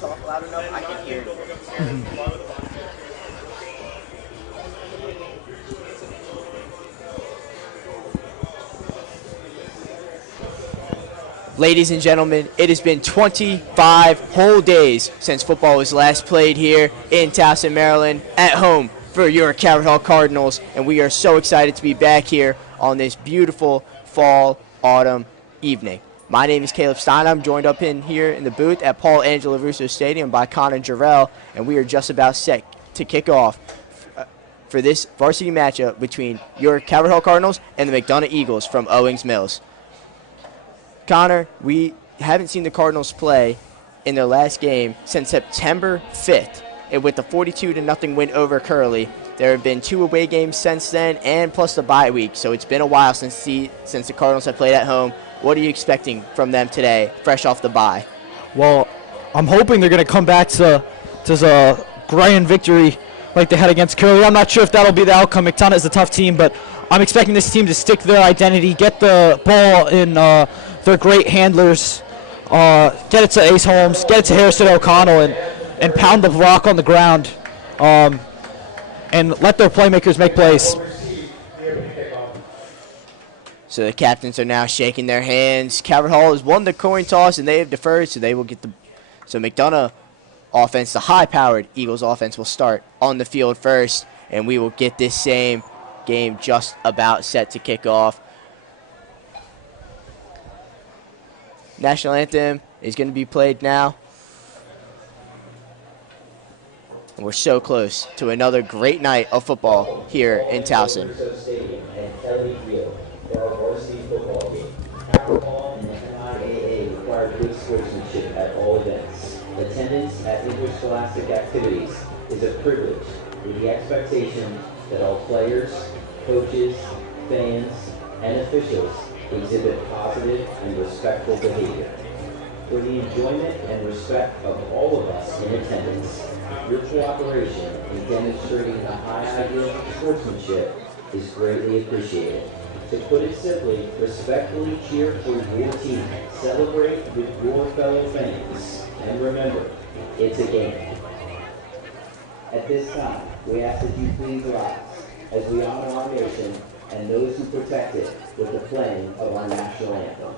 talk loud enough, I can hear you. Ladies and gentlemen, it has been 25 whole days since football was last played here in Towson, Maryland, at home for your Calvert Hall Cardinals, and we are so excited to be back here on this beautiful fall, autumn evening. My name is Caleb Stein. I'm joined up in here in the booth at Paul Angelo Russo Stadium by Connor Jarrell, and we are just about set to kick off for this varsity matchup between your Calvert Hall Cardinals and the Mcdana Eagles from Owings Mills. Connor, we haven't seen the Cardinals play in their last game since September 5th, and with the 42-0 win over Curley. There have been 2 away games since then, and plus the bye week, so it's been a while since the Cardinals have played at home. What are you expecting from them today, fresh off the bye? Well, I'm hoping they're going to come back to a grand victory like they had against Curley. I'm not sure if that'll be the outcome. Mcdana is a tough team, but I'm expecting this team to stick to their identity, get the ball in their great handlers, get it to Ace Holmes, get it to Harrison O'Connell, and pound the rock on the ground, and let their playmakers make plays. So the captains are now shaking their hands. Calvert Hall has won the coin toss, and they have deferred, so they will get the. So Mcdana offense, the high-powered Eagles offense, will start on the field first, and we will get this same game just about set to kick off. National anthem is going to be played now. And we're so close to another great night of football here in Towson. For our varsity football game. Football and NIAA require good sportsmanship at all events. Attendance at interscholastic activities is a privilege with the expectation that all players, coaches, fans, and officials exhibit positive and respectful behavior. For the enjoyment and respect of all of us in attendance, your cooperation in demonstrating the high ideal of sportsmanship is greatly appreciated. To put it simply, respectfully cheer for your team, celebrate with your fellow fans, and remember, it's a game. At this time, we ask that you please rise as we honor our nation and those who protect it with the playing of our national anthem.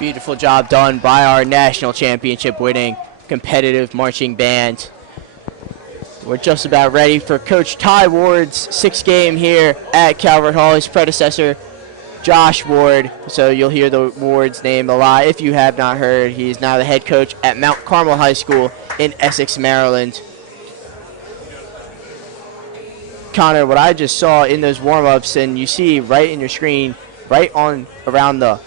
Beautiful job done by our national championship winning competitive marching band. We're just about ready for Coach Ty Ward's 6th game here at Calvert Hall. His predecessor, Josh Ward. So you'll hear the Ward's name a lot if you have not heard. He's now the head coach at Mount Carmel High School in Essex, Maryland. Connor, what I just saw in those warm-ups, and you see right in your screen, right on around the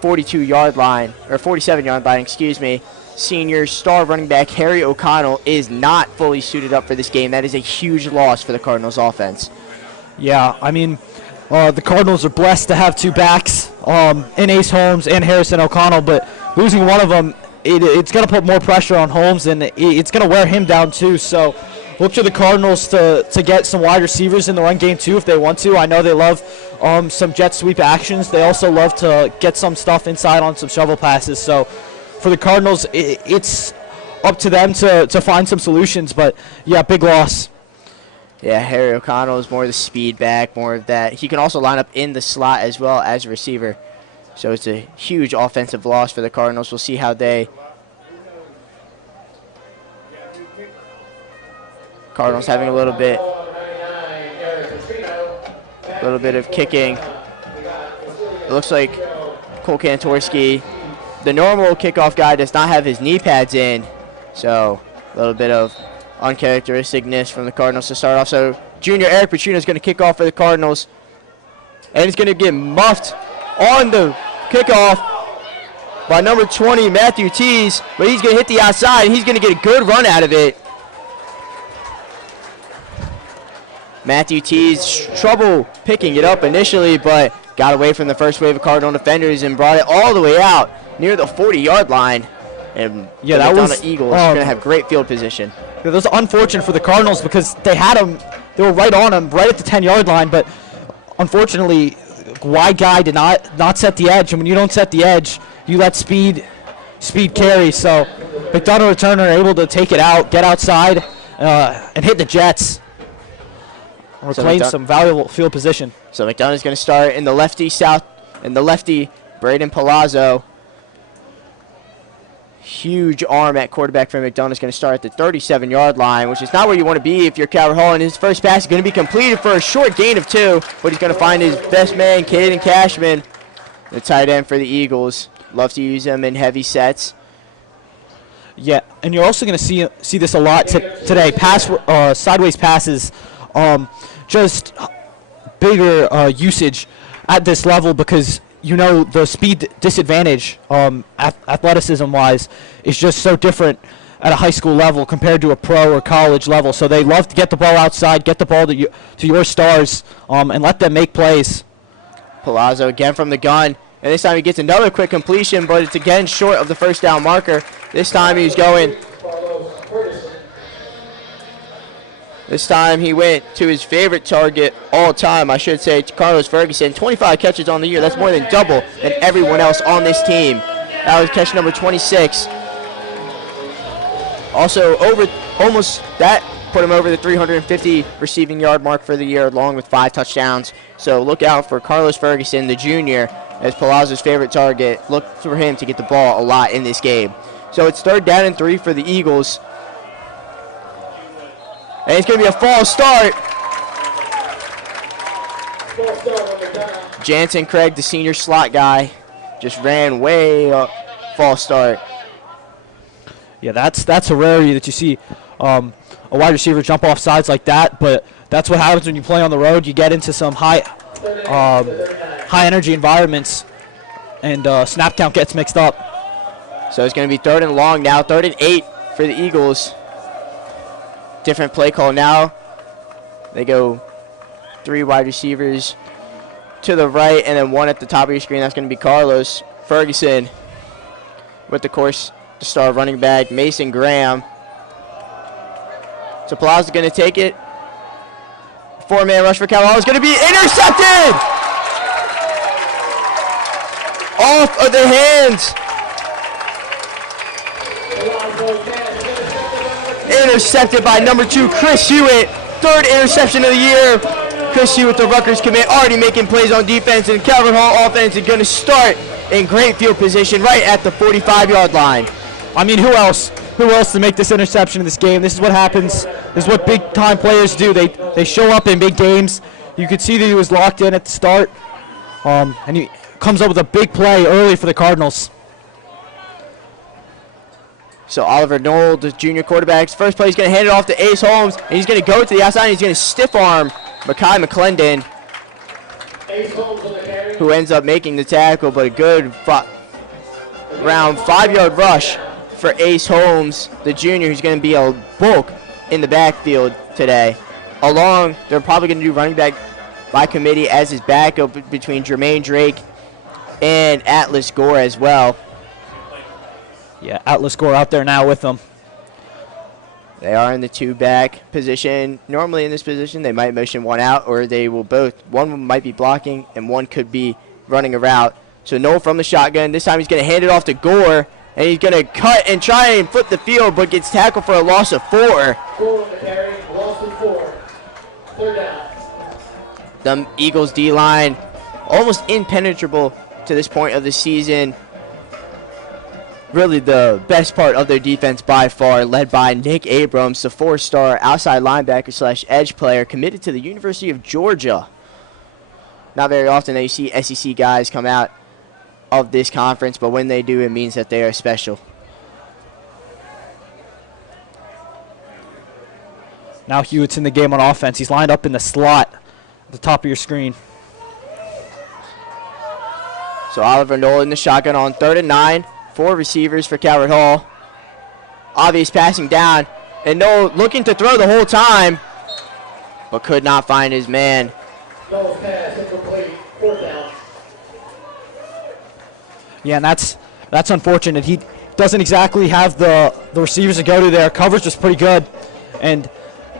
42-yard line, or 47-yard line, excuse me, senior star running back Harry O'Connell is not fully suited up for this game. That is a huge loss for the Cardinals offense. Yeah, I mean, the Cardinals are blessed to have 2 backs in Ace Holmes and Harrison O'Connell, but losing one of them, it's going to put more pressure on Holmes, and it's going to wear him down too. So look to the Cardinals to get some wide receivers in the run game too if they want to. I know they love some jet sweep actions. They also love to get some stuff inside on some shovel passes. So for the Cardinals, it's up to them to find some solutions. But, yeah, big loss. Yeah, Harry O'Connell is more the speed back, more of that. He can also line up in the slot as well as a receiver. So it's a huge offensive loss for the Cardinals. We'll see how they... Cardinals having a little bit of kicking. It looks like Cole Kantorski, the normal kickoff guy, does not have his knee pads in. So a little bit of uncharacteristicness from the Cardinals to start off. So junior Eric Petrino is going to kick off for the Cardinals. And he's going to get muffed on the kickoff by number 20, Matthew Tees. But he's going to hit the outside, and he's going to get a good run out of it. Matthew Tees, trouble picking it up initially, but got away from the first wave of Cardinal defenders and brought it all the way out near the 40-yard line. And yeah, that was was Eagles going to have great field position. It was unfortunate for the Cardinals because they had him. They were right on him, right at the 10-yard line. But unfortunately, wide guy did not set the edge. And when you don't set the edge, you let speed carry. So McDonough and Turner are able to take it out, get outside, and hit the Jets. Reclaim some valuable field position. So McDonough's going to start in the lefty Braden Palazzo. Huge arm at quarterback for McDonough's going to start at the 37-yard line, which is not where you want to be if you're Calvert Hall. And his first pass is going to be completed for a short gain of 2, but he's going to find his best man, Caden Cashman, the tight end for the Eagles. Love to use him in heavy sets. Yeah, and you're also going to see this a lot today. Sideways passes. Just bigger usage at this level because the speed disadvantage athleticism-wise is just so different at a high school level compared to a pro or college level. So they love to get the ball outside, get the ball to your stars, and let them make plays. Palazzo again from the gun, and this time he gets another quick completion, but it's again short of the first down marker. This time he's going... This time he went to his favorite target all time, I should say, Carlos Ferguson. 25 catches on the year. That's more than double than everyone else on this team. That was catch number 26. Also, that put him over the 350 receiving yard mark for the year, along with 5 touchdowns. So look out for Carlos Ferguson, the junior, as Palazzo's favorite target. Look for him to get the ball a lot in this game. So it's 3rd down and 3 for the Eagles. And it's going to be a false start. Jansen Craig, the senior slot guy, just ran way up. False start. Yeah, that's a rarity that you see a wide receiver jump off sides like that. But that's what happens when you play on the road. You get into some high energy environments, and snap count gets mixed up. So it's going to be 3rd and long now. 3rd and 8 for the Eagles. Different play call now. They go 3 wide receivers to the right and then 1 at the top of your screen. That's going to be Carlos Ferguson with, of course, the star running back, Mason Graham. So Palazzo's going to take it. 4-man rush for Calvert is going to be intercepted! Off of the hands. Intercepted by number 2, Chris Hewitt. 3rd interception of the year. Chris Hewitt, the Rutgers commit, already making plays on defense, and Calvert Hall offense is going to start in great field position right at the 45-yard line. I mean, who else to make this interception in this game? This is what happens. This is what big-time players do. They show up in big games. You could see that he was locked in at the start, and he comes up with a big play early for the Cardinals. So Oliver Knoll, the junior quarterback's first play, he's going to hand it off to Ace Holmes, and he's going to go to the outside, and he's going to stiff arm Makai McClendon, who ends up making the tackle, but a good around 5-yard rush for Ace Holmes, the junior, who's going to be a bulk in the backfield today. They're probably going to do running back by committee as his backup between Jermaine Drake and Atlas Gore as well. Yeah, Atlas Gore out there now with them. They are in the 2-back position. Normally in this position, they might motion one out, or they will both. One might be blocking, and one could be running a route. So Noel from the shotgun. This time he's going to hand it off to Gore, and he's going to cut and try and flip the field, but gets tackled for a loss of 4. 4 on the carry, loss of 4. 3rd down. The Eagles D-line almost impenetrable to this point of the season. Really the best part of their defense by far, led by Nick Abrams, the 4-star outside linebacker / edge player committed to the University of Georgia. Not very often that you see SEC guys come out of this conference, but when they do, it means that they are special. Now Hewitt's in the game on offense. He's lined up in the slot at the top of your screen. So Oliver Noel in the shotgun on 3rd and 9. 4 receivers for Calvert Hall. Obvious passing down. And Noel looking to throw the whole time, but could not find his man. Noel's pass incomplete. 4th down. Yeah, and that's unfortunate. He doesn't exactly have the receivers to go to there. Coverage was pretty good. And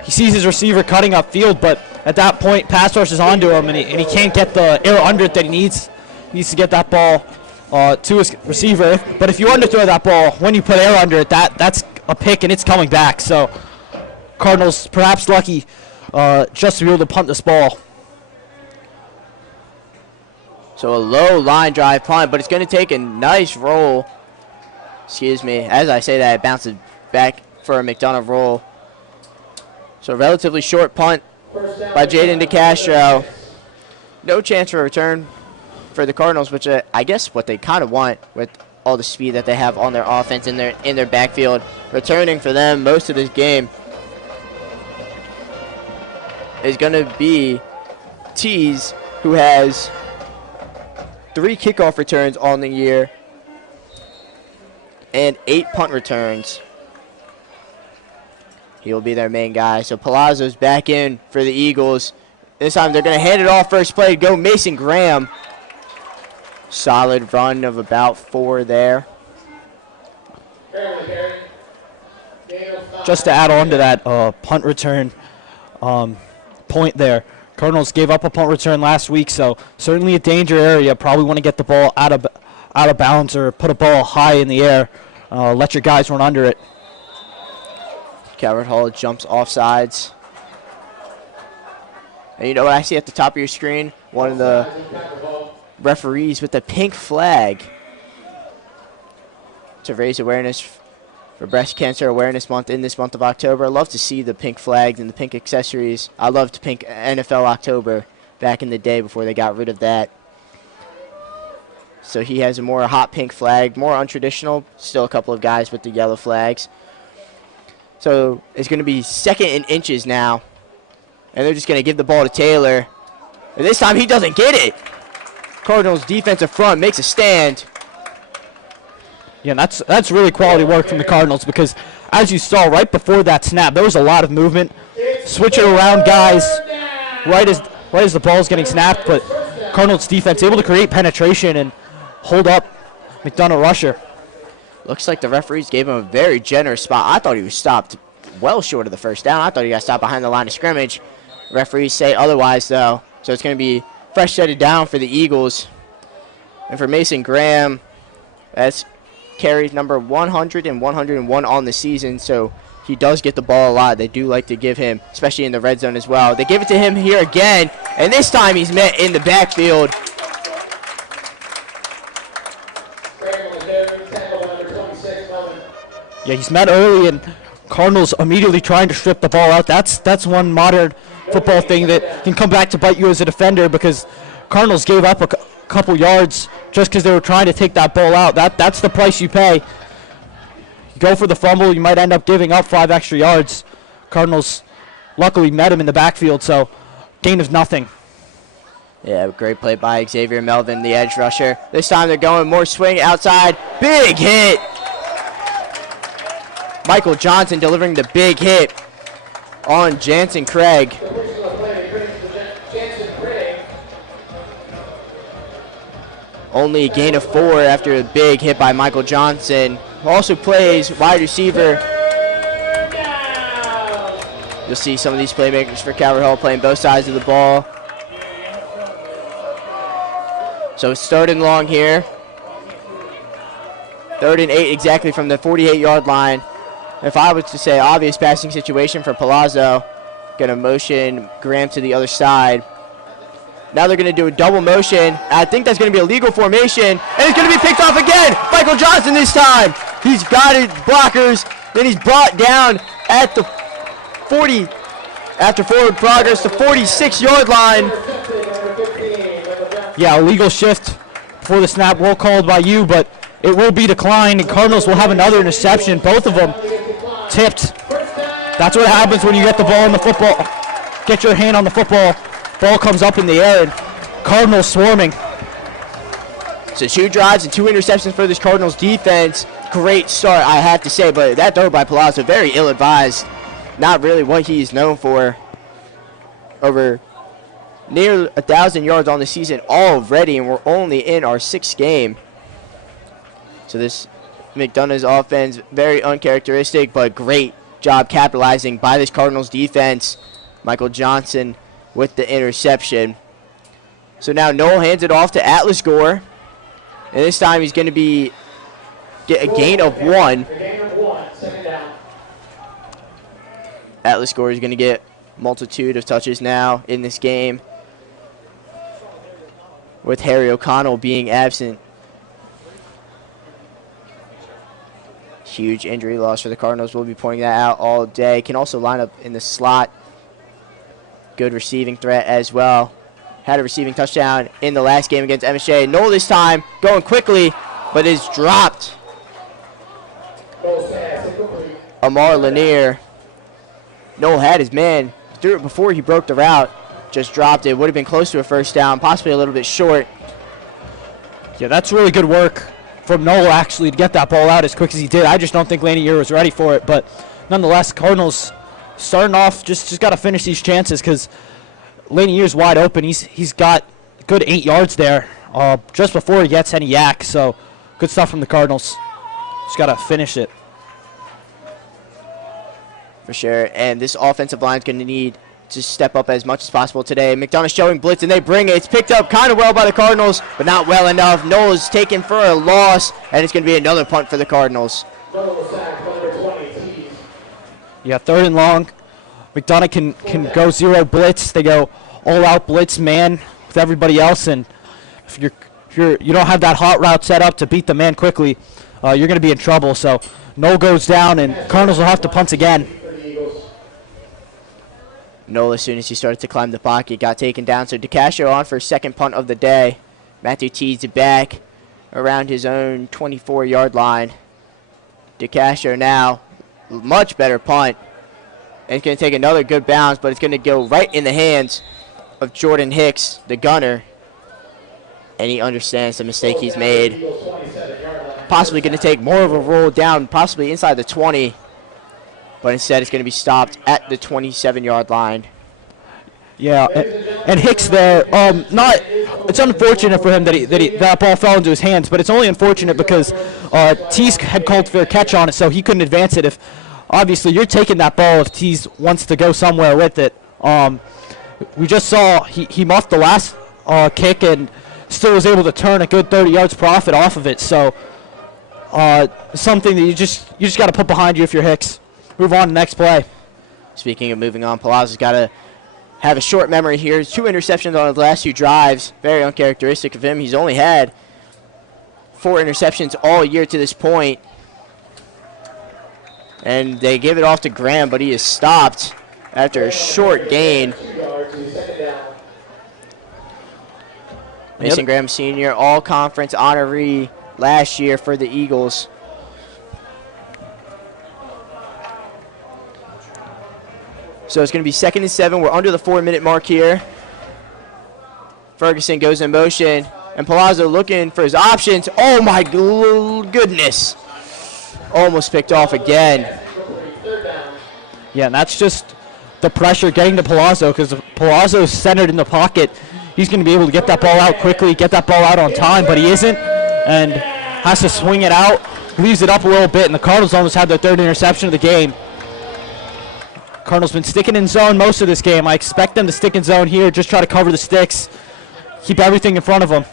he sees his receiver cutting upfield, but at that point, pass rush is onto him, and he can't get the air under it that he needs. He needs to get that ball to his receiver. But if you underthrow that ball, when you put air under it, that's a pick, and it's coming back. So Cardinals perhaps lucky just to be able to punt this ball. So a low line drive punt, but it's going to take a nice roll. Excuse me. As I say that, it bounces back for a Mcdana roll. So relatively short punt by Jaden DeCastro. No chance for a return for the Cardinals, which I guess what they kind of want with all the speed that they have on their offense in their backfield. Returning for them most of this game is going to be Tease, who has 3 kickoff returns on the year and 8 punt returns. He'll be their main guy. So Palazzo's back in for the Eagles. This time they're going to hand it off first play. Go Mason Graham. Solid run of about 4 there. Just to add on to that punt return point there, Cardinals gave up a punt return last week, so certainly a danger area. Probably want to get the ball out of bounds or put a ball high in the air. Let your guys run under it. Calvert Hall jumps off sides. And you know what I see at the top of your screen? One of the referees with the pink flag to raise awareness for Breast Cancer Awareness Month in this month of October. I love to see the pink flags and the pink accessories. I loved pink NFL October back in the day before they got rid of that. So he has a more hot pink flag, more untraditional. Still a couple of guys with the yellow flags. So it's going to be 2nd and inches now. And they're just going to give the ball to Taylor. And this time he doesn't get it. Cardinals defensive front makes a stand. Yeah, that's really quality work from the Cardinals, because as you saw right before that snap, there was a lot of movement, switching around guys right as the ball's getting snapped, but Cardinals defense able to create penetration and hold up McDonough rusher. Looks like the referees gave him a very generous spot. I thought he was stopped well short of the first down. I thought he got stopped behind the line of scrimmage. Referees say otherwise, though. So it's going to be fresh setted down for the Eagles. And for Mason Graham, that's carries number 100 and 101 on the season. So he does get the ball a lot. They do like to give him, especially in the red zone as well. They give it to him here again. And this time he's met in the backfield. Yeah, he's met early, and Cardinals immediately trying to strip the ball out. That's one modern football thing that can come back to bite you as a defender, because Cardinals gave up a couple yards just because they were trying to take that ball out. That's the price you pay. You go for the fumble, you might end up giving up 5 extra yards. Cardinals luckily met him in the backfield, so gain of nothing. Yeah, great play by Xavier Melvin, the edge rusher. This time they're going more swing outside. Big hit. Michael Johnson delivering the big hit on Jansen Craig. Only a gain of 4 after a big hit by Michael Johnson. Also plays wide receiver You'll see some of these playmakers for Calvert Hall playing both sides of the ball. So it's 3rd and long here. 3rd and 8 exactly from the 48-yard line. If I was to say obvious passing situation for Palazzo, going to motion Graham to the other side. Now they're going to do a double motion. I think that's going to be a legal formation, and it's going to be picked off again. Michael Johnson this time. He's got it, blockers. Then he's brought down at the 40, after forward progress, the 46-yard line. Yeah, illegal shift before the snap will called by you, but it will be declined, and Cardinals will have another interception. Both of them tipped. That's what happens when you get the ball in the football. Get your hand on the football. Ball comes up in the air, and Cardinals swarming. So 2 drives and 2 interceptions for this Cardinals defense. Great start, I have to say, but that throw by Palazzo, very ill-advised. Not really what he's known for. Over near 1,000 yards on the season already, and we're only in our 6th game. So this McDonough's offense, very uncharacteristic, but great job capitalizing by this Cardinals defense. Michael Johnson with the interception. So now Noel hands it off to Atlas Gore. And this time he's going to get a gain of 1. Atlas Gore is going to get multitude of touches now in this game, with Harry O'Connell being absent. Huge injury loss for the Cardinals. We'll be pointing that out all day. Can also line up in the slot. Good receiving threat as well. Had a receiving touchdown in the last game against MSJ. Noel this time going quickly, but is dropped. Amar Lanier. Noel had his man. Threw it before he broke the route. Just dropped it. Would have been close to a first down, possibly a little bit short. Yeah, that's really good work from Noel, actually, to get that ball out as quick as he did. I just don't think Lanier was ready for it. But nonetheless, Cardinals starting off, just got to finish these chances because Lanier's wide open. He's got a good 8 yards there just before he gets any yak. So good stuff from the Cardinals. Just got to finish it. For sure. And this offensive line is going to need to step up as much as possible today. McDonough's showing blitz, and they bring it. It's picked up kind of well by the Cardinals, but not well enough. Noel is taken for a loss, and it's going to be another punt for the Cardinals. Yeah, 3rd and long. McDonough can go 0 blitz. They go all-out blitz man with everybody else, and if you don't have that hot route set up to beat the man quickly, you're going to be in trouble. So Noel goes down, and Cardinals will have to punt again. Noel, as soon as he started to climb the pocket, got taken down. So DeCastro on for 2nd punt of the day. Matthew tees it back around his own 24-yard line. DeCastro now, much better punt. And it's going to take another good bounce, but it's going to go right in the hands of Jordan Hicks, the gunner. And he understands the mistake he's made. Possibly going to take more of a roll down, possibly inside the 20. But instead it's going to be stopped at the 27-yard line. Yeah, and Hicks there, it's unfortunate for him that ball fell into his hands, but it's only unfortunate because Tease had called for a catch on it, so he couldn't advance it. If obviously you're taking that ball if Tease wants to go somewhere with it. We just saw he muffed the last kick and still was able to turn a good 30 yards profit off of it. So something that you just got to put behind you if you're Hicks. Move on to the next play. Speaking of moving on, Palazzo's got to have a short memory here. 2 interceptions on his last 2 drives. Very uncharacteristic of him. He's only had 4 interceptions all year to this point. And they give it off to Graham, but he is stopped after a short gain. Mason Graham Sr., all-conference honoree last year for the Eagles. So it's going to be 2nd and 7. We're under the 4-minute mark here. Ferguson goes in motion, and Palazzo looking for his options. Oh, my goodness. Almost picked off again. Yeah, and that's just the pressure getting to Palazzo because if Palazzo's centered in the pocket, he's going to be able to get that ball out quickly, get that ball out on time, but he isn't, and has to swing it out, leaves it up a little bit, and the Cardinals almost had their 3rd interception of the game. Cardinals been sticking in zone most of this game. I expect them to stick in zone here, just try to cover the sticks, keep everything in front of them.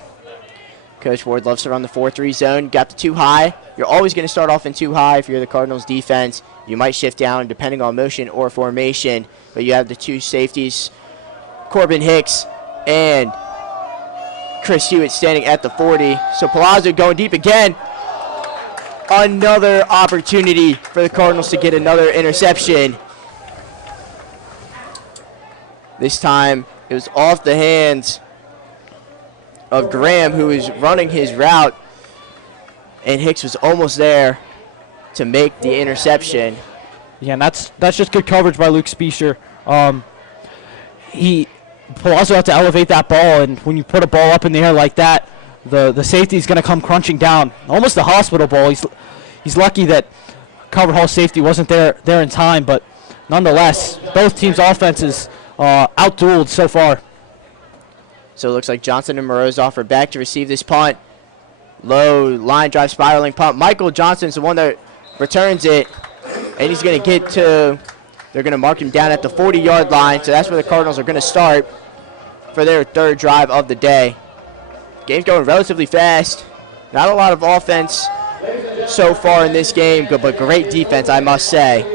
Coach Ward loves to run the 4-3 zone. Got the 2 high. You're always going to start off in 2 high if you're the Cardinals defense. You might shift down depending on motion or formation, but you have the 2 safeties, Corbin Hicks and Chris Hewitt standing at the 40. So Palazzo going deep again. Another opportunity for the Cardinals to get another interception. This time it was off the hands of Graham, who was running his route, and Hicks was almost there to make the interception. Yeah, and that's just good coverage by Luke Spiescher. Palazzo had to elevate that ball, and when you put a ball up in the air like that, the safety is going to come crunching down. Almost a hospital ball. He's lucky that Calvert Hall safety wasn't there in time, but nonetheless, both teams' offenses outdueled so far. So it looks like Johnson and Morozov are back to receive this punt. Low line drive spiraling punt. Michael Johnson's the one that returns it, and he's going to get to, they're going to mark him down at the 40-yard line, so that's where the Cardinals are going to start for their 3rd drive of the day. Game's going relatively fast. Not a lot of offense so far in this game, but great defense, I must say.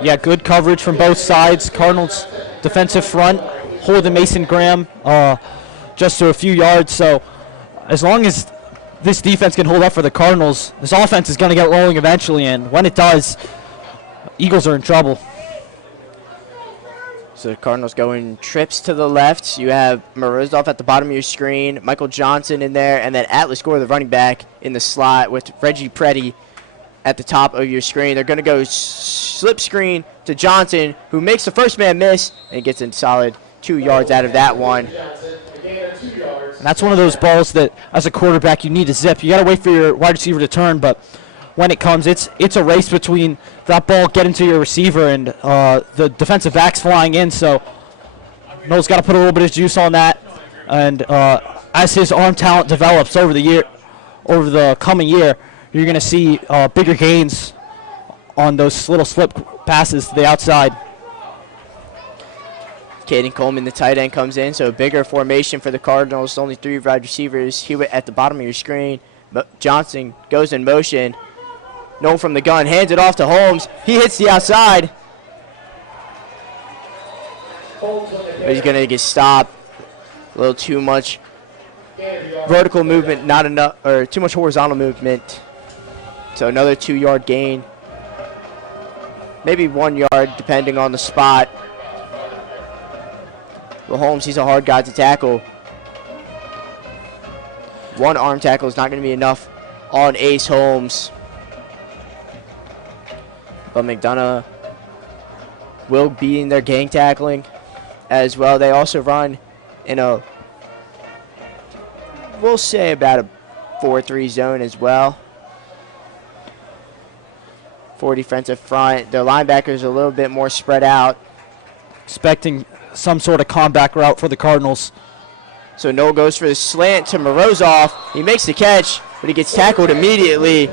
Yeah, good coverage from both sides. Cardinals defensive front holding Mason Graham just to a few yards. So as long as this defense can hold up for the Cardinals, this offense is going to get rolling eventually, and when it does, Eagles are in trouble. So the Cardinals going trips to the left. You have Morozov at the bottom of your screen, Michael Johnson in there, and then Atlas Gore, the running back, in the slot with Reggie Preddy at the top of your screen. They're going to go slip screen to Johnson, who makes the first man miss and gets a solid 2 yards out of that one. And that's one of those balls that, as a quarterback, you need to zip. You got to wait for your wide receiver to turn, but when it comes, it's a race between that ball getting to your receiver and the defensive backs flying in. So Noel's got to put a little bit of juice on that. And as his arm talent develops over the coming year, you're going to see bigger gains on those little slip passes to the outside. Caden Coleman, the tight end, comes in, so a bigger formation for the Cardinals. Only 3 wide receivers. Hewitt at the bottom of your screen. But Johnson goes in motion. Noel from the gun, hands it off to Holmes. He hits the outside. But he's going to get stopped. A little too much vertical movement, not enough, or too much horizontal movement. So another 2-yard gain. Maybe 1 yard, depending on the spot. Well, Holmes, he's a hard guy to tackle. 1 arm tackle is not going to be enough on Ace Holmes. But Mcdana will be in their gang tackling as well. They also run in a, we'll say about a 4-3 zone as well. 4 defensive front. Their linebackers are a little bit more spread out. Expecting some sort of comeback route for the Cardinals. So Noel goes for the slant to Morozov. He makes the catch, but he gets tackled immediately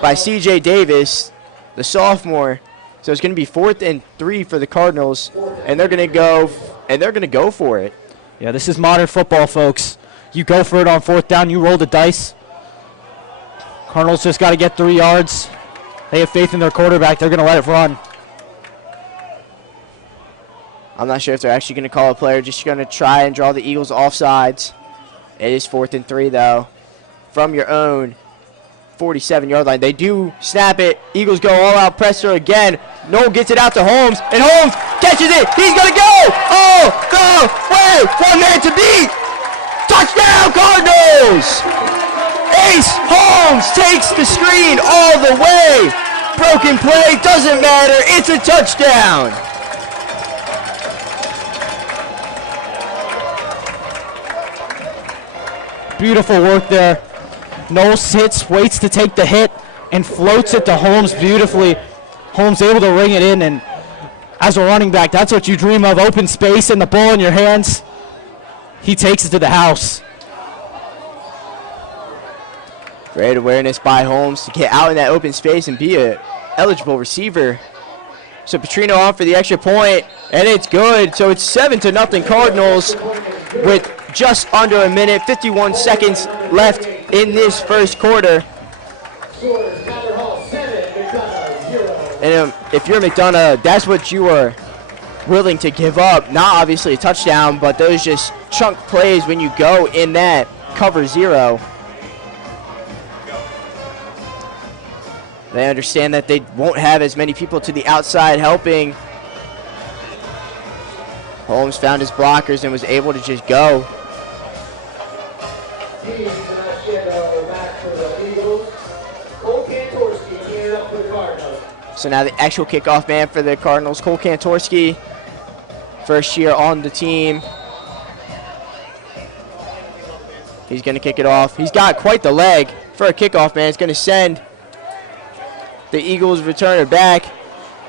by C.J. Davis, the sophomore. So it's going to be 4th and 3 for the Cardinals, and they're going to go for it. Yeah, this is modern football, folks. You go for it on 4th down. You roll the dice. Cardinals just got to get 3 yards. They have faith in their quarterback. They're going to let it run. I'm not sure if they're actually going to call a play or just going to try and draw the Eagles offsides. It is 4th and 3, though, from your own 47-yard line. They do snap it. Eagles go all-out pressure again. Noel gets it out to Holmes, and Holmes catches it. He's going to go. Oh, no way. 1 man to beat. Touchdown, Cardinals. Ace Holmes takes the screen all the way. Broken play, doesn't matter. It's a touchdown. Beautiful work there. Noel sits, waits to take the hit, and floats it to Holmes beautifully. Holmes able to ring it in, and as a running back, that's what you dream of, open space and the ball in your hands. He takes it to the house. Great awareness by Holmes to get out in that open space and be an eligible receiver So Petrino on for the extra point, and it's good. So it's 7-0 Cardinals with just under a minute, 51 seconds left in this first quarter. And if you're McDonough, that's what you are willing to give up. Not obviously a touchdown, but those just chunk plays when you go in that cover zero. They understand that they won't have as many people to the outside helping. Holmes found his blockers and was able to just go. So now the actual kickoff man for the Cardinals, Cole Kantorski, first year on the team. He's going to kick it off. He's got quite the leg for a kickoff man. He's going to send the Eagles returner back.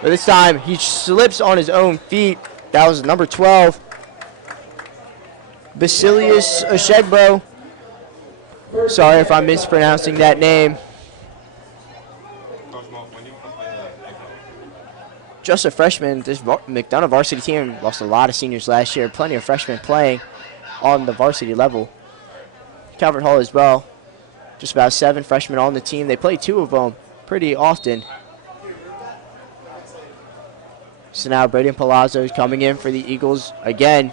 But this time he slips on his own feet. That was number 12, Basilius Oshegbo. Sorry if I'm mispronouncing that name. Just a freshman. This McDonough varsity team lost a lot of seniors last year. Plenty of freshmen playing on the varsity level. Calvert Hall as well. Just about 7 freshmen on the team. They play 2 of them pretty often. So now Braden Palazzo is coming in for the Eagles again.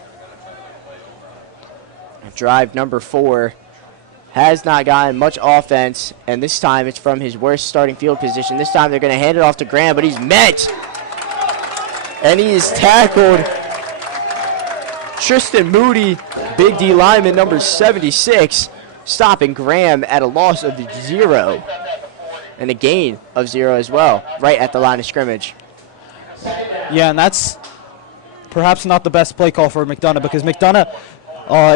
Drive number 4. Has not gotten much offense, and this time it's from his worst starting field position. This time they're going to hand it off to Graham, but he's met. And he is tackled. Tristan Moody, big D lineman, number 76, stopping Graham at a loss of 0. And a gain of 0 as well, right at the line of scrimmage. Yeah, and that's perhaps not the best play call for McDonough, because McDonough,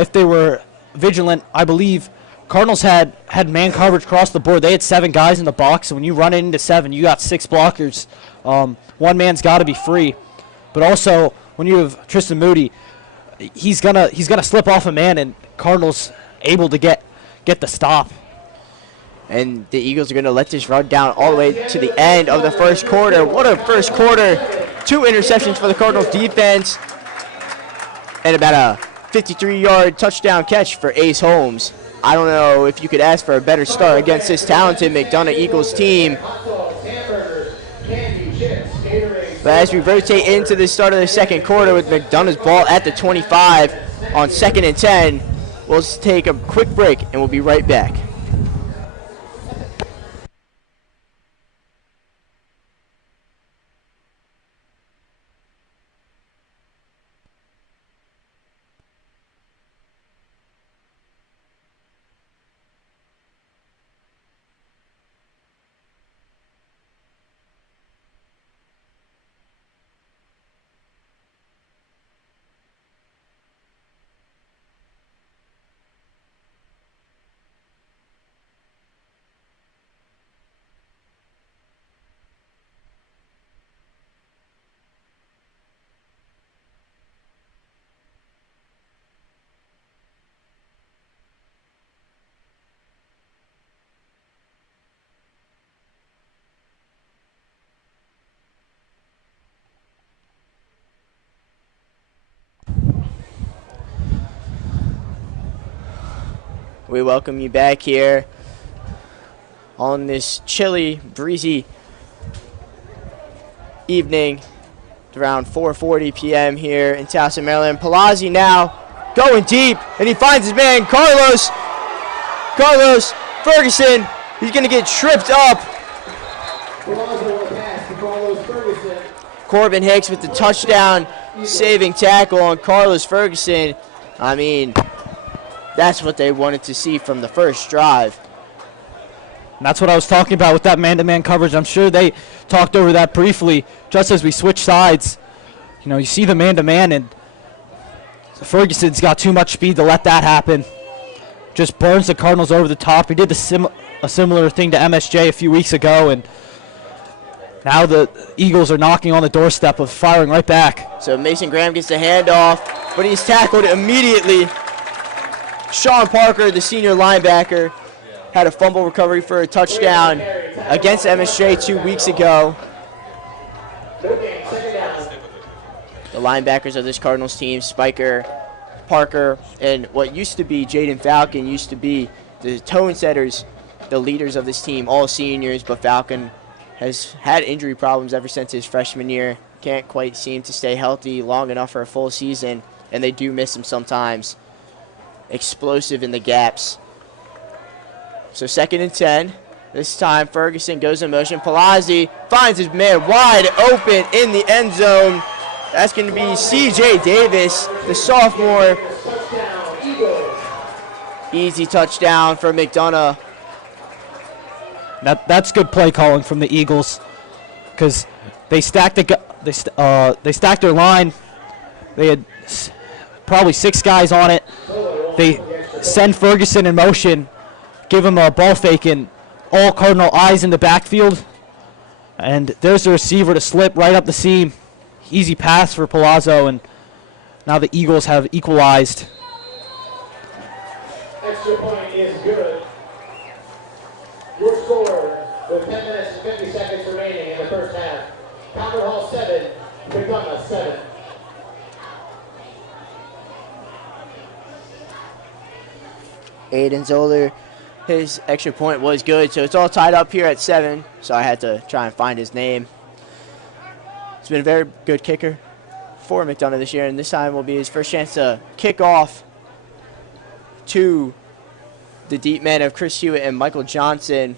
if they were vigilant, I believe Cardinals had man coverage across the board. They had 7 guys in the box, and when you run into 7, you got 6 blockers. One man's got to be free. But also, when you have Tristan Moody, he's gonna slip off a man, and Cardinals able to get the stop. And the Eagles are going to let this run down all the way to the end of the first quarter. What a first quarter. 2 interceptions for the Cardinals defense. And about a 53-yard touchdown catch for Ace Holmes. I don't know if you could ask for a better start against this talented McDonough Eagles team. But as we rotate into the start of the second quarter with McDonough's ball at the 25 on 2nd and 10, we'll take a quick break and we'll be right back. We welcome you back here on this chilly, breezy evening. It's around 4:40 p.m. here in Towson, Maryland. Palazzi now going deep, and he finds his man, Carlos Ferguson. He's going to get tripped up. Corbin Hicks with the touchdown saving tackle on Carlos Ferguson. I mean, that's what they wanted to see from the first drive. And that's what I was talking about with that man-to-man coverage. I'm sure they talked over that briefly just as we switch sides. You know, you see the man-to-man, and Ferguson's got too much speed to let that happen. Just burns the Cardinals over the top. He did a similar thing to MSJ a few weeks ago, and now the Eagles are knocking on the doorstep of firing right back. So Mason Graham gets the handoff, but he's tackled immediately. Sean Parker, the senior linebacker, had a fumble recovery for a touchdown against MSJ 2 weeks ago. linebackers of this Cardinals team, Spiker, Parker, and what used to be Jaden Falcon used to be the tone setters, the leaders of this team, all seniors, but Falcon has had injury problems ever since his freshman year. Can't quite seem to stay healthy long enough for a full season, and they do miss him sometimes. Explosive in the gaps. So 2nd and 10. This time Ferguson goes in motion. Palazzi finds his man wide open in the end zone. That's going to be C.J. Davis, the sophomore. Easy touchdown for McDonough. That's good play calling from the Eagles, because they stacked they stacked their line. They had probably 6 guys on it. They send Ferguson in motion, give him a ball fake, and all Cardinal eyes in the backfield. And there's the receiver to slip right up the seam. Easy pass for Palazzo, and now the Eagles have equalized. Extra point is good. Your score with 10 minutes and 50 seconds remaining in the first half. Calvert Hall 7, McDonough 7. Aiden Zoller, his extra point was good, so it's all tied up here at 7, so I had to try and find his name. He's been a very good kicker for McDonough this year, and this time will be his first chance to kick off to the deep men of Chris Hewitt and Michael Johnson.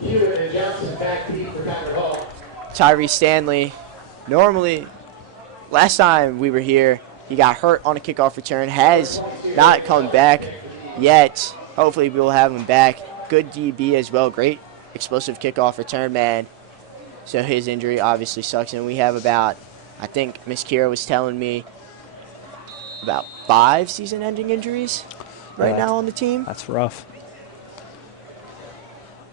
Hewitt and Johnson back deep for Calvert Hall. Tyree Stanley, normally, last time we were here, he got hurt on a kickoff return, has not come back yet. Hopefully we will have him back. Good DB as well, great explosive kickoff return man. So his injury obviously sucks, and we have about, I think Miss Kira was telling me, about 5 season-ending injuries right now on the team. That's rough.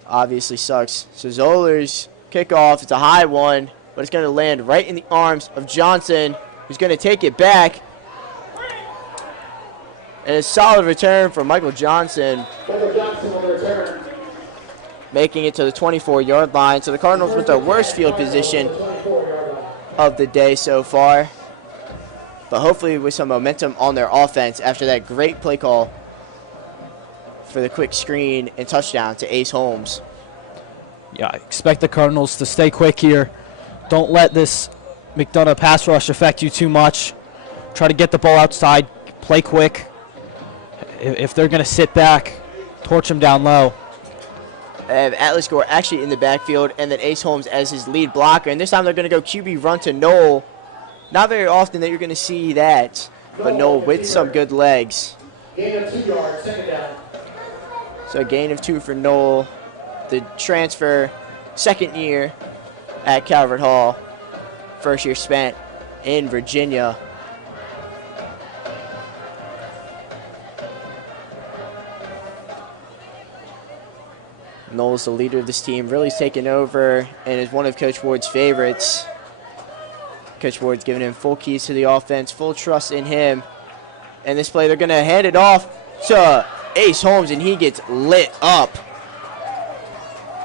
Obviously sucks. So Zoller's kickoff, it's a high one, but it's going to land right in the arms of Johnson, who's going to take it back. And a solid return from Michael Johnson. Michael Johnson on the return. Making it to the 24-yard line. So the Cardinals with the worst field position of the day so far. But hopefully with some momentum on their offense after that great play call for the quick screen and touchdown to Ace Holmes. Yeah, I expect the Cardinals to stay quick here. Don't let this McDonough pass rush affect you too much. Try to get the ball outside, play quick. If they're going to sit back, torch them down low. Atlas Gore actually in the backfield, and then Ace Holmes as his lead blocker. And this time they're going to go QB run to Noel. Not very often that you're going to see that, but Noel with some good legs. Gain of 2 yards, 2nd down. So a gain of 2 for Noel. The transfer, 2nd year at Calvert Hall. 1st year spent in Virginia. Noel's the leader of this team, really taken over and is one of Coach Ward's favorites. Coach Ward's giving him full keys to the offense, full trust in him. And this play, they're going to hand it off to Ace Holmes, and he gets lit up.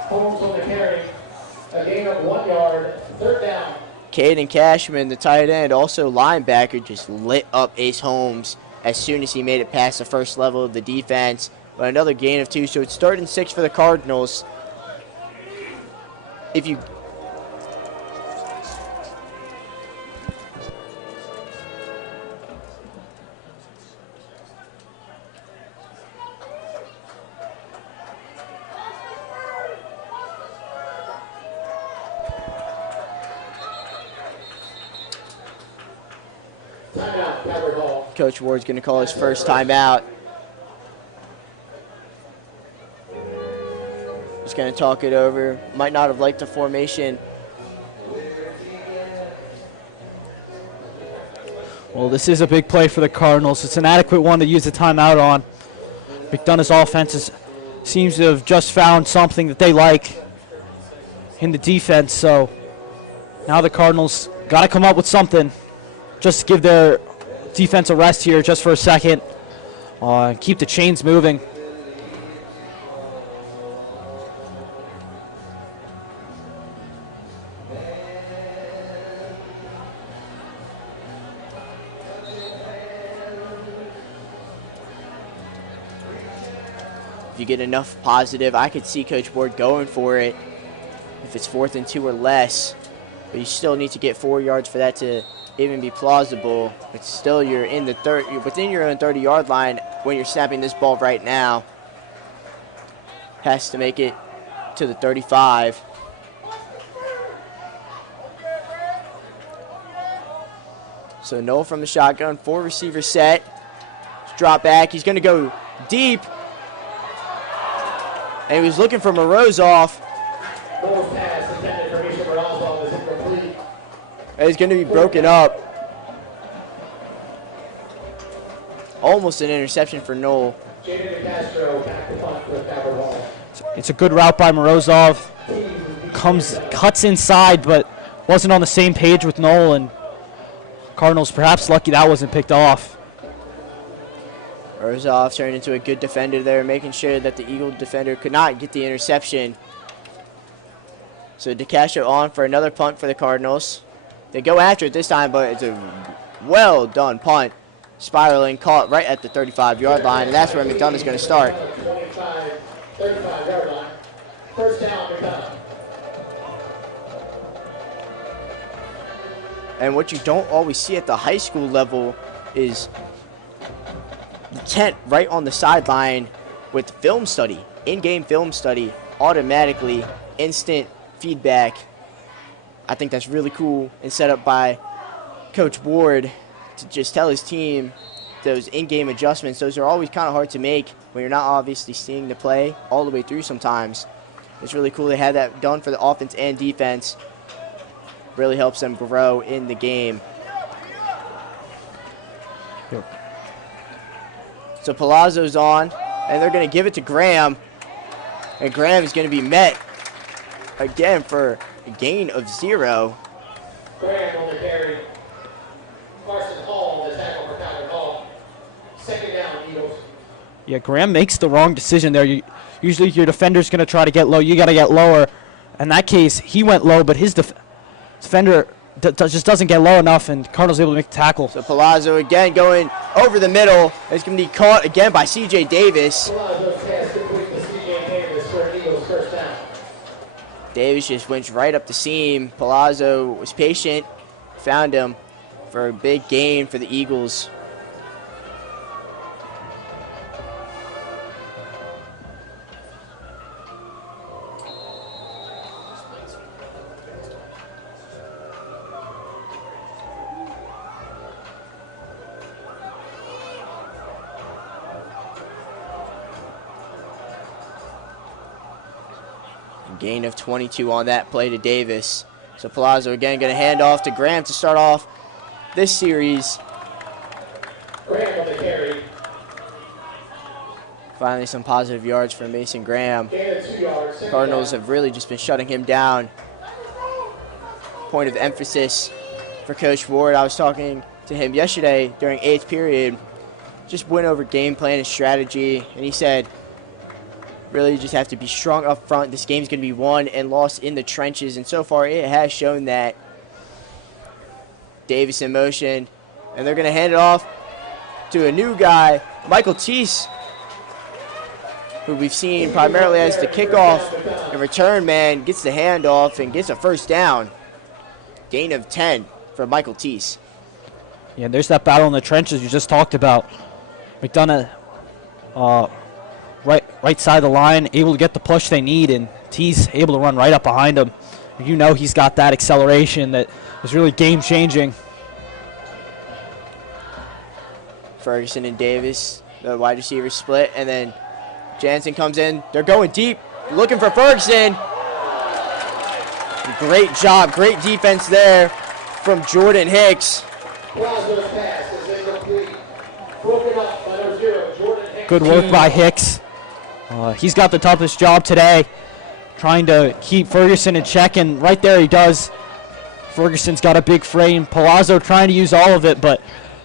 Holmes on the carry. A gain of 1 yard, 3rd down. Caden Cashman, the tight end, also linebacker, just lit up Ace Holmes as soon as he made it past the first level of the defense. But another gain of 2, so it's 3rd and 6 for the Cardinals. If you Timeout, Calvert Hall. Coach Ward's going to call his first timeout. Just going to talk it over. Might not have liked the formation. Well, this is a big play for the Cardinals. It's an adequate one to use the timeout on. McDonough's offense seems to have just found something that they like in the defense. So now the Cardinals got to come up with something. Just give their defense a rest here just for a second. Keep the chains moving. you get enough positive, I could see Coach Ward going for it if it's 4th and 2 or less. But you still need to get 4 yards for that to even be plausible. But still, you're within your own 30-yard line when you're snapping this ball right now. Has to make it to the 35. So Noel from the shotgun, 4 receiver set. Drop back. He's going to go deep. And he was looking for Morozov. Noel's pass intended for Misha Morozov is incomplete. And he's going to be broken up. Almost an interception for Noel. Jaden DeCastro back to punt for Cabot Hall. It's a good route by Morozov. Cuts inside, but wasn't on the same page with Noel, and Cardinals perhaps lucky that wasn't picked off. Morozov turned into a good defender there, making sure that the Eagle defender could not get the interception. So DeCastro on for another punt for the Cardinals. They go after it this time, but it's a well done punt. Spiraling, caught right at the 35-yard line, and that's where McDonough is going to start. 35-yard line. First down, McDonough. And what you don't always see at the high school level is the tent right on the sideline with film study, in-game film study, automatically, instant feedback. I think that's really cool and set up by Coach Ward to just tell his team those in-game adjustments. Those are always kind of hard to make when you're not obviously seeing the play all the way through sometimes. It's really cool they had that done for the offense and defense. Really helps them grow in the game. So Palazzo's on, and they're going to give it to Graham. And Graham is going to be met again for a gain of 0. Graham on the carry. Carson Hall on the tackle for Cabot Hall. Second down, Eagles. Yeah, Graham makes the wrong decision there. Usually your defender's going to try to get low. You got to get lower. In that case, he went low, but his defender just doesn't get low enough, and Cardinals able to make the tackle. So Palazzo again going over the middle. It's going to be caught again by C.J. Davis. Palazzo's pass complete to C.J. Davis for an Eagles first down. Davis just went right up the seam. Palazzo was patient, found him for a big gain for the Eagles. Gain of 22 on that play to Davis. So Palazzo again going to hand off to Graham to start off this series. Graham on the carry. Finally some positive yards for Mason Graham. Gain of 2 yards. Cardinals have really just been shutting him down. Point of emphasis for Coach Ward. I was talking to him yesterday during 8th period. Just went over game plan and strategy, and he said, really, you just have to be strong up front. This game's going to be won and lost in the trenches, and so far it has shown that. Davis in motion, and they're going to hand it off to a new guy, Michael Teese, who we've seen primarily as the kickoff and return man, gets the handoff and gets a first down. Gain of 10 for Michael Teese. Yeah, there's that battle in the trenches you just talked about. McDonough, right side of the line, able to get the push they need, and T's able to run right up behind him. You know he's got that acceleration that is really game-changing. Ferguson and Davis, the wide receiver split, and then Jansen comes in. They're going deep, looking for Ferguson. Great job, great defense there from Jordan Hicks. Palazzo's pass is incomplete. Broken up by number 0, Jordan Hicks. Good work by Hicks. He's got the toughest job today, trying to keep Ferguson in check, and right there he does. Ferguson's got a big frame. Palazzo trying to use all of it, but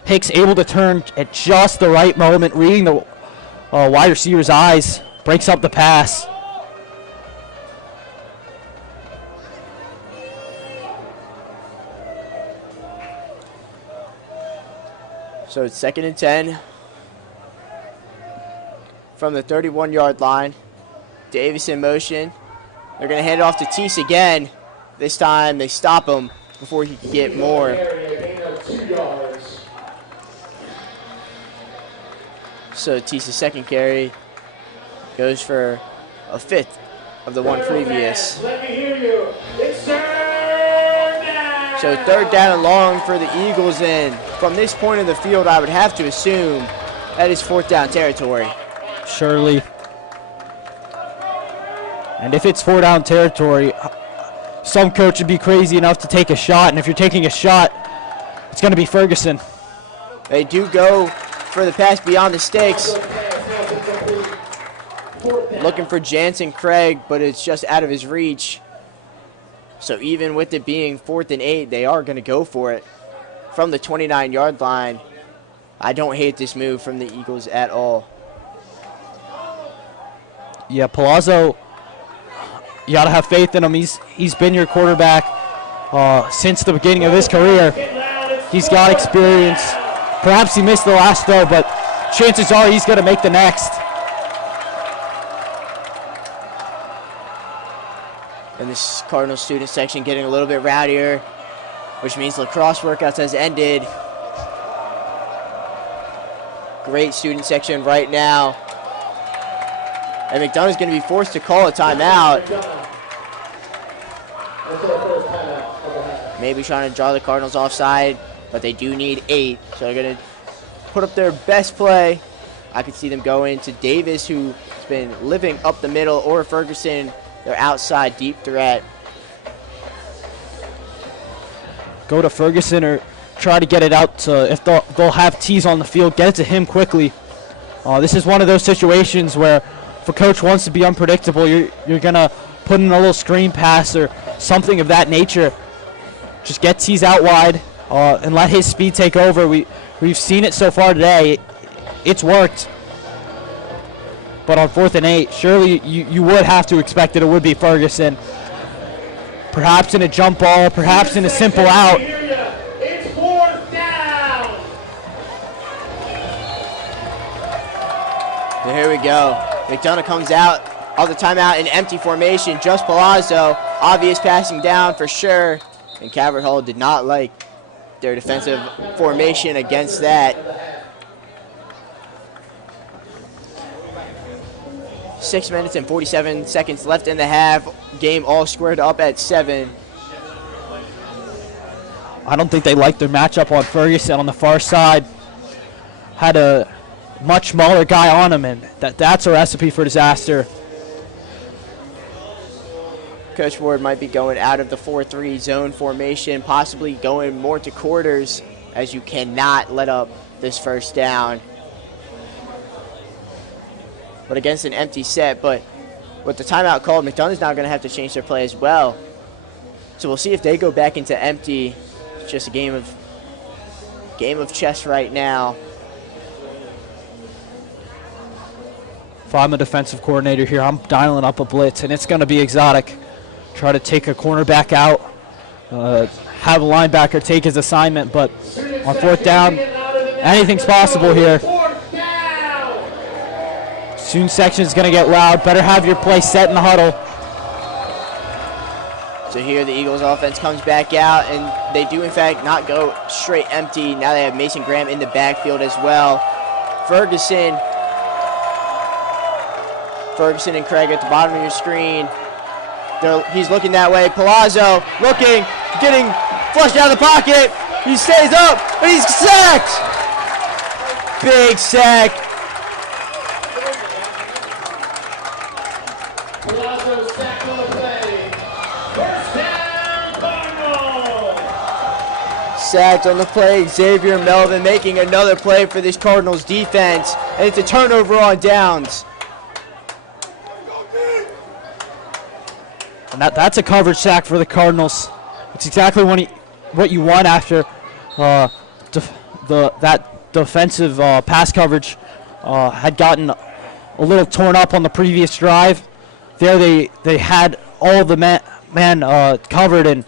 Hicks able to turn at just the right moment, reading the wide receiver's eyes, breaks up the pass. So it's 2nd and 10 from the 31-yard line. Davis in motion. They're going to hand it off to Teese again. This time they stop him before he can get more. So Teese's second carry goes for a fifth of the one previous. Let me hear you. It's third down. So third down and long for the Eagles, and from this point of the field, I would have to assume that is fourth down territory. Surely. And if it's 4 down territory, some coach would be crazy enough to take a shot, and if you're taking a shot, it's going to be Ferguson. They do go for the pass beyond the sticks. Looking for Jansen Craig, but it's just out of his reach. So even with it being 4th and 8, they are going to go for it from the 29-yard line. I don't hate this move from the Eagles at all. Yeah, Palazzo, you got to have faith in him. He's been your quarterback since the beginning of his career. He's got experience. Perhaps he missed the last throw, but chances are he's going to make the next. And this Cardinals student section getting a little bit rowdier, which means lacrosse workouts has ended. Great student section right now. And McDonough's going to be forced to call a timeout. Maybe trying to draw the Cardinals offside, but they do need 8. So they're going to put up their best play. I could see them go into Davis, who's been living up the middle, or Ferguson, their outside deep threat. Go to Ferguson or try to get it out to, if they'll have Teese on the field, get it to him quickly. This is one of those situations where if a coach wants to be unpredictable, you're going to put in a little screen pass or something of that nature. Just get Teese out wide and let his speed take over. We've seen it so far today. It's worked. But on 4th and 8, surely you would have to expect that it would be Ferguson. Perhaps in a jump ball, perhaps in a simple out. It's 4th down. And here we go. McDonough comes out of the timeout in empty formation. Just Palazzo. Obvious passing down for sure. And Calvert Hall did not like their defensive formation against that. 6 minutes and 47 seconds left in the half. Game all squared up at 7. I don't think they liked their matchup on Ferguson on the far side. Had a much smaller guy on him, and that's a recipe for disaster. Coach Ward might be going out of the 4-3 zone formation, possibly going more to quarters, as you cannot let up this first down. But against an empty set, but with the timeout called, McDonough's now going to have to change their play as well. So we'll see if they go back into empty. It's just a game of chess right now. If I'm a defensive coordinator here, I'm dialing up a blitz, and it's going to be exotic. Try to take a cornerback out, have a linebacker take his assignment, but on 4th down, anything's possible here. Student section is going to get loud. Better have your play set in the huddle. So here the Eagles offense comes back out, and they do in fact not go straight empty. Now they have Mason Graham in the backfield as well. Ferguson and Craig at the bottom of your screen. He's looking that way. Palazzo looking, getting flushed out of the pocket. He stays up, and he's sacked. Big sack. Palazzo sacked on the play. First down, Cardinals. Sacked on the play. Xavier Melvin making another play for this Cardinals defense, and it's a turnover on downs. And that's a coverage sack for the Cardinals. It's exactly what you want after that defensive pass coverage had gotten a little torn up on the previous drive. There they had all of the man covered, and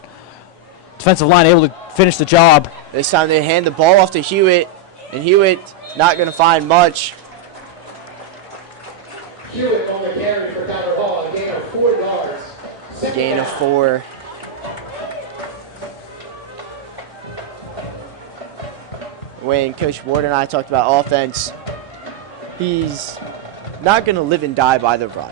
defensive line able to finish the job. This time they hand the ball off to Hewitt, and Hewitt not going to find much. Hewitt on the carry for Calvert Hall, a gain of 4 yards. Gain of 4. When Coach Ward and I talked about offense, he's not going to live and die by the run.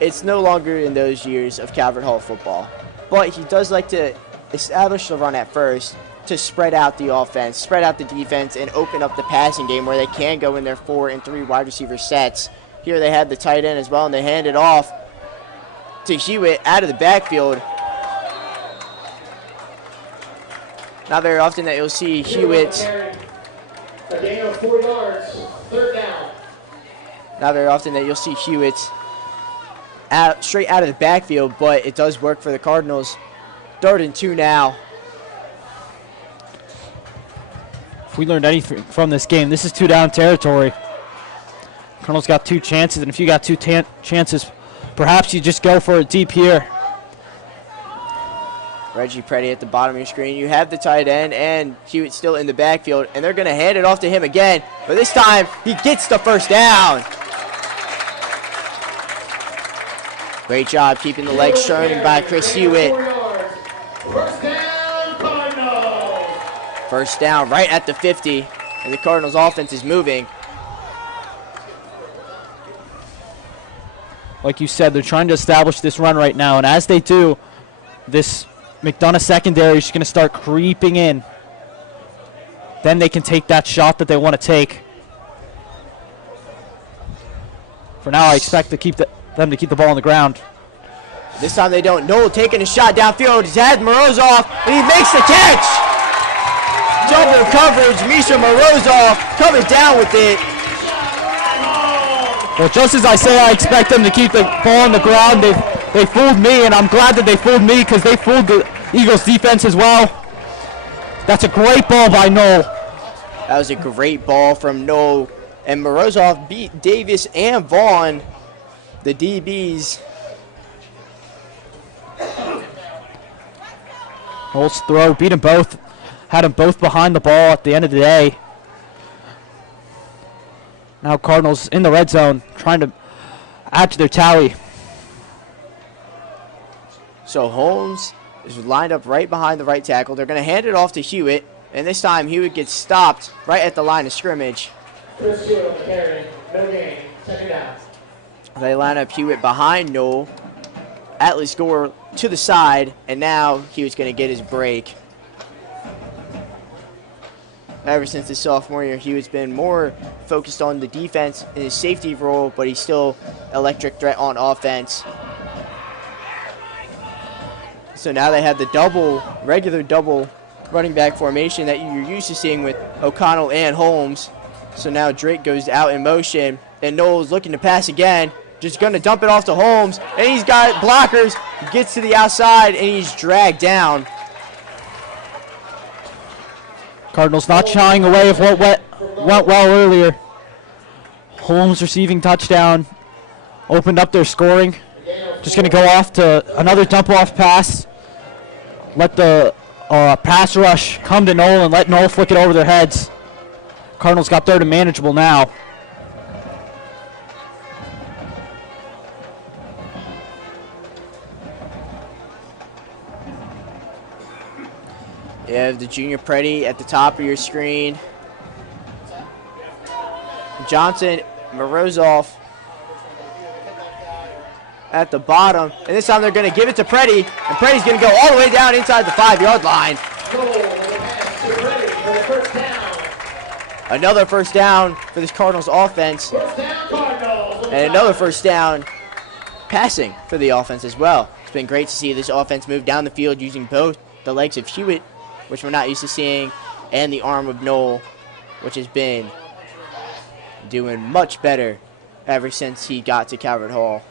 It's no longer in those years of Calvert Hall football. But he does like to establish the run at first to spread out the offense, spread out the defense, and open up the passing game where they can go in their 4 and 3 wide receiver sets. Here they had the tight end as well, and they hand it off to Hewitt out of the backfield. Not very often that you'll see Hewitt. A gain of 4 yards, 3rd down. Not very often that you'll see Hewitt straight out of the backfield, but it does work for the Cardinals. 3rd and 2 now. If we learned anything from this game, this is 2-down territory. Cardinals got 2 chances, and if you got 2 chances, perhaps you just go for it deep here. Reggie Preddy at the bottom of your screen. You have the tight end and Hewitt still in the backfield, and they're going to hand it off to him again, but this time he gets the 1st down. Great job keeping the legs turning by Chris Hewitt. 1st down, Cardinals. 1st down right at the 50, and the Cardinals offense is moving. Like you said, they're trying to establish this run right now, and as they do, this McDonough secondary is going to start creeping in. Then they can take that shot that they want to take. For now, I expect to keep them to keep the ball on the ground. This time they don't. Noel taking a shot downfield. He's had Morozov, and he makes the catch. Double coverage. Misha Morozov comes down with it. Well, just as I say, I expect them to keep the ball on the ground. They fooled me, and I'm glad that they fooled me because they fooled the Eagles defense as well. That's a great ball by Noel. That was a great ball from Noel. And Morozov beat Davis and Vaughn, the DBs. Noel's throw beat them both. Had them both behind the ball at the end of the day. Now Cardinals in the red zone trying to add to their tally. So Holmes is lined up right behind the right tackle. They're going to hand it off to Hewitt, and this time Hewitt gets stopped right at the line of scrimmage. Chris Hewitt on the carry, no gain, 2nd down. They line up Hewitt behind Noel. Atlas Gore to the side, and now Hewitt's going to get his break. Ever since his sophomore year, Hewitt's been more focused on the defense in his safety role, but he's still electric threat on offense. So now they have the regular double running back formation that you're used to seeing with O'Connell and Holmes. So now Drake goes out in motion, and Noel's looking to pass again. Just going to dump it off to Holmes, and he's got blockers. He gets to the outside, and he's dragged down. Cardinals not shying away of what went well earlier. Holmes receiving touchdown. Opened up their scoring. Just going to go off to another dump-off pass. Let the pass rush come to Noel and let Noel flick it over their heads. Cardinals got 3rd and manageable now. You have the junior Preddy at the top of your screen. Johnson, Morozov at the bottom. And this time they're going to give it to Preddy. And Preddy's going to go all the way down inside the 5-yard line. Another 1st down for this Cardinals offense. And another 1st down passing for the offense as well. It's been great to see this offense move down the field using both the legs of Hewitt, which we're not used to seeing, and the arm of Noel, which has been doing much better ever since he got to Calvert Hall.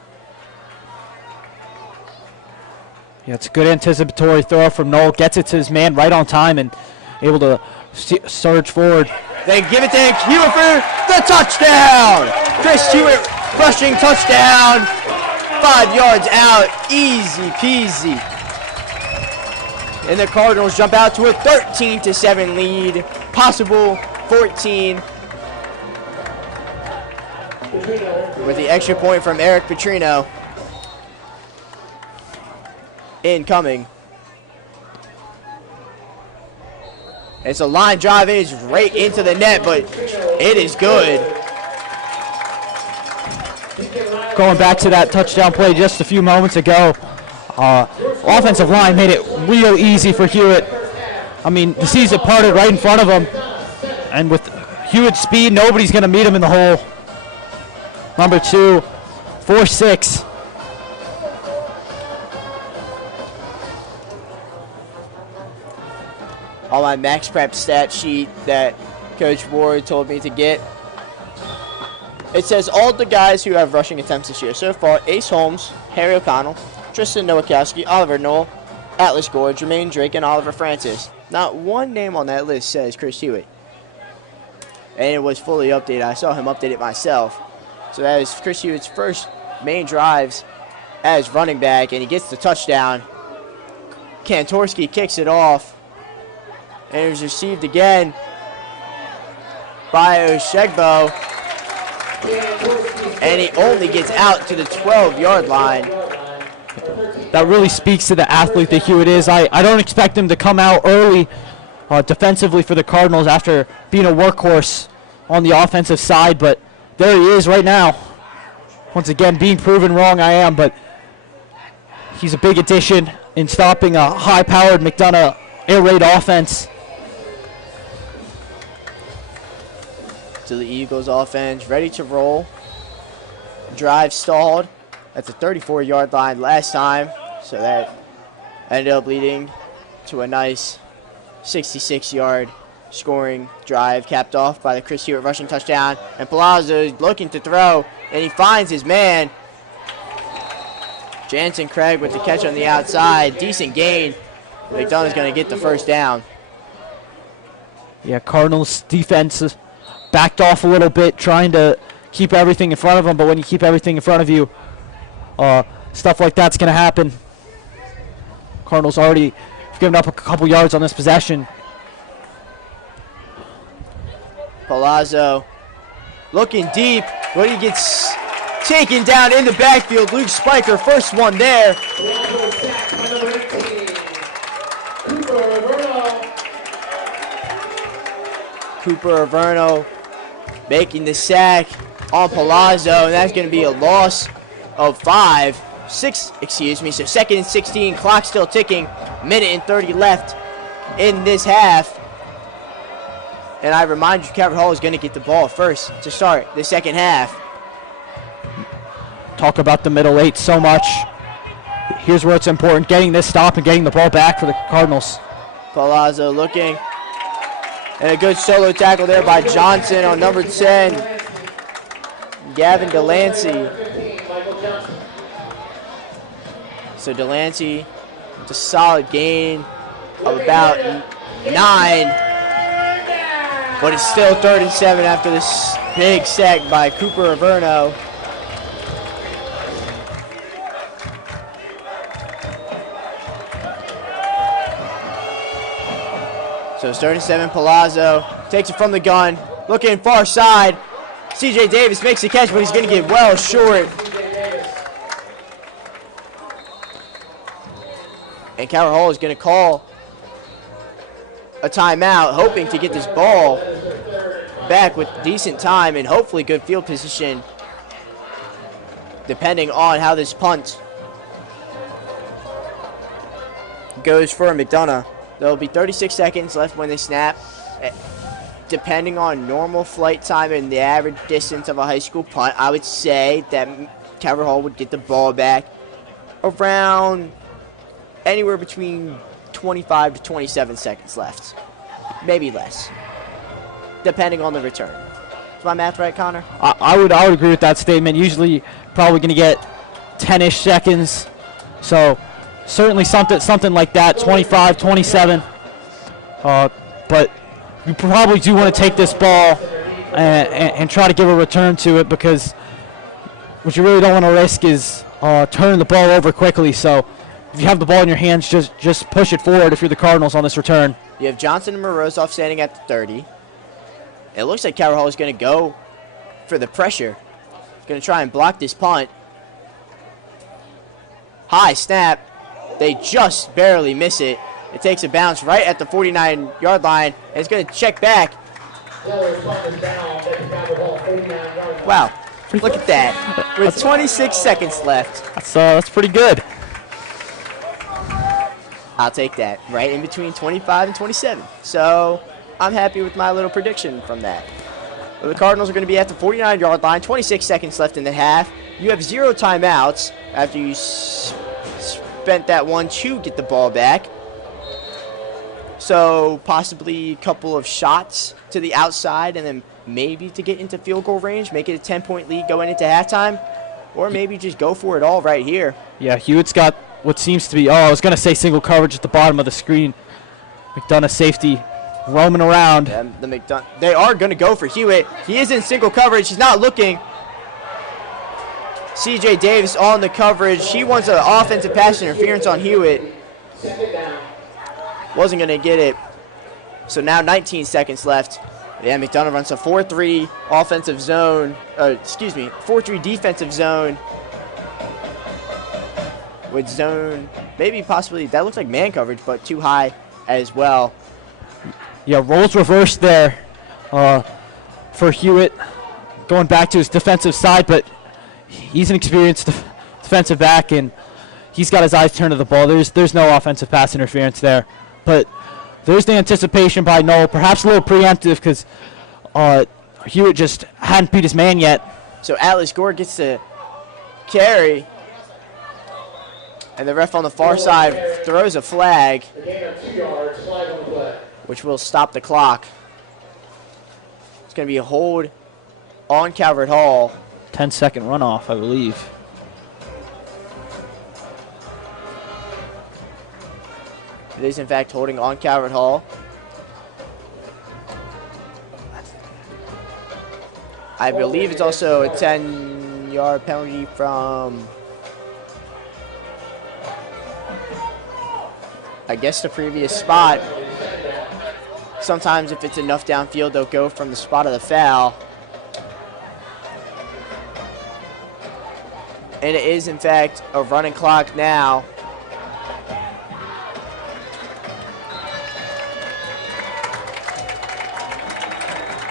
Yeah, it's a good anticipatory throw from Noel. Gets it to his man right on time and able to surge forward. They give it to Hewitt for the touchdown! Chris Hewitt rushing touchdown. 5 yards out, easy peasy. And the Cardinals jump out to a 13-7 lead, possible 14. with the extra point from Eric Petrino. Incoming. It's a line drive. It is right into the net, but it is good. Going back to that touchdown play just a few moments ago, offensive line made it real easy for Hewitt. I mean, the season parted right in front of him, and with Hewitt's speed, nobody's going to meet him in the hole. Number 2, 4-6. On my Max Prep stat sheet that Coach Ward told me to get, it says all the guys who have rushing attempts this year so far: Ace Holmes, Harry O'Connell, Tristan Nowakowski, Oliver Knoll, Atlas Gore, Jermaine Drake, and Oliver Francis. Not one name on that list says Chris Hewitt. And it was fully updated. I saw him update it myself. So that is Chris Hewitt's first main drives as running back, and he gets the touchdown. Kantorski kicks it off, and it was received again by Oshegbo, and he only gets out to the 12-yard line. That really speaks to the athlete that Hewitt is. I don't expect him to come out early defensively for the Cardinals after being a workhorse on the offensive side, but there he is right now. Once again, being proven wrong, I am, but he's a big addition in stopping a high-powered Mcdana air raid offense. To the Eagles offense, ready to roll. Drive stalled at the 34-yard line last time, so that ended up leading to a nice 66-yard scoring drive, capped off by the Chris Hewitt rushing touchdown. And Palazzo is looking to throw, and he finds his man. Jansen Craig with the catch on the outside. Decent gain. McDonough's going to get the first down. Yeah, Cardinals defense is backed off a little bit, trying to keep everything in front of them, but when you keep everything in front of you, stuff like that's going to happen. Cardinals already given up a couple yards on this possession. Palazzo looking deep, but he gets taken down in the backfield. Luke Spiker, first one there. Cooper Averno making the sack on Palazzo, and that's going to be a loss of 6, excuse me. So 2nd and 16, clock still ticking, minute and 30 left in this half. And I remind you, Calvert Hall is going to get the ball first to start the second half. Talk about the middle eight so much. Here's where it's important, getting this stop and getting the ball back for the Cardinals. Palazzo looking, and a good solo tackle there by Johnson on number 10, Gavin Delancey. So Delancey, it's a solid gain of about 9. But it's still 3rd and 7 after this big sack by Cooper Averno. So it's 3rd and 7, Palazzo takes it from the gun, looking far side. CJ Davis makes the catch, but he's going to get well short. And Calvert Hall is going to call a timeout, hoping to get this ball back with decent time and hopefully good field position, depending on how this punt goes for McDonough. There will be 36 seconds left when they snap. Depending on normal flight time and the average distance of a high school punt, I would say that Calvert Hall would get the ball back around anywhere between 25 to 27 seconds left. Maybe less, depending on the return. Is my math right, Connor? I would agree with that statement. Usually probably going to get 10-ish seconds. So certainly something like that, 25, 27. But you probably do want to take this ball and try to give a return to it, because what you really don't want to risk is turning the ball over quickly. So if you have the ball in your hands, just push it forward if you're the Cardinals on this return. You have Johnson and Morozov standing at the 30. It looks like Calvert Hall is going to go for the pressure Going to try and block this punt. High snap. They just barely miss it. It takes a bounce right at the 49-yard line, and it's going to check back. Wow, look at that. With 26 seconds left. That's pretty good. I'll take that. Right in between 25 and 27. So I'm happy with my little prediction from that. Well, the Cardinals are going to be at the 49-yard line. 26 seconds left in the half. You have 0 timeouts after you spent that one to get the ball back. So possibly a couple of shots to the outside and then maybe to get into field goal range, make it a 10-point lead going into halftime, or maybe just go for it all right here. Yeah, Hewitt's got what seems to be, I was going to say single coverage at the bottom of the screen. McDonough safety roaming around. They are going to go for Hewitt. He is in single coverage. He's not looking. C.J. Davis on the coverage. He wants an offensive pass interference on Hewitt. Wasn't going to get it. So now 19 seconds left. Yeah, McDonough runs a 4-3 offensive zone. 4-3 defensive zone. With zone, maybe possibly, that looks like man coverage, but too high as well. Yeah, roles reversed there for Hewitt. Going back to his defensive side, but he's an experienced defensive back, and he's got his eyes turned to the ball. There's no offensive pass interference there. But there's the anticipation by Noel, perhaps a little preemptive because Hewitt just hadn't beat his man yet. So Atlas Gore gets to carry, and the ref on the far side throws a flag, which will stop the clock. It's going to be a hold on Calvert Hall. 10-second runoff, I believe. It is, in fact, holding on Calvert Hall. I believe it's also a 10-yard penalty from, I guess, the previous spot. Sometimes if it's enough downfield, they'll go from the spot of the foul. And it is, in fact, a running clock now.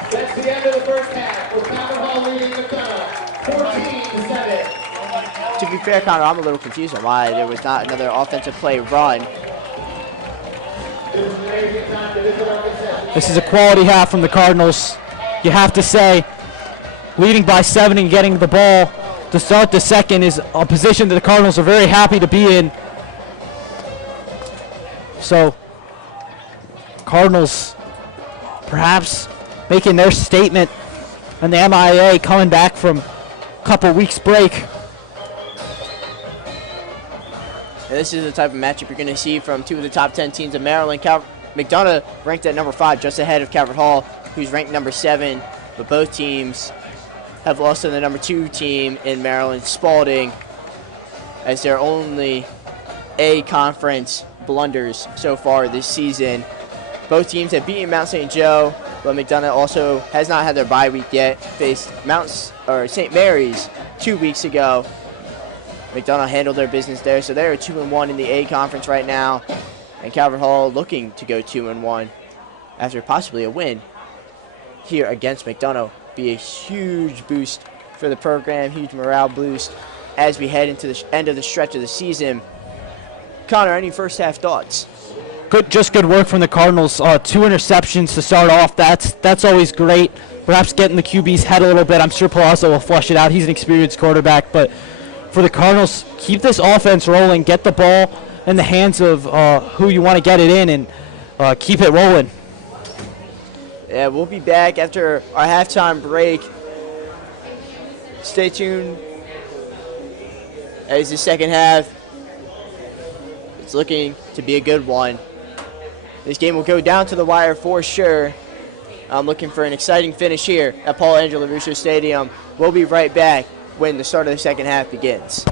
That's the end of the first half, with Calvert Hall leading McDonough 14-7. To be fair, Connor, I'm a little confused on why there was not another offensive play run. This is a quality half from the Cardinals. You have to say, leading by 7 and getting the ball to start the second is a position that the Cardinals are very happy to be in. So, Cardinals perhaps making their statement, and the MIA coming back from a couple weeks break. And this is the type of matchup you're going to see from two of the top 10 teams in Maryland. McDonough ranked at number 5, just ahead of Calvert Hall, who's ranked number 7. But both teams have lost to the number 2 team in Maryland, Spalding, as their only A-conference blunders so far this season. Both teams have beaten Mount St. Joe, but McDonough also has not had their bye week yet. Faced St. Mary's 2 weeks ago. McDonough handled their business there, so they're 2-1 in the A conference right now. And Calvert Hall looking to go 2-1 after possibly a win here against McDonough. Be a huge boost for the program, huge morale boost as we head into the end of the stretch of the season. Connor, any first half thoughts? Just good work from the Cardinals. 2 interceptions to start off. That's always great. Perhaps getting the QB's head a little bit. I'm sure Palazzo will flush it out. He's an experienced quarterback. But for the Cardinals, keep this offense rolling. Get the ball in the hands of who you want to get it in, and keep it rolling. Yeah, we'll be back after our halftime break. Stay tuned as the second half. It's looking to be a good one. This game will go down to the wire for sure. I'm looking for an exciting finish here at Paul Angelo Russo Stadium. We'll be right back when the start of the second half begins.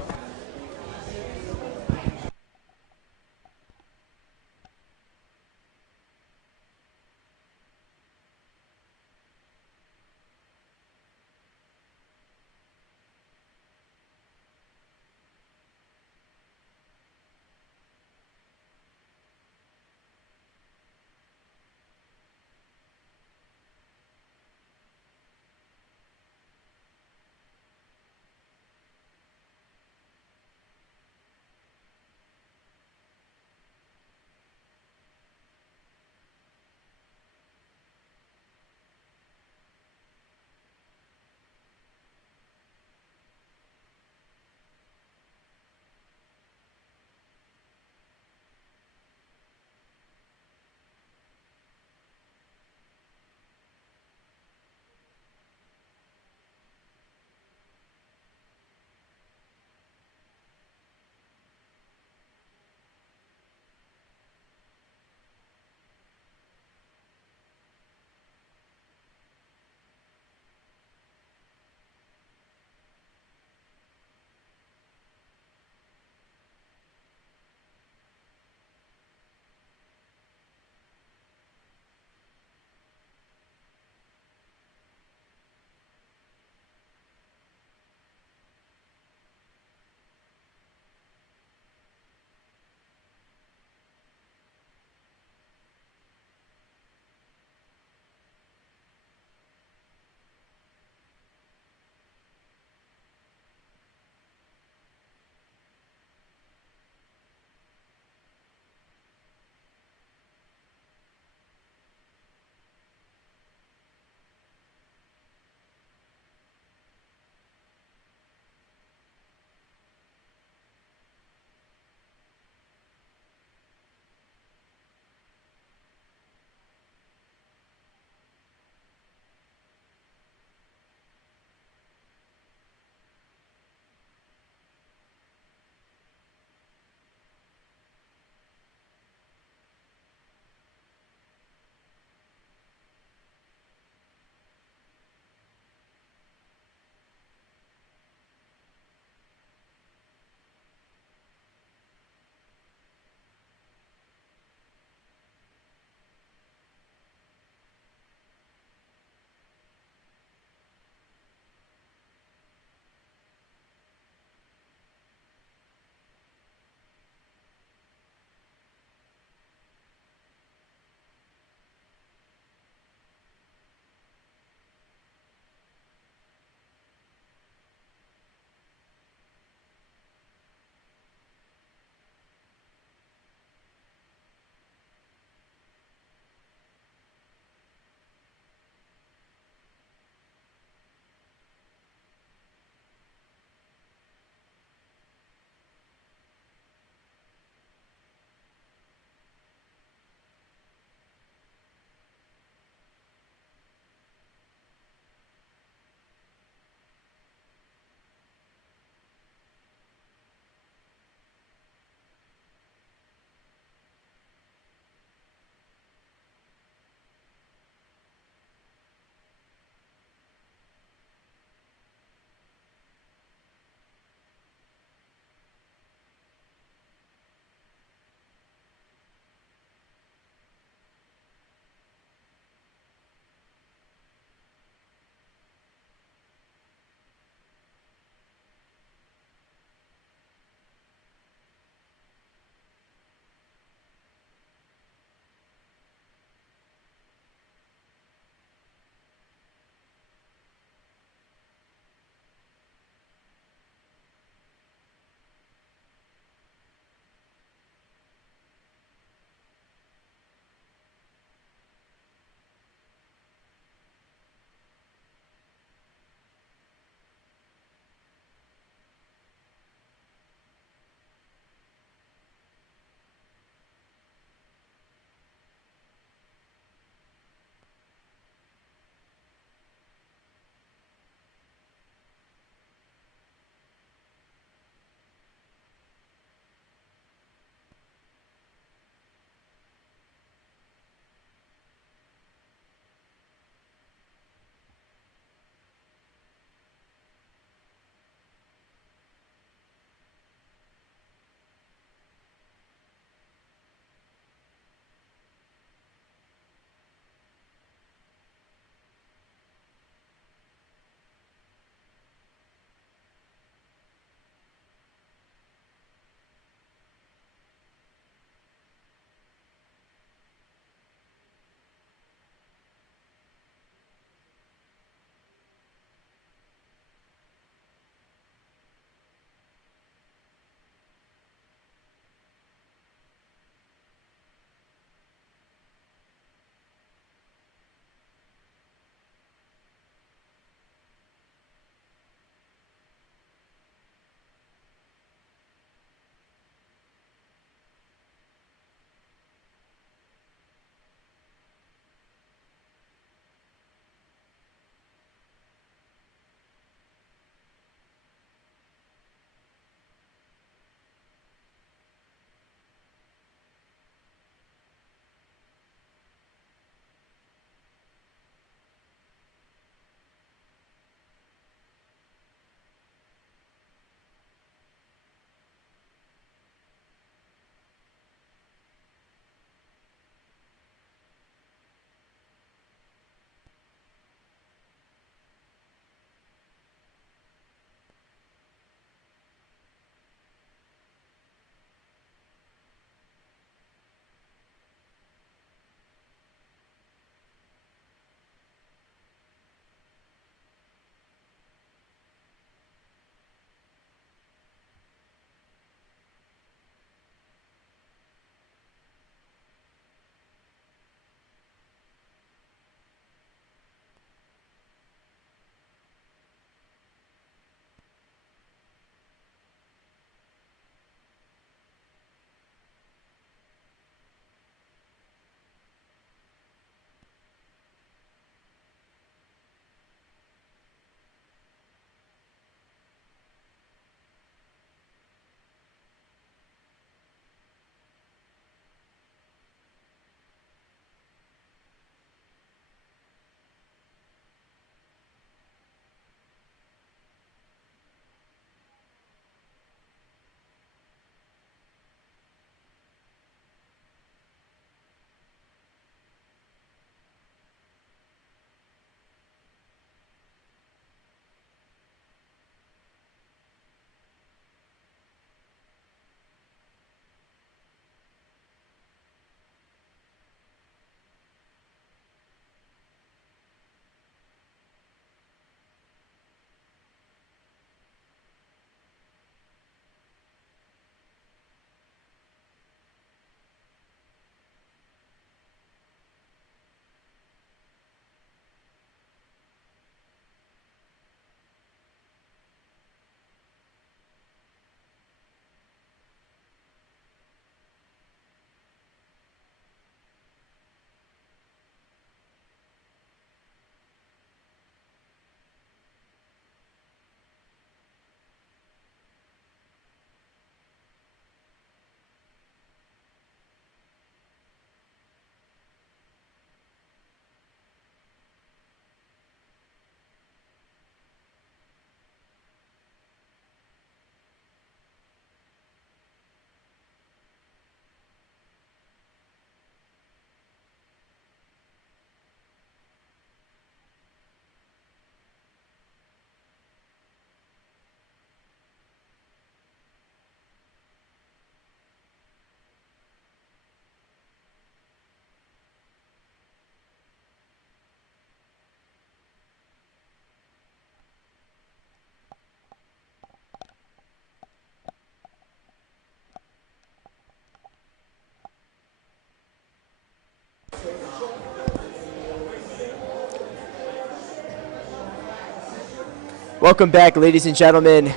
Welcome back, ladies and gentlemen.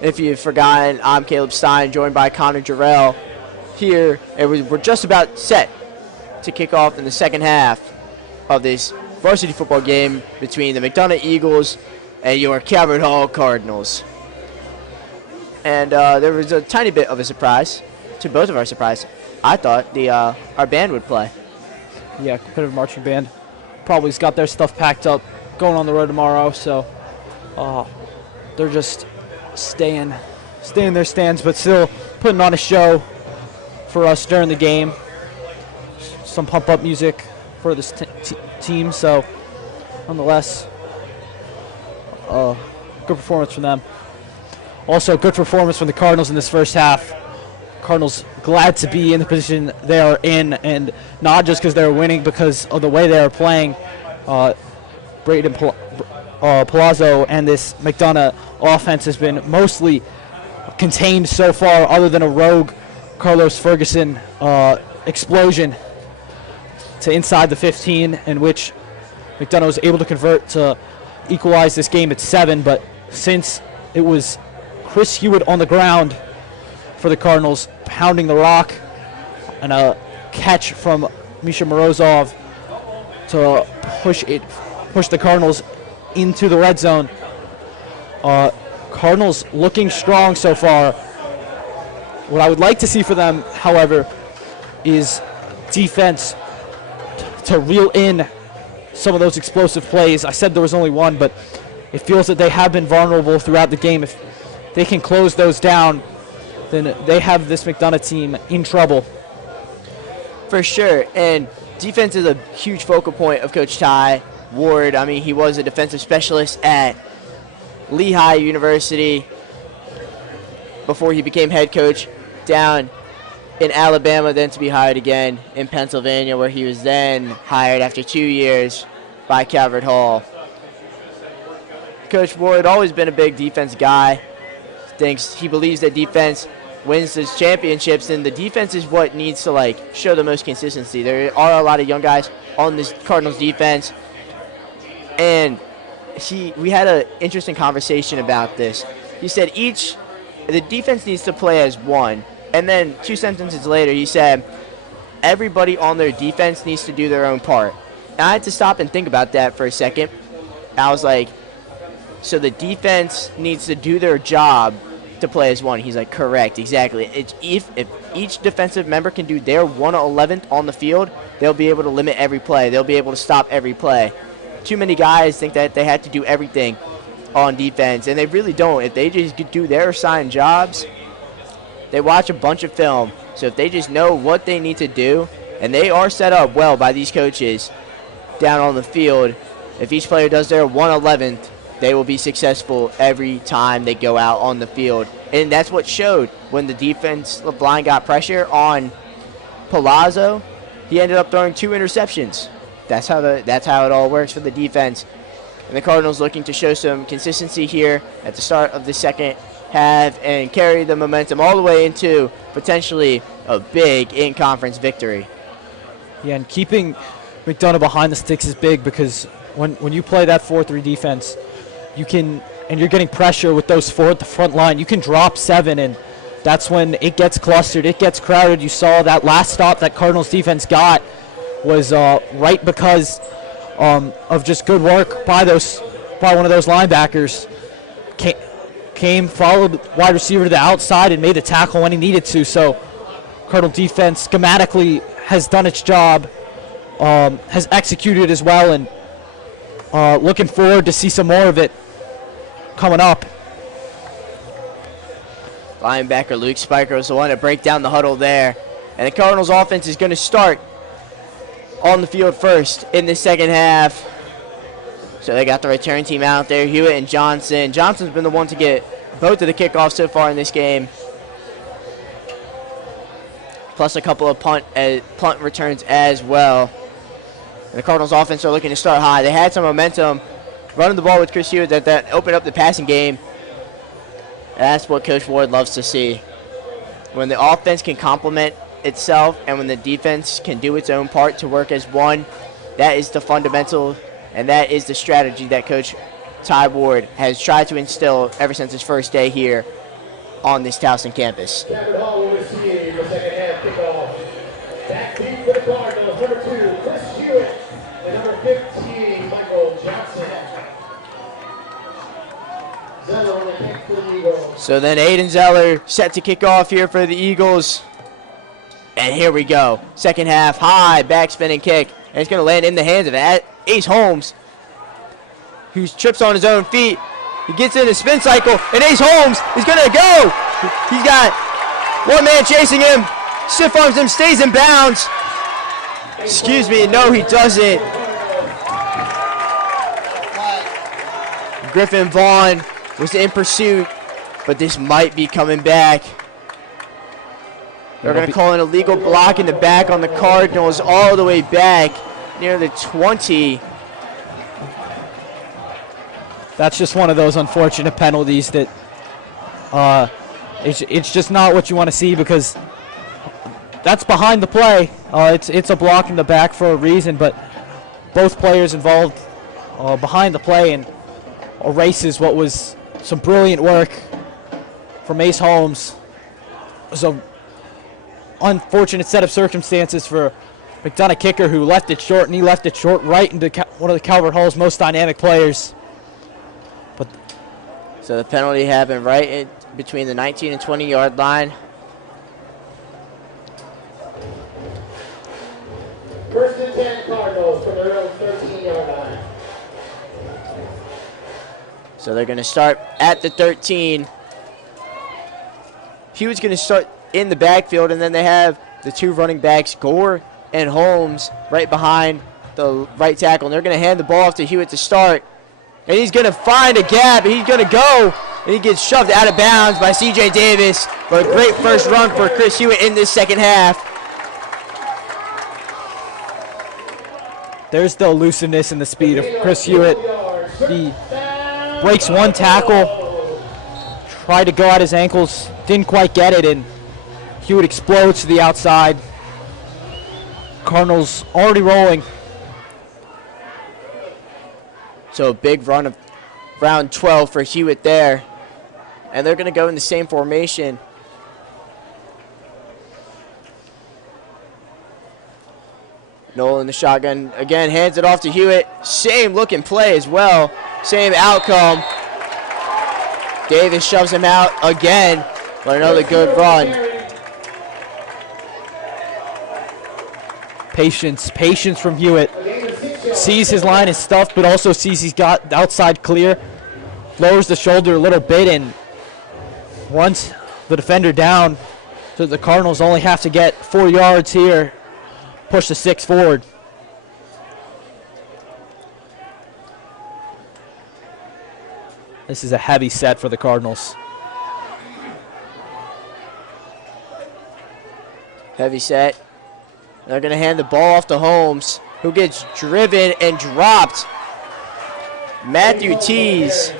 If you've forgotten, I'm Caleb Stein, joined by Connor Jarrell here, and we're just about set to kick off in the second half of this varsity football game between the Mcdana Eagles and your Calvert Hall Cardinals. And there was a tiny bit of a surprise, to both of our surprise. I thought our band would play. Yeah, competitive marching band probably's got their stuff packed up, going on the road tomorrow, so they're just staying in their stands, but still putting on a show for us during the game. Some pump-up music for this team, so nonetheless, good performance from them. Also, good performance from the Cardinals in this first half. Cardinals glad to be in the position they are in, and not just because they're winning, because of the way they are playing. Braden Palazzo and this Mcdana offense has been mostly contained so far, other than a rogue Carlos Ferguson explosion to inside the 15, in which Mcdana was able to convert to equalize this game at 7. But since it was Chris Hewitt on the ground for the Cardinals, pounding the rock, and a catch from Misha Morozov to push the Cardinals into the red zone. Cardinals looking strong so far. What I would like to see for them, however, is defense to reel in some of those explosive plays. I said there was only one, but it feels that they have been vulnerable throughout the game. If they can close those down, then they have this Mcdana team in trouble. For sure, and defense is a huge focal point of Coach Ty Ward. I mean, he was a defensive specialist at Lehigh University before he became head coach down in Alabama, then to be hired again in Pennsylvania, where he was then hired after 2 years by Calvert Hall. Coach Ward always been a big defense guy. He believes that defense wins those championships, and the defense is what needs to show the most consistency. There are a lot of young guys on this Cardinals defense, and we had an interesting conversation about this. He said the defense needs to play as one, and then 2 sentences later he said everybody on their defense needs to do their own part. And I had to stop and think about that for a second. I was like, so the defense needs to do their job to play as one. He's like, correct, exactly. If each defensive member can do their 1/11th on the field, they'll be able to limit every play. They'll be able to stop every play. Too many guys think that they have to do everything on defense, and they really don't. If they just do their assigned jobs, they watch a bunch of film. So if they just know what they need to do, and they are set up well by these coaches down on the field, if each player does their 1/11th, they will be successful every time they go out on the field. And that's what showed when the defense line got pressure on Palazzo. He ended up throwing 2 interceptions. That's how it all works for the defense. And the Cardinals looking to show some consistency here at the start of the second half and carry the momentum all the way into potentially a big in-conference victory. Yeah, and keeping Mcdana behind the sticks is big, because when you play that 4-3 defense, and you're getting pressure with those 4 at the front line, you can drop 7, and that's when it gets clustered, it gets crowded. You saw that last stop that Cardinals defense got was right because of just good work by one of those linebackers. Came, followed wide receiver to the outside, and made a tackle when he needed to. So Cardinal defense schematically has done its job, has executed as well, and looking forward to see some more of it coming up. Linebacker Luke Spiker was the one to break down the huddle there. And the Cardinals offense is going to start on the field first in the second half. So they got the return team out there, Hewitt and Johnson. Johnson's been the one to get both of the kickoffs so far in this game, plus a couple of punt returns as well. And the Cardinals offense are looking to start high. They had some momentum running the ball with Chris Hewitt that opened up the passing game. That's what Coach Ward loves to see. When the offense can complement itself and when the defense can do its own part to work as one, that is the fundamental and that is the strategy that Coach Ty Ward has tried to instill ever since his first day here on this Towson campus. Cabot Hall will receive the second half kickoff. Back deep for the Cardinals, number 2, Chris Hewitt, and number 15, Michael Johnson. Zeller on the kick for the Eagles. So then Aiden Zeller set to kick off here for the Eagles. And here we go. Second half, high backspinning kick. And it's going to land in the hands of Ace Holmes, who trips on his own feet. He gets in a spin cycle, and Ace Holmes is going to go. He's got one man chasing him. Stiff arms him, stays in bounds. Excuse me, no he doesn't. Griffin Vaughn was in pursuit, but this might be coming back. They're going to call an illegal block in the back on the Cardinals all the way back near the 20. That's just one of those unfortunate penalties that it's just not what you want to see, because that's behind the play. It's a block in the back for a reason, but both players involved behind the play and erases what was some brilliant work from Ace Holmes. It was an unfortunate set of circumstances for McDonough kicker, who left it short, and he left it short right into one of the Calvert Hall's most dynamic players. So the penalty happened right in between the 19 and 20 yard line. First and 10 Cardinals from their own 13-yard line. So they're going to start at the 13. Hewitt's going to start in the backfield, and then they have the two running backs, Gore and Holmes, right behind the right tackle. And they're going to hand the ball off to Hewitt to start. And he's going to find a gap, and he's going to go. And he gets shoved out of bounds by C.J. Davis. But a great first run for Chris Hewitt in this second half. There's the elusiveness and the speed of Chris Hewitt. He breaks one tackle, tried to go at his ankles, didn't quite get it, and Hewitt explodes to the outside. Cardinals already rolling. So a big run of round 12 for Hewitt there. And they're going to go in the same formation. Noel in the shotgun again, hands it off to Hewitt. Same looking play as well. Same outcome. Davis shoves him out again. But another good run. Patience from Hewitt. Sees his line is stuffed, but also sees he's got the outside clear. Lowers the shoulder a little bit and runs the defender down. So the Cardinals only have to get 4 yards here. Push the 6 forward. This is a heavy set for the Cardinals. Heavy set. They're going to hand the ball off to Holmes, who gets driven and dropped. Matthew Tees.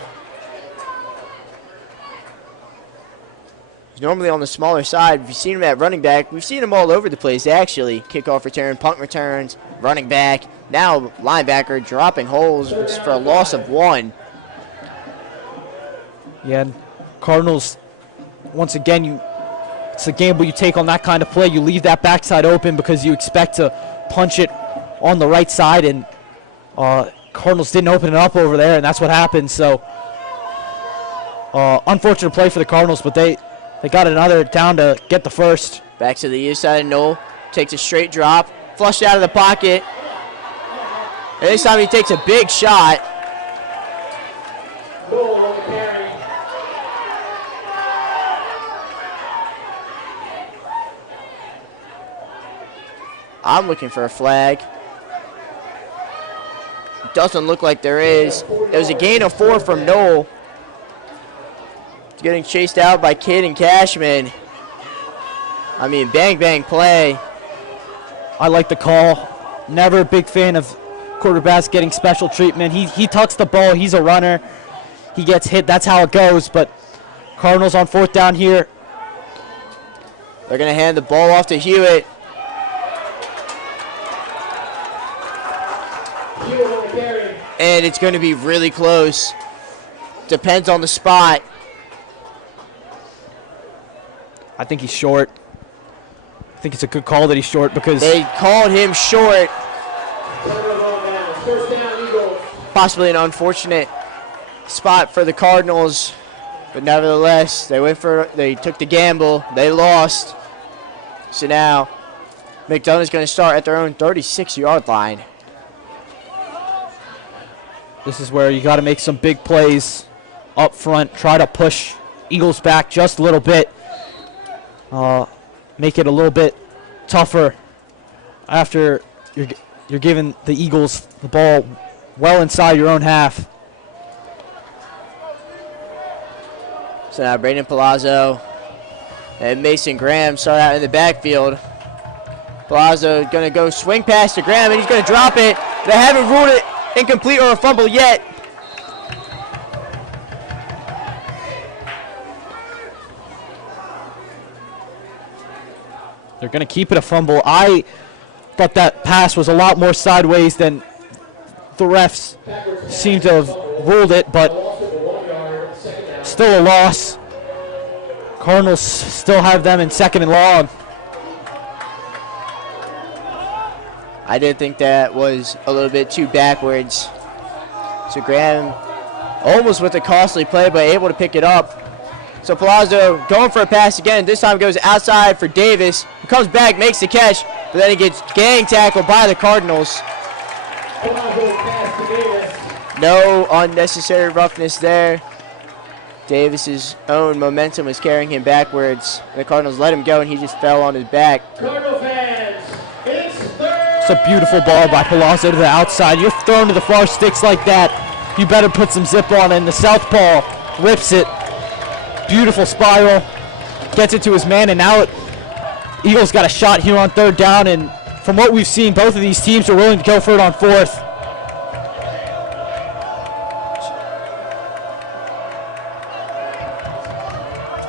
He's normally on the smaller side. We've seen him at running back. We've seen him all over the place, actually. Kickoff return, punt returns, running back. Now linebacker dropping holes for a loss of 1. Yeah, and Cardinals, once again, it's a gamble you take on that kind of play. You leave that backside open because you expect to punch it on the right side, and Cardinals didn't open it up over there, and that's what happened. So unfortunate play for the Cardinals, but they got another down to get the first. Back to the ear side, Noel takes a straight drop, flushed out of the pocket. And this time he takes a big shot. Noel on the carry. I'm looking for a flag. Doesn't look like there is. It was a gain of 4 from Noel. Getting chased out by Kidd and Cashman. I mean, bang, bang play. I like the call. Never a big fan of quarterbacks getting special treatment. He tucks the ball. He's a runner. He gets hit. That's how it goes. But Cardinals on 4th down here. They're going to hand the ball off to Hewitt. Hewitt on the carry. And it's going to be really close. Depends on the spot. I think he's short. I think it's a good call that he's short because They called him short. First down, Eagles. Possibly an unfortunate spot for the Cardinals, but nevertheless, they took the gamble. They lost. So now McDonald's going to start at their own 36-yard line. this is where you got to make some big plays up front. Try to push Eagles back just a little bit. Make it a little bit tougher after you're giving the Eagles the ball well inside your own half. So now Braden Palazzo and Mason Graham start out in the backfield. Palazzo going to go swing pass to Graham, and he's going to drop it. They haven't ruled it incomplete or a fumble yet. They're going to keep it a fumble. I thought that pass was a lot more sideways than the refs seem to have ruled it, but still a loss. Cardinals still have them in 2nd and long. I did think that was a little bit too backwards. So Graham almost with a costly play, but able to pick it up. So Palazzo going for a pass again. This time goes outside for Davis. He comes back, makes the catch, but then he gets gang tackled by the Cardinals. No unnecessary roughness there. Davis's own momentum was carrying him backwards. The Cardinals let him go, and he just fell on his back. Cardinal fans, it's It's a beautiful ball by Palazzo to the outside. You're thrown to the far sticks like that, you better put some zip on it. And the southpaw rips it. Beautiful spiral. Gets it to his man, and now Eagles got a shot here on 3rd down. And from what we've seen, both of these teams are willing to go for it on 4th.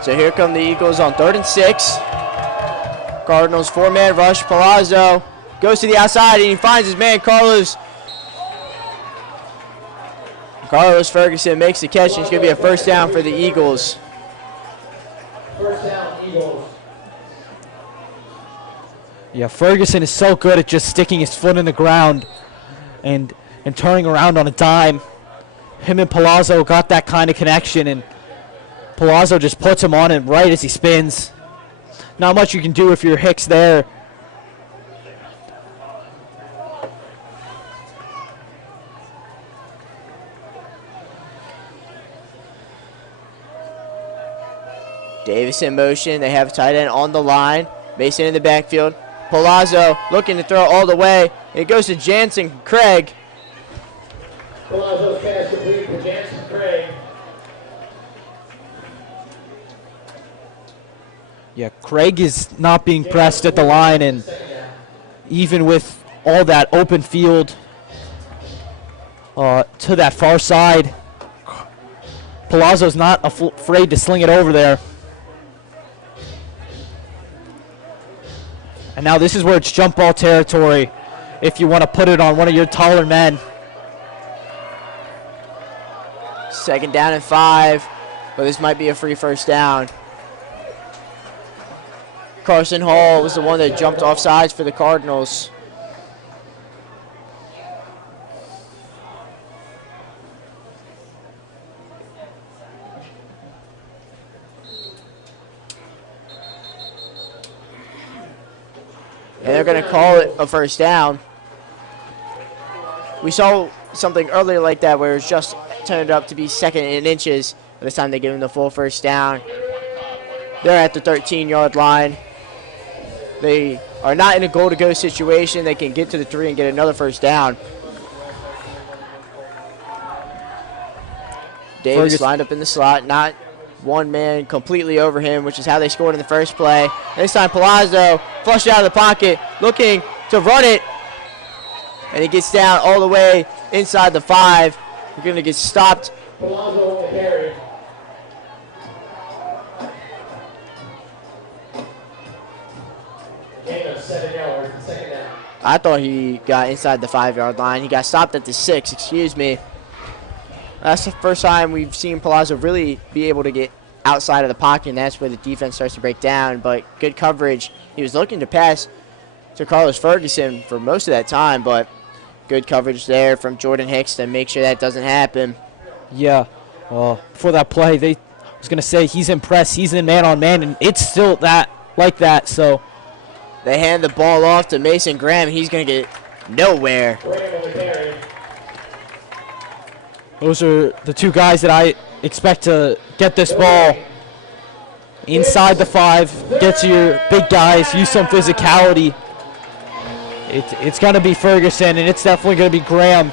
So here come the Eagles on 3rd and 6. Cardinals 4-man rush. Palazzo goes to the outside, and he finds his man Carlos Ferguson makes the catch, and it's going to be a first down for the Eagles. first down, Eagles. Yeah, Ferguson is so good at just sticking his foot in the ground and turning around on a dime. Him and Palazzo got that kind of connection, and Palazzo just puts him on it right as he spins. Not much you can do if you're Hicks there. Davis in motion. They have a tight end on the line. Mason in the backfield. Palazzo looking to throw all the way. It goes to Jansen Craig. Palazzo's pass complete to Jansen Craig. Yeah, Craig is not being pressed at the line, and even with all that open field to that far side, Palazzo's not afraid to sling it over there. And now this is where it's jump ball territory if you want to put it on one of your taller men. 2nd down and 5, but this might be a free first down. Carson Hall was the one that jumped off sides for the Cardinals. And they're going to call it a first down. We saw something earlier like that where it was just turned up to be 2nd and inches. But this time they give him the full first down. They're at the 13-yard line. They are not in a goal-to-go situation. They can get to the 3 and get another first down. Davis lined up in the slot, not one man completely over him, which is how they scored in the first play. This time Palazzo flushed out of the pocket, looking to run it. And he gets down all the way inside the 5. We're going to get stopped. Palazzo carry. Gain of 7 yards, 2nd down. I thought he got inside the 5-yard line. He got stopped at the 6, excuse me. That's the first time we've seen Palazzo really be able to get outside of the pocket, and that's where the defense starts to break down. But good coverage. He was looking to pass to Carlos Ferguson for most of that time, but good coverage there from Jordan Hicks to make sure that doesn't happen. Yeah. Before that play, I was going to say he's impressed. He's in man-on-man, and it's still like that. So they hand the ball off to Mason Graham. He's going to get nowhere. Those are the two guys that I expect to get this ball inside the 5, get to your big guys, use some physicality. It's going to be Ferguson, and it's definitely going to be Graham.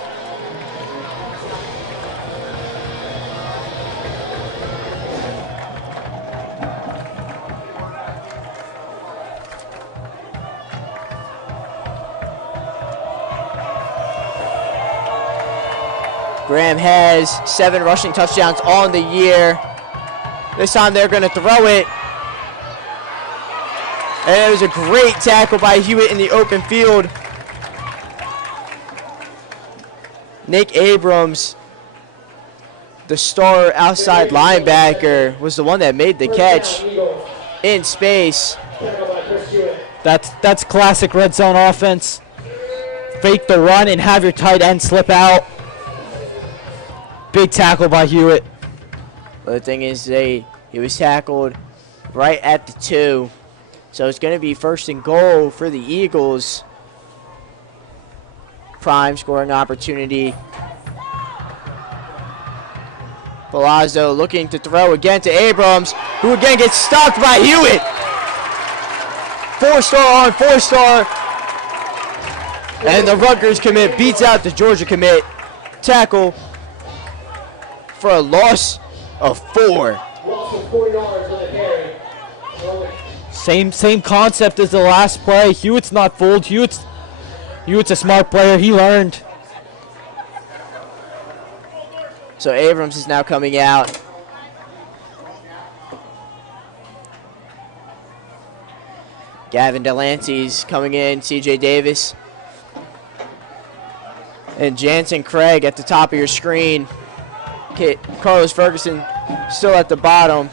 Graham has 7 rushing touchdowns on the year. This time they're going to throw it. And it was a great tackle by Hewitt in the open field. Nick Abrams, the star outside linebacker, was the one that made the catch in space. That's classic red zone offense. Fake the run and have your tight end slip out. Big tackle by Hewitt. But the thing is, he was tackled right at the 2. So it's going to be 1st and goal for the Eagles. Prime scoring opportunity. Palazzo looking to throw again to Abrams, who again gets stopped by Hewitt. 4-star on 4-star. And the Rutgers commit beats out the Georgia commit. Tackle for a loss of 4. Loss of 4 yards on the carry. Same concept as the last play. Hewitt's not fooled. Hewitt's a smart player. He learned. So Abrams is now coming out. Gavin Delancey's coming in. CJ Davis. And Jansen Craig at the top of your screen. Carlos Ferguson still at the bottom.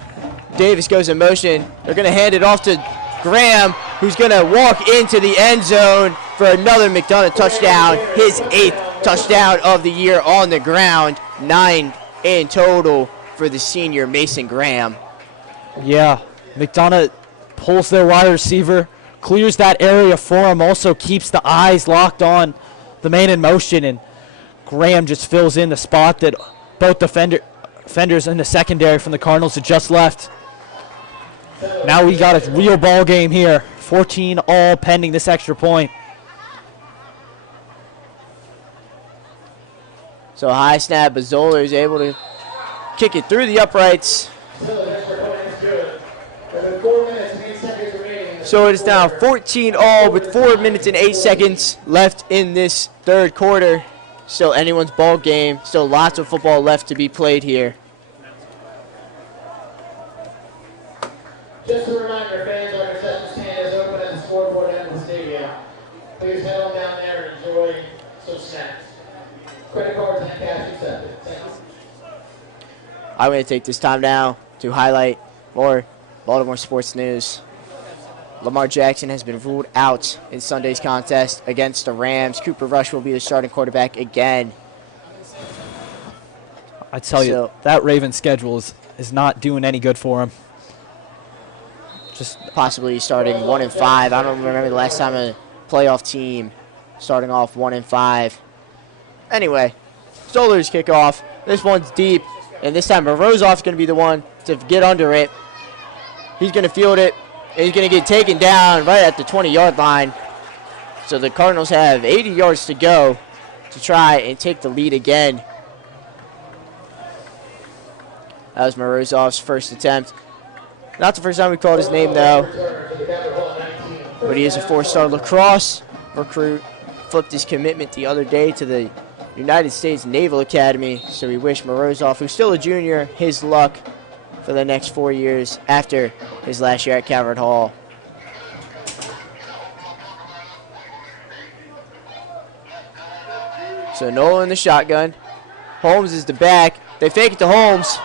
Davis goes in motion. They're going to hand it off to Graham, who's going to walk into the end zone for another McDonough touchdown. His 8th touchdown of the year on the ground. 9 in total for the senior Mason Graham. Yeah, McDonough pulls their wide receiver, clears that area for him, also keeps the eyes locked on the man in motion, and Graham just fills in the spot that both defenders in the secondary from the Cardinals had just left. Now we got a real ball game here. 14 all pending this extra point. So high snap, Bazzola is able to kick it through the uprights. So it is now 14 all with 4 minutes and 8 seconds left in this 3rd quarter. Still anyone's ball game. Still lots of football left to be played here. Just a reminder, fans, our concession stand is open at the scoreboard end of the stadium. Please head on down there and enjoy some snacks. Credit cards and cash accepted. Thank you. I'm going to take this time now to highlight more Baltimore sports news. Lamar Jackson has been ruled out in Sunday's contest against the Rams. Cooper Rush will be the starting quarterback again. I tell you, that Ravens schedule is not doing any good for him. Just possibly starting 1-5. I don't remember the last time a playoff team starting off 1-5. Anyway, Stoller's kickoff. This one's deep, and this time Morozov's going to be the one to get under it. He's going to field it, and he's going to get taken down right at the 20-yard line. So the Cardinals have 80 yards to go to try and take the lead again. That was Morozov's first attempt. Not the first time we called his name, though. But he is a 4-star lacrosse recruit. Flipped his commitment the other day to the United States Naval Academy. So we wish Morozov, who's still a junior, his luck for the next 4 years after his last year at Calvert Hall. So Nola in the shotgun. Holmes is the back. They fake it to Holmes.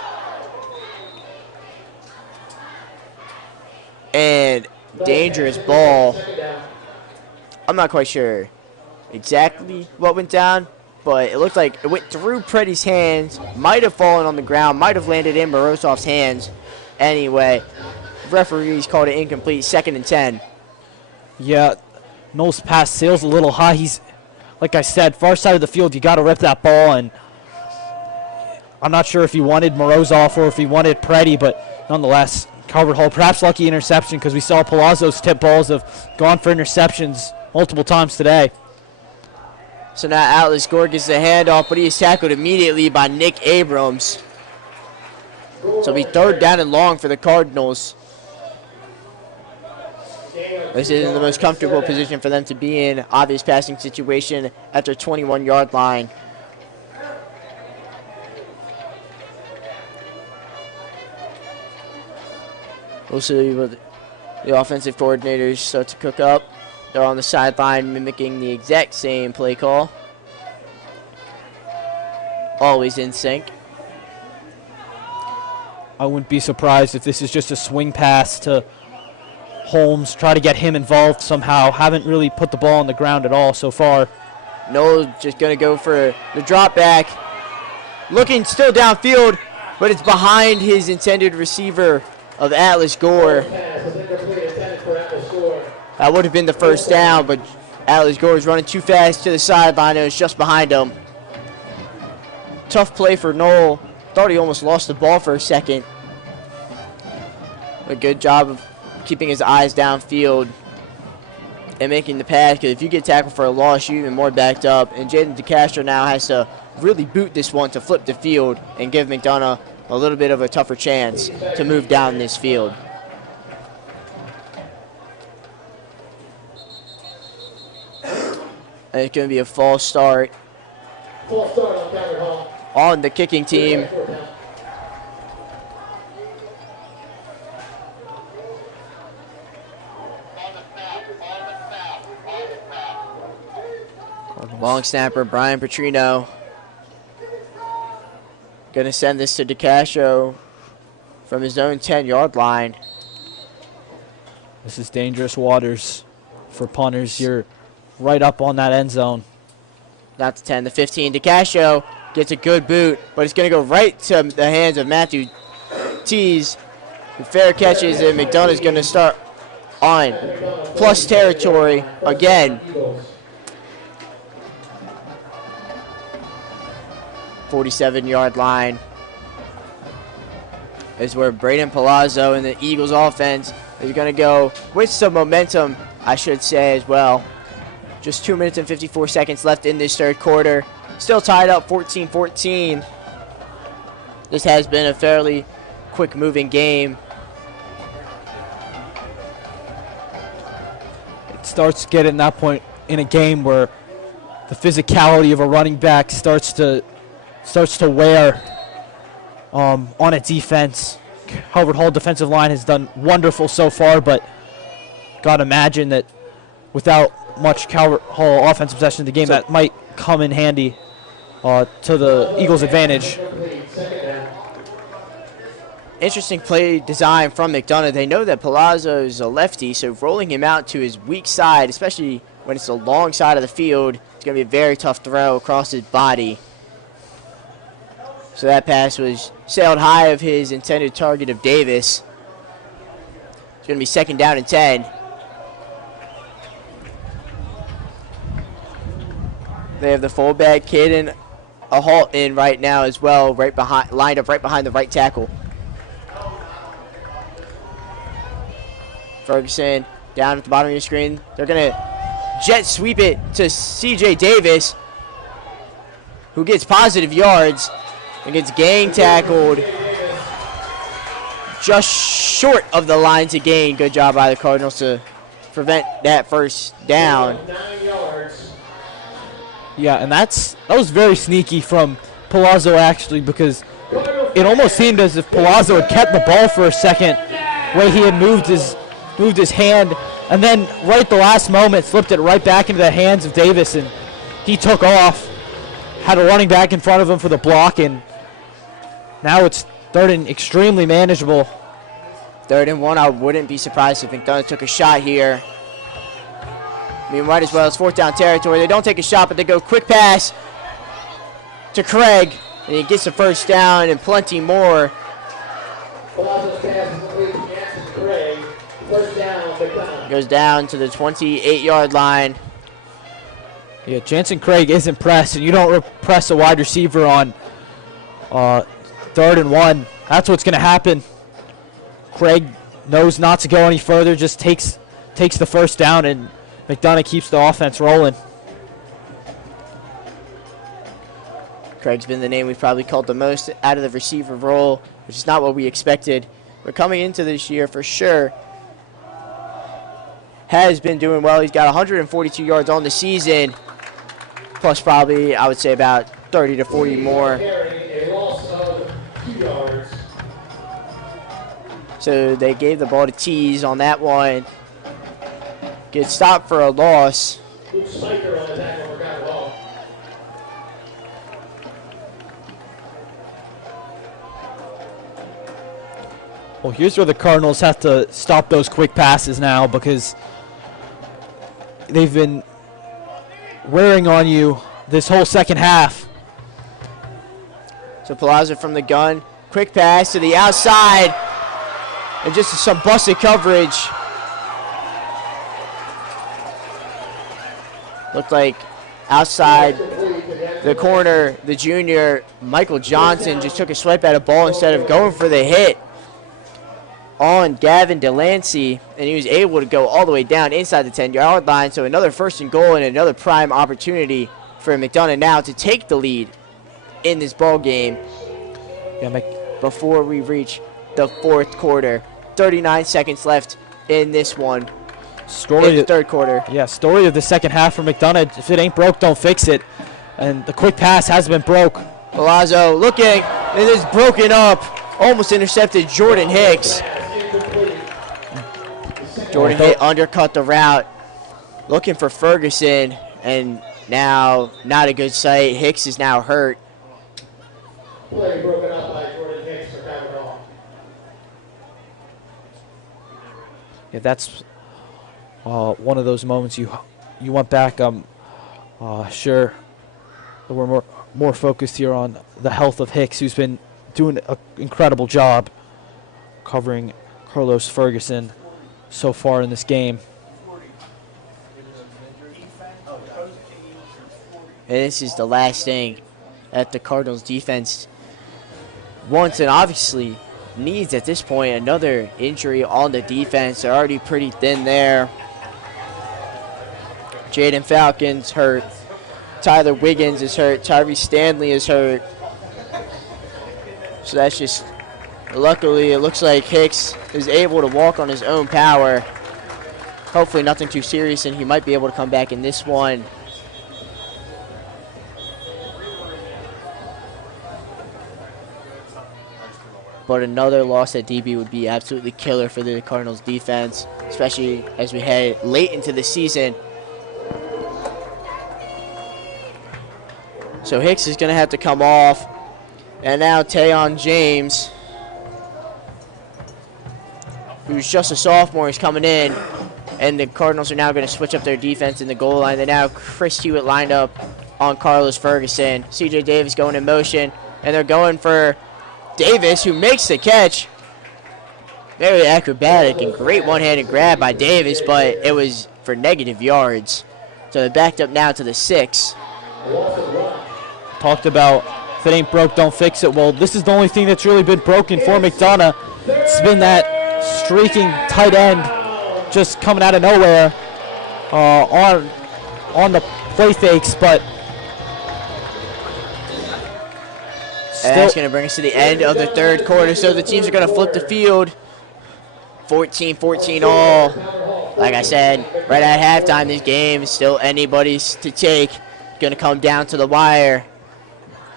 And dangerous ball. I'm not quite sure exactly what went down, but it looked like it went through Preddy's hands, might have fallen on the ground, might have landed in Morozov's hands. Anyway, referees called it incomplete, 2nd and 10. Yeah, Noel's pass sails a little high. He's, like I said, far side of the field. You got to rip that ball, and I'm not sure if he wanted Morozov or if he wanted Preddy, but nonetheless, Calvert Hall, perhaps lucky interception because we saw Palazzo's tip balls have gone for interceptions multiple times today. So now Atlas Gore gets the handoff, but he is tackled immediately by Nick Abrams. So it'll be 3rd down and long for the Cardinals. This isn't the most comfortable position for them to be in. Obvious passing situation at their 21-yard line. We'll see what the offensive coordinators start to cook up. They're on the sideline mimicking the exact same play call. Always in sync. I wouldn't be surprised if this is just a swing pass to Holmes, try to get him involved somehow. Haven't really put the ball on the ground at all so far. Noel just going to go for the drop back. Looking still downfield, but it's behind his intended receiver of Atlas Gore. That would have been the 1st down, but Atlas Gore is running too fast to the sideline and it's just behind him. Tough play for Noel. Thought he almost lost the ball for a second. A good job of keeping his eyes downfield and making the pass, because if you get tackled for a loss, you're even more backed up. And Jaden DeCastro now has to really boot this one to flip the field and give McDonough a little bit of a tougher chance to move down this field. And it's going to be a false start on the kicking team. Long snapper Brian Petrino going to send this to DeCastro from his own 10-yard line. This is dangerous waters for punters. You're right up on that end zone. Not the 10, the 15. DeCastro gets a good boot, but it's going to go right to the hands of Matthew Tees. The fair catches, and McDonough's going to start on plus territory again. 47-yard line is where Braden Palazzo and the Eagles offense is going to go with some momentum, I should say, as well. Just 2 minutes and 54 seconds left in this 3rd quarter. Still tied up 14-14. This has been a fairly quick-moving game. It starts getting that point in a game where the physicality of a running back starts to wear on a defense. Calvert Hall defensive line has done wonderful so far, but gotta imagine that without much Calvert Hall offensive possession in the game, that might come in handy to the Eagles' advantage. Interesting play design from McDonough. They know that Palazzo is a lefty, so rolling him out to his weak side, especially when it's the long side of the field, it's going to be a very tough throw across his body. So that pass was sailed high of his intended target of Davis. It's going to be 2nd down and 10. They have the fullback kid and a halt in right now as well, right behind, lined up right behind the right tackle. Ferguson down at the bottom of your screen. They're going to jet sweep it to C.J. Davis, who gets positive yards and gets gang tackled just short of the line to gain. Good job by the Cardinals to prevent that 1st down. Yeah, and that was very sneaky from Palazzo, actually, because it almost seemed as if Palazzo had kept the ball for a second, way he had moved his hand, and then right at the last moment slipped it right back into the hands of Davis, and he took off. had a running back in front of him for the block, and now it's 3rd and extremely manageable. 3rd and 1, I wouldn't be surprised if McDonough took a shot here. I mean, might as well. It's 4th down territory. They don't take a shot, but they go quick pass to Craig, and he gets the 1st down and plenty more. Palazzo's pass is complete to Jansen Craig. 1st down, McDonough. Goes down to the 28-yard line. Yeah, Jansen Craig isn't pressed, and you don't press a wide receiver on 3rd and 1. That's what's going to happen. Craig knows not to go any further, just takes the 1st down, and McDonough keeps the offense rolling. Craig's been the name we've probably called the most out of the receiver role, which is not what we expected. But coming into this year, for sure, has been doing well. He's got 142 yards on the season, plus probably, I would say, about 30 to 40 more. A loss of 2 yards. So they gave the ball to Tease on that one. Good stop for a loss. Luke Spiker on the tackle for got the ball. Well, here's where the Cardinals have to stop those quick passes now, because they've been wearing on you this whole second half. So Palazzo from the gun. Quick pass to the outside. And just some busted coverage. Looked like outside the corner, the junior, Michael Johnson, just took a swipe at a ball instead of going for the hit on Gavin Delancey, and he was able to go all the way down inside the 10-yard line. So another 1st and goal and another prime opportunity for McDonough now to take the lead in this ball game before we reach the 4th quarter. 39 seconds left in this one. In the 3rd quarter. Yeah, story of the second half for McDonough. If it ain't broke, don't fix it. And the quick pass has been broke. Palazzo looking, and is broken up. Almost intercepted Jordan Hicks. Jordan hit, undercut the route. Looking for Ferguson, and now not a good sight. Hicks is now hurt. Play broken up by Jordan Hicks for got the ball. Yeah, that's one of those moments you went back. Sure, we're more focused here on the health of Hicks, who's been doing an incredible job covering Carlos Ferguson so far in this game. And this is the last thing that the Cardinals defense wants and obviously needs at this point. Another injury on the defense. They're already pretty thin there. Jaden Falcon's hurt. Tyler Wiggins is hurt. Tyree Stanley is hurt. So that's just, luckily it looks like Hicks is able to walk on his own power. Hopefully nothing too serious, and he might be able to come back in this one. But another loss at DB would be absolutely killer for the Cardinals defense, especially as we head late into the season. So Hicks is going to have to come off. And now Tayon James, who's just a sophomore, is coming in. And the Cardinals are now going to switch up their defense in the goal line. They now have Chris Hewitt lined up on Carlos Ferguson. C.J. Davis going in motion. And they're going for Davis, who makes the catch. Very acrobatic and great one-handed grab by Davis, but it was for negative yards. So they're backed up now to the 6. Talked about if it ain't broke, don't fix it. Well, this is the only thing that's really been broken for McDonough. It's been that streaking tight end just coming out of nowhere on the play fakes, but and that's going to bring us to the end of the 3rd quarter. So the teams are going to flip the field. 14-14 all. Like I said, right at halftime, this game is still anybody's to take. Going to come down to the wire.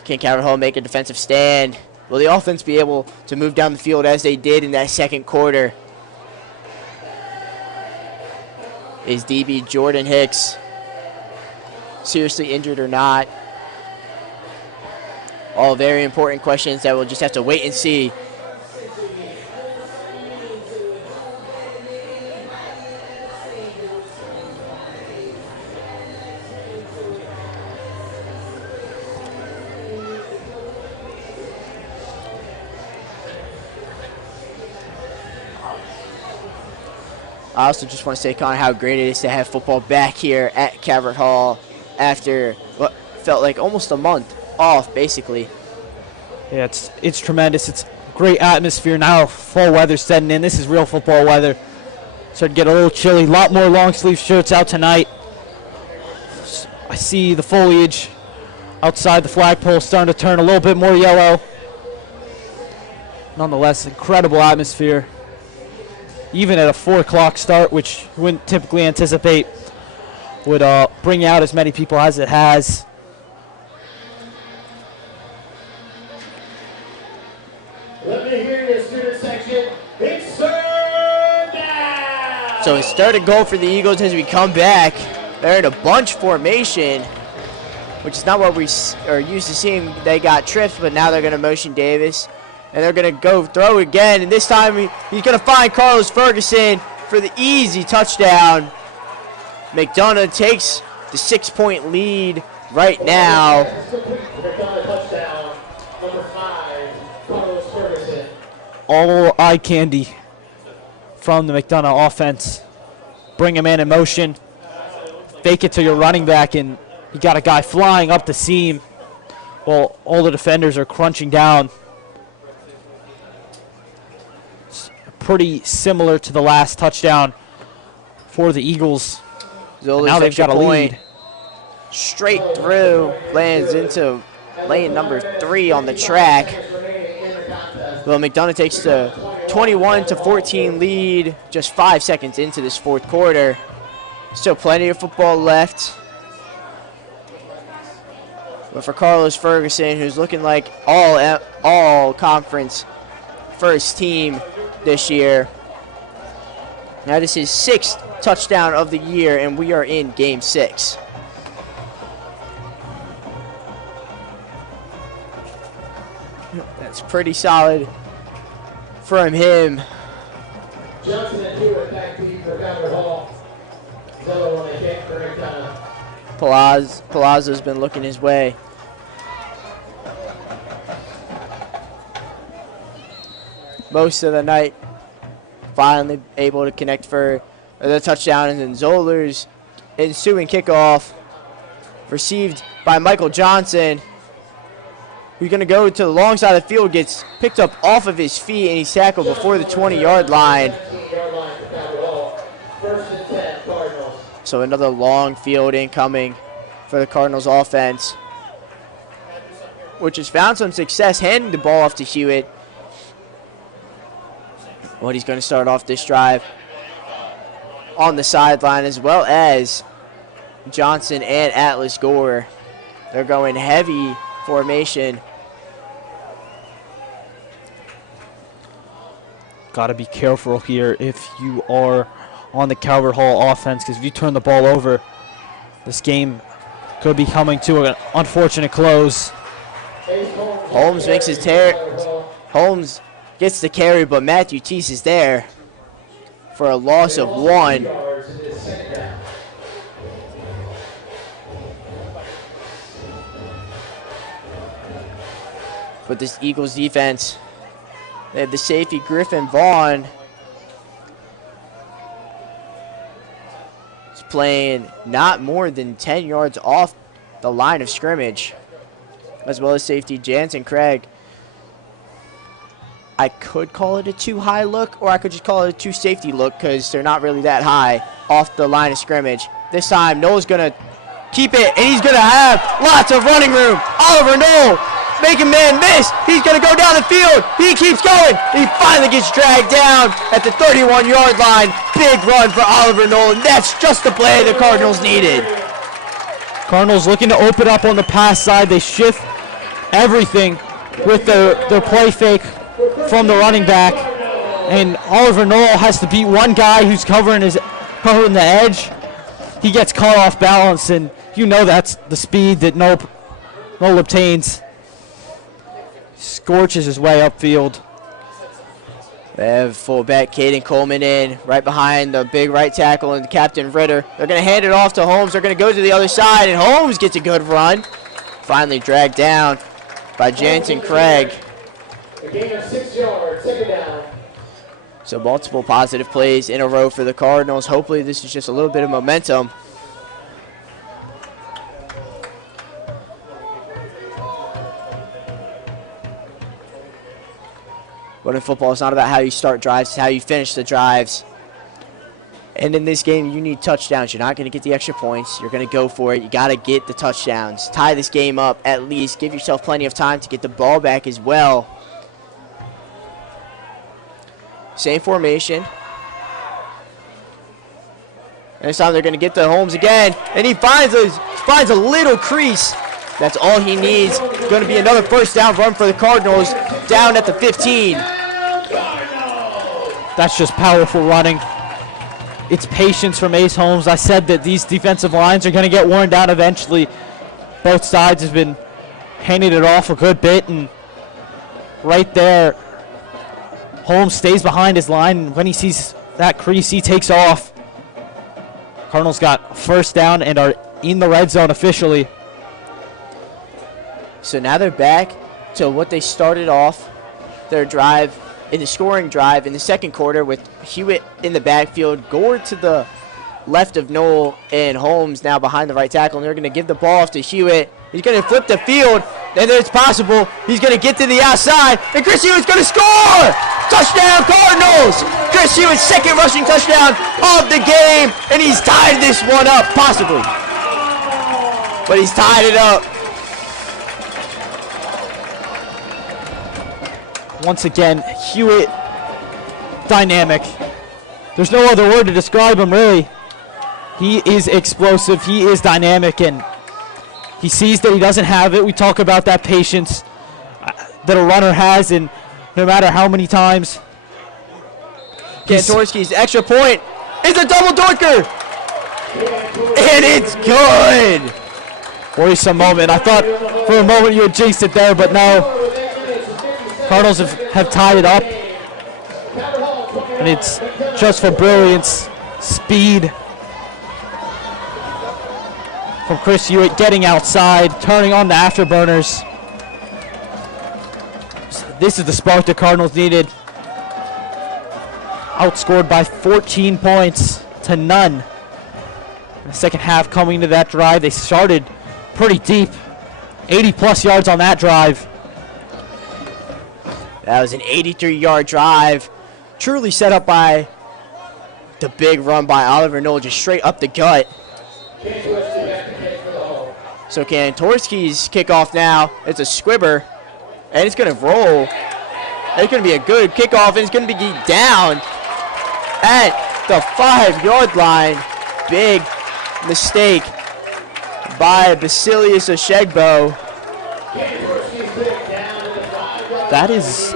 Can Calvert Hall make a defensive stand? Will the offense be able to move down the field as they did in that 2nd quarter? Is DB Jordan Hicks seriously injured or not? All very important questions that we'll just have to wait and see. I also just want to say, Connor, how great it is to have football back here at Calvert Hall after what felt like almost a month off, basically. Yeah, it's tremendous. It's great atmosphere now. Fall weather setting in. This is real football weather. Started to get a little chilly. A lot more long sleeve shirts out tonight. I see the foliage outside the flagpole starting to turn a little bit more yellow. Nonetheless, incredible atmosphere. Even at a 4 o'clock start, which you wouldn't typically anticipate, would bring out as many people as it has. Let me hear you, student section. It's third down. So it's third and goal for the Eagles as we come back. They're in a bunch formation, which is not what we are used to seeing. They got trips, but now they're going to motion Davis. And they're going to go throw again. And this time he's going to find Carlos Ferguson for the easy touchdown. McDonough takes the 6-point lead right now. McDonough touchdown, number 5, Carlos Ferguson. All eye candy from the McDonough offense. Bring him in motion. Fake it to your running back, and you got a guy flying up the seam while all the defenders are crunching down. Pretty similar to the last touchdown for the Eagles. Now they've got a lead. Straight through, lands into lane number 3 on the track. Well, McDonough takes the 21-14 lead just 5 seconds into this fourth quarter. Still plenty of football left. But for Carlos Ferguson, who's looking like all conference first team this year. Now this is 6th touchdown of the year, and we are in game 6. That's pretty solid from him. Johnson and Hewitt back to you for Calvert Hall. Zello on the kick for McDonough. Palazzo's been looking his way. Most of the night, finally able to connect for the touchdown, and then Zoller's ensuing kickoff received by Michael Johnson, who's going to go to the long side of the field, gets picked up off of his feet, and he's tackled before the 20-yard line. First and 10, Cardinals. So another long field incoming for the Cardinals offense, which has found some success handing the ball off to Hewitt. Well, he's going to start off this drive on the sideline, as well as Johnson and Atlas Gore. They're going heavy formation. Got to be careful here if you are on the Calvert Hall offense, because if you turn the ball over, this game could be coming to an unfortunate close. Holmes makes his Holmes gets the carry, but Matthew Teese is there for a loss of 1. But this Eagles defense, they have the safety Griffin Vaughn. He's playing not more than 10 yards off the line of scrimmage, as well as safety Jansen Craig. I could call it a too high look, or I could just call it a too safety look, because they're not really that high off the line of scrimmage. This time, Noel's going to keep it, and he's going to have lots of running room. Oliver Noel making man miss. He's going to go down the field. He keeps going. He finally gets dragged down at the 31-yard line. Big run for Oliver Noel, and that's just the play the Cardinals needed. Cardinals looking to open up on the pass side. They shift everything with their play fake from the running back, and Oliver Noel has to beat one guy who's covering the edge. He gets caught off balance, and you know that's the speed that Noel obtains. scorches his way upfield. They have fullback Caden Coleman in right behind the big right tackle and Captain Ritter. They're going to hand it off to Holmes. They're going to go to the other side, and Holmes gets a good run. Finally dragged down by Jansen Craig. A gain of 6 yards, second down. So multiple positive plays in a row for the Cardinals. Hopefully this is just a little bit of momentum. But in football, it's not about how you start drives, it's how you finish the drives. And in this game, you need touchdowns. You're not going to get the extra points. You're going to go for it. You got to get the touchdowns. Tie this game up at least. Give yourself plenty of time to get the ball back as well. Same formation. And this time they're going to get to Holmes again. And he finds a little crease. That's all he needs. Going to be another first down run for the Cardinals down at the 15. That's just powerful running. It's patience from Ace Holmes. I said that these defensive lines are going to get worn down eventually. Both sides have been handing it off a good bit, and right there, Holmes stays behind his line, and when he sees that crease, he takes off. Cardinals got first down and are in the red zone officially. So now they're back to what they started off their drive in the scoring drive in the second quarter with Hewitt in the backfield, Gord to the left of Noel, and Holmes now behind the right tackle. And they're going to give the ball off to Hewitt. He's going to flip the field, and it's possible. He's going to get to the outside, and Chris Hewitt's going to score! Touchdown, Cardinals! Chris Hewitt's second rushing touchdown of the game, and he's tied this one up, possibly. But he's tied it up. Once again, Hewitt, dynamic. There's no other word to describe him, really. He is explosive. He is dynamic, and he sees that he doesn't have it. We talk about that patience that a runner has, and no matter how many times. Kantorski's extra point is a double dorker, and it's good. Worrisome moment. I thought for a moment you had jinxed it there, but no. Cardinals have tied it up, and it's just for brilliance, speed from Chris Hewitt, getting outside, turning on the afterburners. This is the spark the Cardinals needed. Outscored by 14 points to none. In the second half, coming into that drive, they started pretty deep, 80-plus yards on that drive. That was an 83-yard drive, truly set up by the big run by Oliver Noel, just straight up the gut. So Kantorski's kickoff now, it's a squibber, and it's going to roll. It's going to be a good kickoff, and it's going to be down at the 5-yard line. Big mistake by Basilius Oshegbo. That is,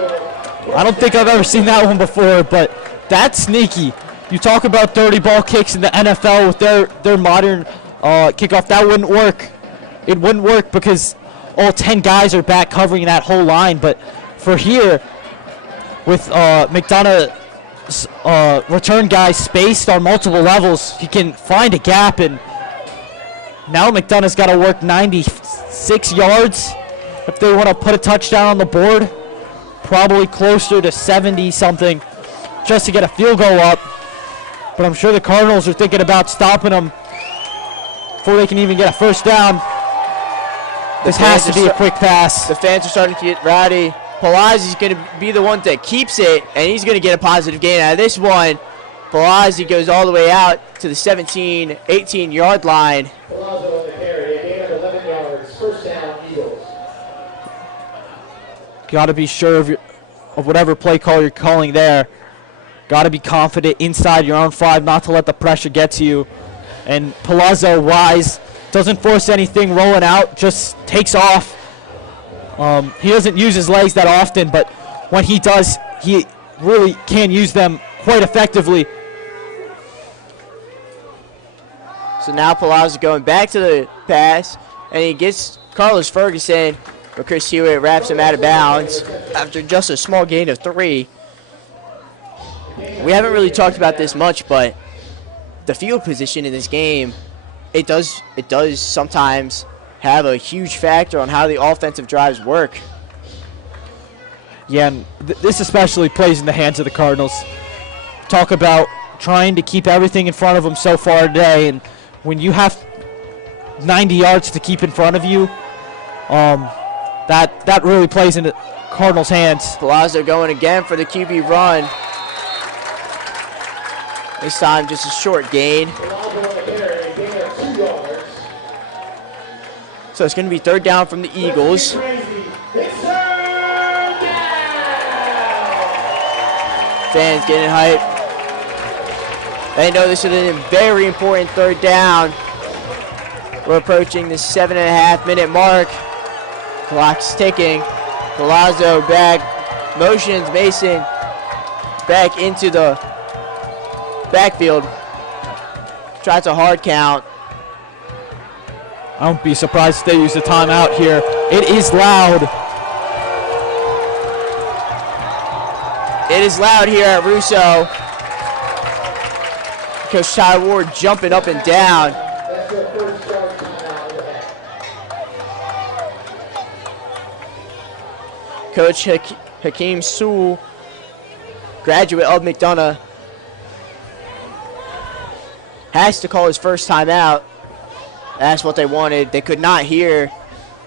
I don't think I've ever seen that one before, but that's sneaky. You talk about dirty ball kicks in the NFL with their modern kickoff. That wouldn't work. It wouldn't work because all 10 guys are back covering that whole line. But for here, with Mcdana's return guys spaced on multiple levels, he can find a gap, and now Mcdonough's got to work 96 yards if they want to put a touchdown on the board. Probably closer to 70-something just to get a field goal up. But I'm sure the Cardinals are thinking about stopping them before they can even get a first down. This has to be a quick pass. The fans are starting to get rowdy. Palazzi's going to be the one that keeps it, and he's going to get a positive gain out of this one. Palazzi goes all the way out to the 17, 18-yard line. Palazzi on the carry, a gain of 11 yards, first down, Eagles. Got to be sure of whatever play call you're calling there. Got to be confident inside your own 5, not to let the pressure get to you. And Palazzo, wise, doesn't force anything rolling out, just takes off. He doesn't use his legs that often, but when he does, he really can use them quite effectively. So now Palazzo going back to the pass, and he gets Carlos Ferguson But Chris Hewitt wraps him out of bounds after just a small gain of 3. We haven't really talked about this much, but the field position in this game, it does sometimes have a huge factor on how the offensive drives work. Yeah, and this especially plays in the hands of the Cardinals. Talk about trying to keep everything in front of them so far today, and when you have 90 yards to keep in front of you, that really plays into Cardinals' hands. Palazzo going again for the QB run. This time just a short gain. So it's going to be 3rd down from the Eagles. Fans getting hype. They know this is a very important 3rd down. We're approaching the 7.5-minute mark. Clock's ticking. Palazzo back. Motions Mason back into the backfield. Tries a hard count. I won't be surprised if they use a timeout here. It is loud. It is loud here at Russo. Coach Ty Ward jumping up and down. That's your first short timeout of the half. Coach Hakeem Sewell, graduate of McDonough, has to call his first timeout. That's what they wanted. They could not hear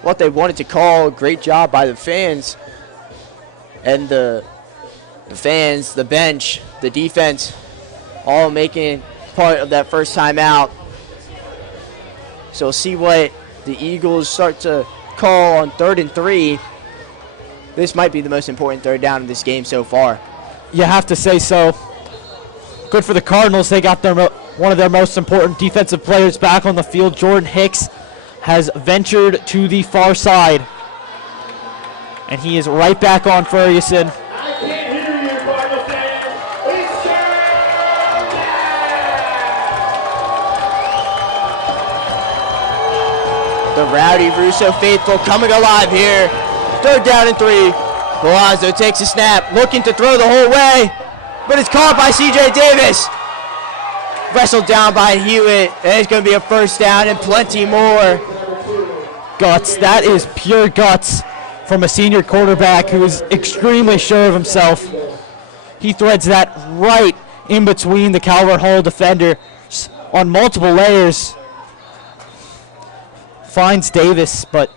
what they wanted to call. Great job by the fans. And the fans, the bench, the defense, all making part of that first timeout. So we'll see what the Eagles start to call on 3rd and 3. This might be the most important 3rd down in this game so far. You have to say so. Good for the Cardinals. They got one of their most important defensive players back on the field. Jordan Hicks has ventured to the far side. And he is right back on Ferguson. I can't hear you, Cardinal fans. It's The rowdy Russo faithful coming alive here. 3rd down and 3. Palazzo takes a snap, looking to throw the whole way, but it's caught by C.J. Davis. Wrestled down by Hewitt, and it's going to be a 1st down and plenty more. Guts. That is pure guts from a senior quarterback who is extremely sure of himself. He threads that right in between the Calvert Hall defenders on multiple layers. Finds Davis, but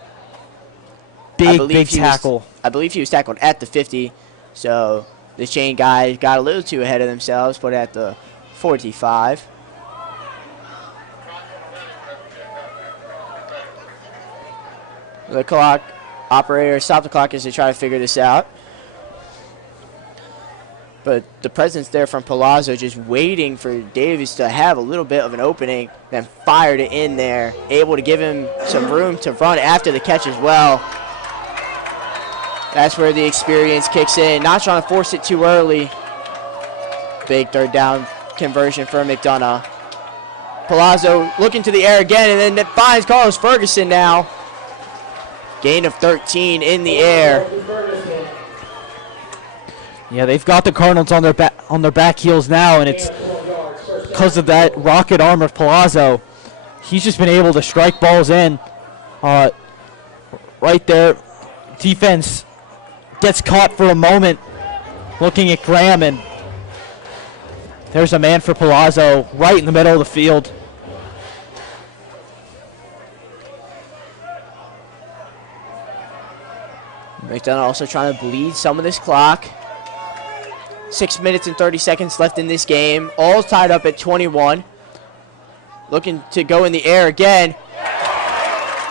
big tackle. I believe he was tackled at the 50, so the chain guys got a little too ahead of themselves, put it at the 45. The clock operator stopped the clock as they try to figure this out. But the presence there from Palazzo just waiting for Davis to have a little bit of an opening, then fired it in there, able to give him some room to run after the catch as well. That's where the experience kicks in. Not trying to force it too early. Big 3rd down conversion for McDonough. Palazzo looking to the air again, and then it finds Carlos Ferguson now. Gain of 13 in the air. Yeah, they've got the Cardinals on their back heels now, and it's because of that rocket arm of Palazzo. He's just been able to strike balls in. Right there, defense gets caught for a moment looking at Graham, and there's a man for Palazzo right in the middle of the field. McDonough also trying to bleed some of this clock. 6 minutes and 30 seconds left in this game. All tied up at 21. Looking to go in the air again.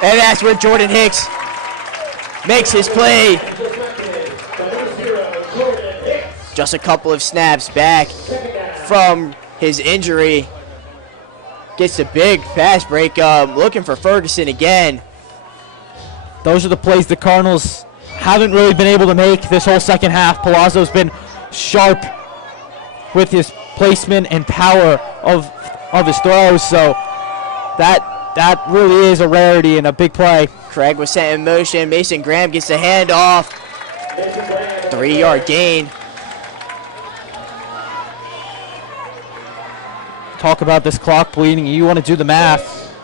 And that's where Jordan Hicks makes his play. Just a couple of snaps back from his injury. Gets a big pass breakup. Looking for Ferguson again. Those are the plays the Cardinals haven't really been able to make this whole second half. Palazzo's been sharp with his placement and power of his throws, so that that really is a rarity and a big play. Craig was sent in motion. Mason Graham gets the handoff. 3-yard gain. Talk about this clock bleeding. You want to do the math.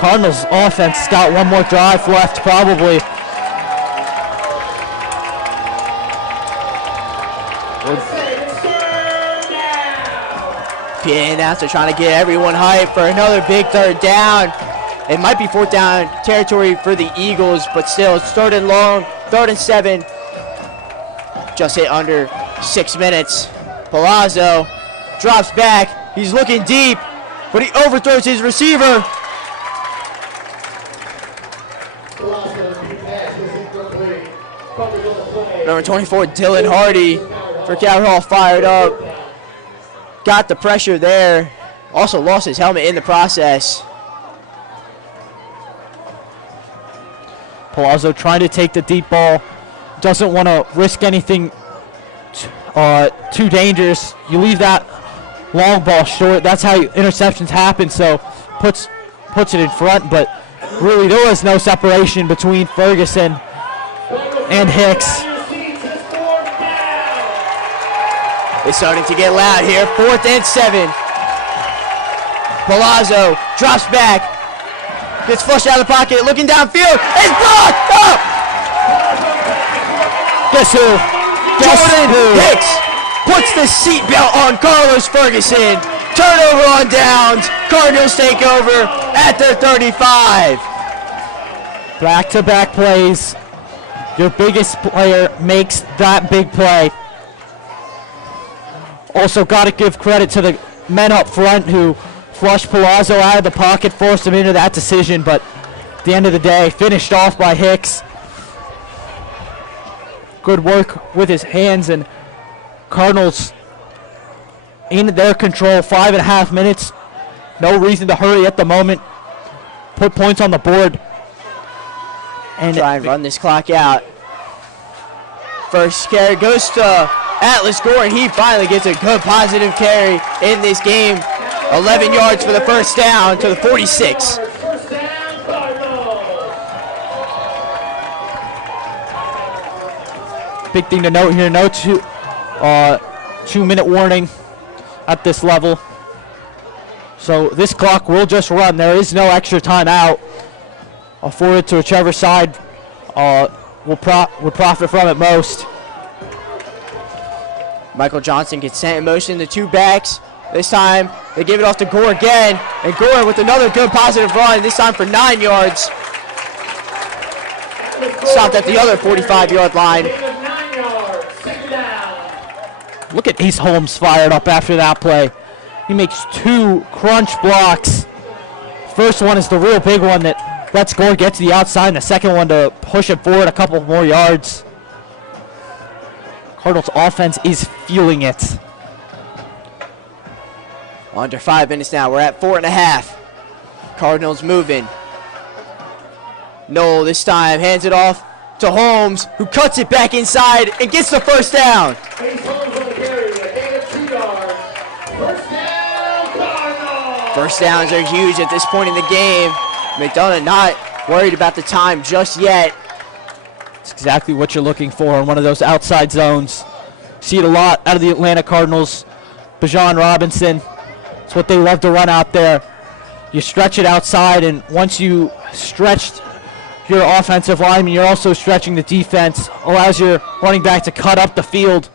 Cardinals offense got one more drive left probably. PA announcer trying to get everyone hyped for another big third down. It might be fourth down territory for the Eagles, but still, it's third and long, 3rd and 7. Just hit under 6 minutes. Palazzo drops back. He's looking deep, but he overthrows his receiver. Number 24, Dylan Hardy for Calvert Hall fired up. Got the pressure there. Also lost his helmet in the process. Palazzo trying to take the deep ball. Doesn't want to risk anything too dangerous. You leave that long ball short. That's how interceptions happen. So puts it in front. But really, there was no separation between Ferguson and Hicks. It's starting to get loud here. 4th and 7. Palazzo drops back. Gets flushed out of the pocket. Looking downfield. It's blocked. Oh! Guess who? Jordan Hicks puts the seatbelt on Carlos Ferguson. Turnover on downs. Cardinals take over at the 35. Back-to-back plays. Your biggest player makes that big play. Also got to give credit to the men up front who flushed Palazzo out of the pocket, forced him into that decision, but at the end of the day, finished off by Hicks. Good work with his hands, and Cardinals in their control, 5.5 minutes. No reason to hurry at the moment. Put points on the board. And try and run this clock out. First carry goes to Atlas Gore, and he finally gets a good positive carry in this game. 11 yards for the first down to the 46. Big thing to note here, no 2-minute warning at this level. So this clock will just run. There is no extra timeout afforded to whichever side will profit from it most. Michael Johnson gets sent in motion, the two backs. This time they give it off to Gore again, and Gore with another good positive run, this time for 9 yards. Stopped at the other 45-yard line. Look at Ace Holmes fired up after that play. He makes 2 crunch blocks. First one is the real big one that lets Gore get to the outside, and the second one to push it forward a couple more yards. Cardinals offense is feeling it. Under 5 minutes now. We're at 4.5. Cardinals moving. Noel this time hands it off to Holmes, who cuts it back inside and gets the first down. First downs are huge at this point in the game. Mcdana not worried about the time just yet. It's exactly what you're looking for in one of those outside zones. See it a lot out of the Atlanta Cardinals. Bijan Robinson, it's what they love to run out there. You stretch it outside, and once you stretched your offensive lineman, you're also stretching the defense. Allows your running back to cut up the field.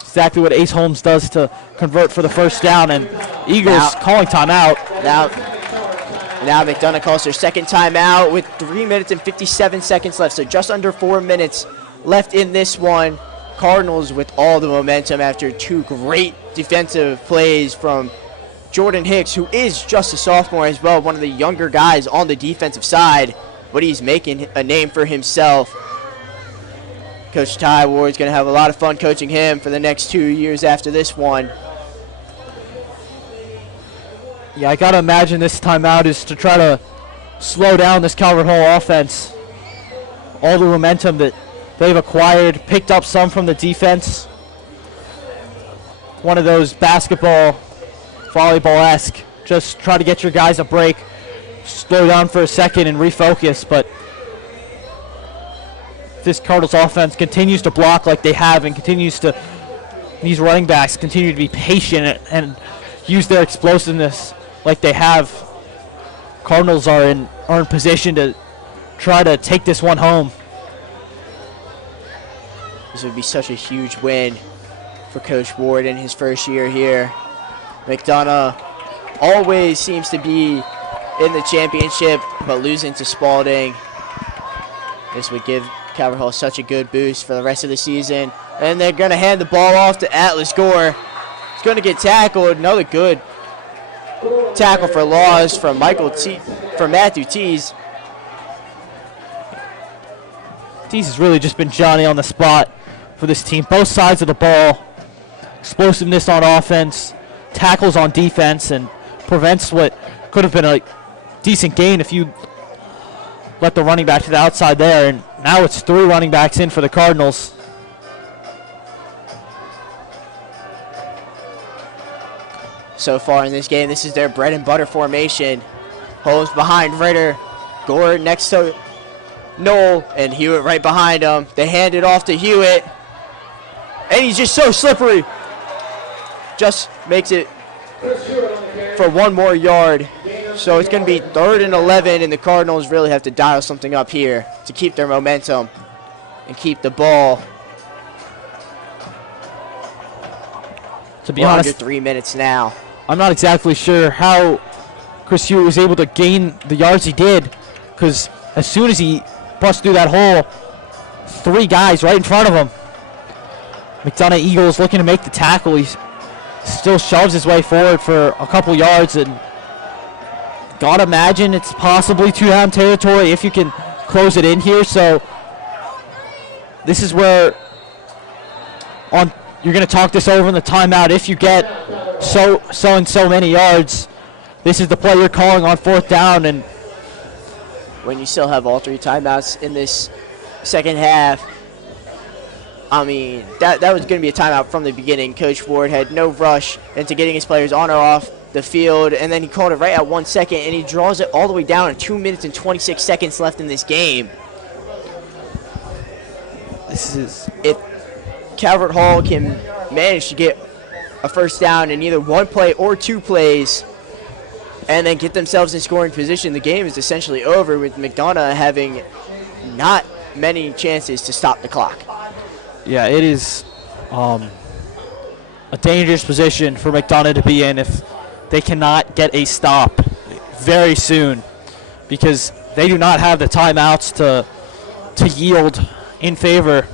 Exactly what Ace Holmes does to convert for the first down, and Eagles calling timeout. Now McDonough calls their second timeout with 3 minutes and 57 seconds left, so just under 4 minutes left in this one. Cardinals with all the momentum after 2 great defensive plays from Jordan Hicks, who is just a sophomore as well, one of the younger guys on the defensive side, but he's making a name for himself. Coach Ty Ward's going to have a lot of fun coaching him for the next 2 years after this one. Yeah, I got to imagine this timeout is to try to slow down this Calvert Hall offense. All the momentum that they've acquired, picked up some from the defense. One of those basketball, volleyball-esque, just try to get your guys a break. slow down for a second and refocus, but this Cardinals offense continues to block like they have and continues to, these running backs continue to be patient and use their explosiveness like they have. Cardinals are in position to try to take this one home. This would be such a huge win for Coach Ward in his first year here. Mcdana always seems to be in the championship, but losing to Spalding. This would give Calvert Hall such a good boost for the rest of the season. And they're going to hand the ball off to Atlas Gore. He's going to get tackled. Another good tackle for loss from Matthew Tees. Tees has really just been Johnny on the spot for this team. Both sides of the ball, explosiveness on offense, tackles on defense, and prevents what could have been a decent gain if you let the running back to the outside there. And now it's 3 running backs in for the Cardinals. So far in this game, this is their bread and butter formation. Holmes behind Ritter, Gore next to Knoll, and Hewitt right behind him. They hand it off to Hewitt, and he's just so slippery. Just makes it for 1 more yard. So it's going to be 3rd and 11, and the Cardinals really have to dial something up here to keep their momentum and keep the ball. To be honest, under 3 minutes now. I'm not exactly sure how Chris Hewitt was able to gain the yards he did, because as soon as he bust through that hole, 3 guys right in front of him. McDonough Eagles looking to make the tackle. He still shoves his way forward for a couple yards, and gotta imagine it's possibly 2-down territory if you can close it in here. So this is where you're going to talk this over in the timeout. If you get so and so many yards, this is the play you're calling on 4th down. And when you still have all 3 timeouts in this second half, I mean, that was going to be a timeout from the beginning. Coach Ward had no rush into getting his players on or off the field, and then he called it right at 1 second, and he draws it all the way down at 2 minutes and 26 seconds left in this game. If Calvert Hall can manage to get a first down in either 1 play or 2 plays and then get themselves in scoring position, the game is essentially over, with Mcdana having not many chances to stop the clock. Yeah, it is a dangerous position for Mcdana to be in if they cannot get a stop very soon, because they do not have the timeouts to yield in favor.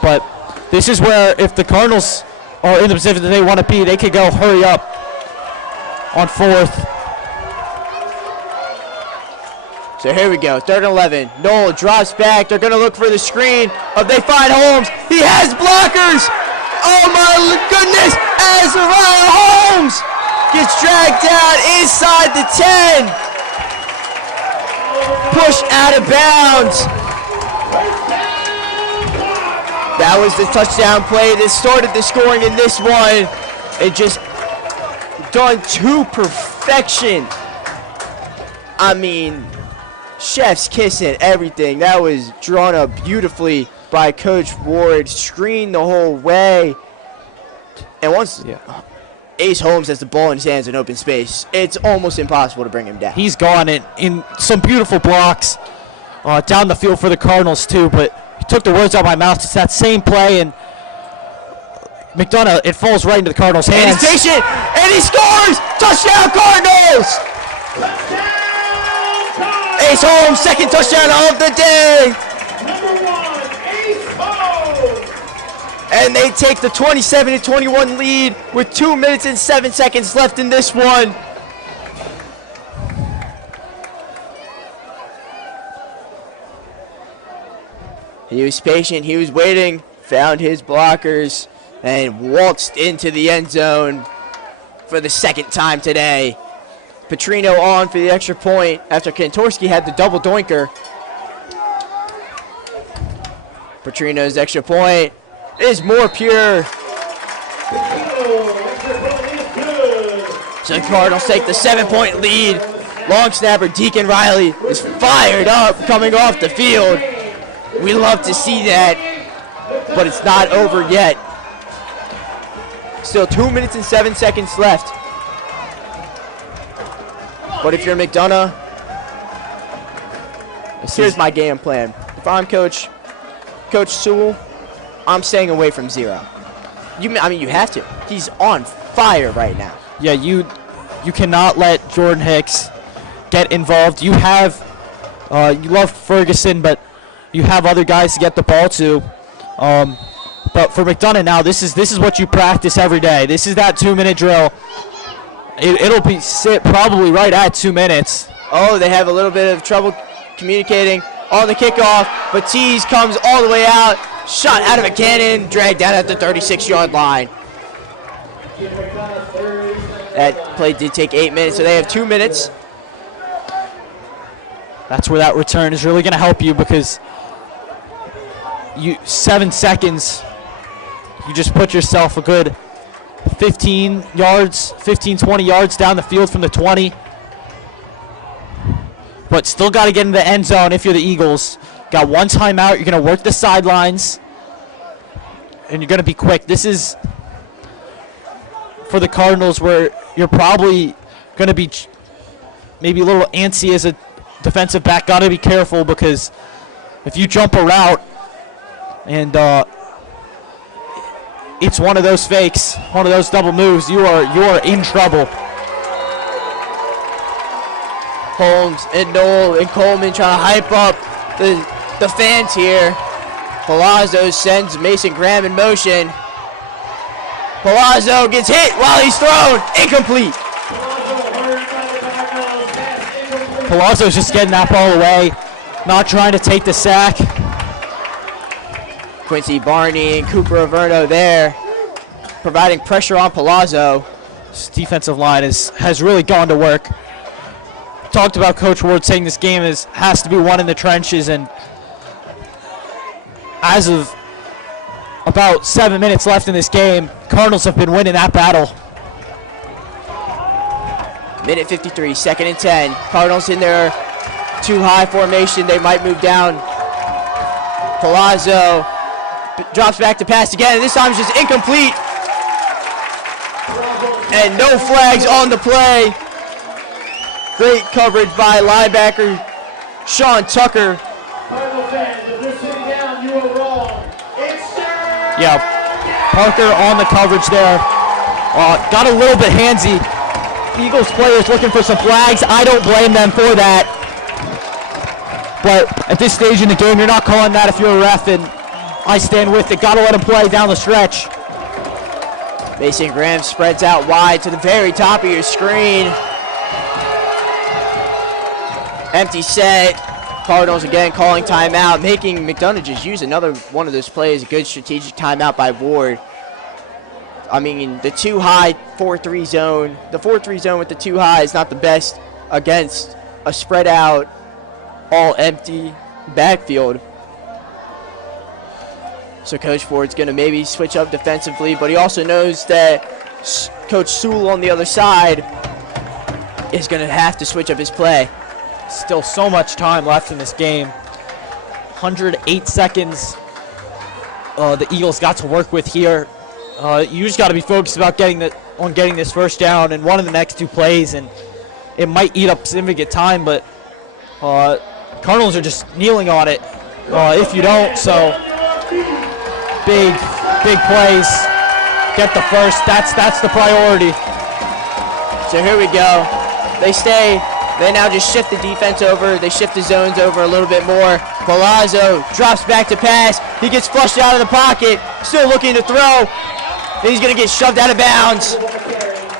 But this is where, if the Cardinals are in the position that they want to be, they could go hurry up on 4th. So here we go, 3rd and 11. Knoll drops back. They're going to look for the screen. They find Holmes. He has blockers. Oh my goodness! Azariah Holmes gets dragged down inside the 10. Pushed out of bounds. That was the touchdown play that started the scoring in this one. It just done to perfection. I mean, chef's kiss and everything. That was drawn up beautifully by Coach Ward, screened the whole way. And once Ace Holmes has the ball in his hands in open space, it's almost impossible to bring him down. He's gone in some beautiful blocks down the field for the Cardinals too, but he took the words out of my mouth. It's that same play, and McDonough, it falls right into the Cardinals' hands. And he's patient, and he scores! Touchdown Cardinals! Ace Holmes, 2nd touchdown of the day! And they take the 27-21 lead with 2 minutes and 7 seconds left in this one. He was patient, he was waiting, found his blockers, and waltzed into the end zone for the 2nd time today. Petrino on for the extra point after Kantorski had the double doinker. Petrino's extra point is more pure. So the Cardinals take the 7-point lead Long snapper Deacon Riley is fired up coming off the field. We love to see that, but it's not over yet. Still 2 minutes and 7 seconds left. But if you're McDonough, here's my game plan. If I'm Coach Sewell, I'm staying away from 0. You have to. He's on fire right now. Yeah, you cannot let Jordan Hicks get involved. You have, you love Ferguson, but you have other guys to get the ball to. But for McDonough now, this is what you practice every day. This is that 2-minute drill. It'll be sit probably right at 2 minutes. Oh, they have a little bit of trouble communicating on the kickoff. Batiz comes all the way out. Shot out of a cannon, dragged down at the 36-yard line. That play did take 8 minutes, so they have 2 minutes. That's where that return is really going to help you, because 7 seconds, you just put yourself a good 15 yards, 15, 20 yards down the field from the 20. But still got to get in the end zone if you're the Eagles. Got one timeout. You're going to work the sidelines, and you're going to be quick. This is for the Cardinals, where you're probably going to be maybe a little antsy as a defensive back. Got to be careful, because if you jump a route and it's one of those fakes, one of those double moves, you are in trouble. Holmes and Knoll and Coleman trying to hype up the fans here. Palazzo sends Mason Graham in motion. Palazzo gets hit while he's thrown. Incomplete. Palazzo's just getting that ball away, not trying to take the sack. Quincy Barney and Cooper Averno there, providing pressure on Palazzo. This defensive line has really gone to work. Talked about Coach Ward saying this game has to be won in the trenches, and as of about 7 minutes left in this game, Cardinals have been winning that battle. Minute 53, 2nd and 10. Cardinals in their too high formation. They might move down. Palazzo drops back to pass again, and this time it's just incomplete. And no flags on the play. Great coverage by linebacker Sean Tucker. Yeah, Parker on the coverage there. Got a little bit handsy. Eagles players looking for some flags. I don't blame them for that. But at this stage in the game, you're not calling that if you're a ref, and I stand with it. Got to let him play down the stretch. Mason Graham spreads out wide to the very top of your screen. Empty set. Cardinals again calling timeout, making McDonough just use another one of those plays. A good strategic timeout by Ward. I mean, the too high 4-3 zone. The 4-3 zone with the too high is not the best against a spread out, all empty backfield. So Coach Ford's going to maybe switch up defensively, but he also knows that Coach Sewell on the other side is going to have to switch up his play. Still so much time left in this game. 108 seconds the Eagles got to work with here. You just got to be focused about getting this first down and one of the next two plays, and it might eat up significant time, but Cardinals are just kneeling on it if you don't. So big plays, get the first. That's the priority. So here we go. They now just shift the defense over. They shift the zones over a little bit more. Palazzo drops back to pass. He gets flushed out of the pocket. Still looking to throw. And he's going to get shoved out of bounds.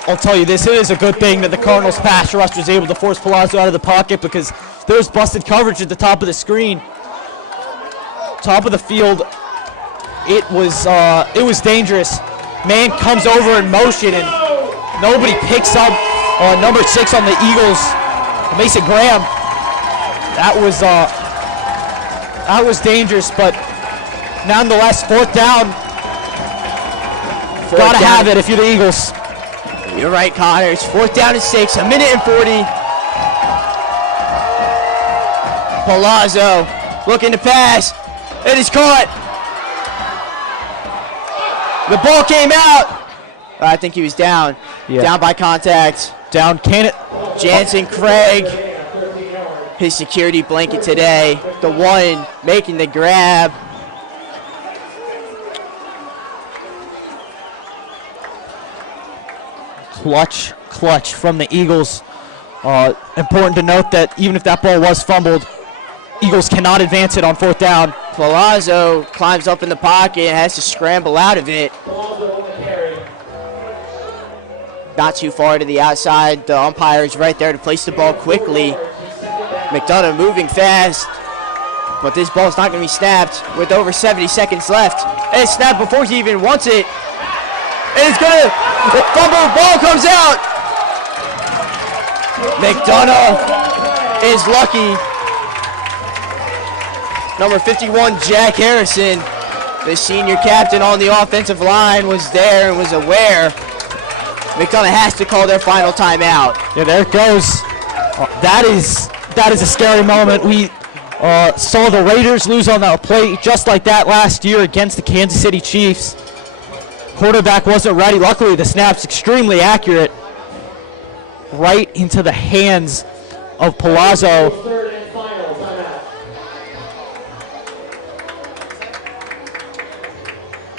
I'll tell you this, it is a good thing that the Cardinals pass rush was able to force Palazzo out of the pocket, because there was busted coverage at the top of the screen. Top of the field, it was dangerous. Man comes over in motion, and nobody picks up number 6 on the Eagles, Mason Graham. That was dangerous, but nonetheless, fourth down. Gotta have it if you're the Eagles. You're right, Connor. It's 4th down and 6, a minute and 40. Palazzo looking to pass. It is caught. The ball came out. I think he was down. Yeah. Down by contact. Down, can it? Jansen Craig, his security blanket today. The one making the grab. Clutch from the Eagles. Important to note that even if that ball was fumbled, Eagles cannot advance it on 4th down. Palazzo climbs up in the pocket and has to scramble out of it. Not too far to the outside. The umpire is right there to place the ball quickly. McDonough moving fast, but this ball's not going to be snapped with over 70 seconds left. And it's snapped before he even wants it. And it's going to fumble. Ball comes out. McDonough is lucky. Number 51, Jack Harrison, the senior captain on the offensive line, was there and was aware. McDonough has to call their final timeout. Yeah, there it goes. That is a scary moment. We saw the Raiders lose on that play just like that last year against the Kansas City Chiefs. Quarterback wasn't ready. Luckily, the snap's extremely accurate. Right into the hands of Palazzo.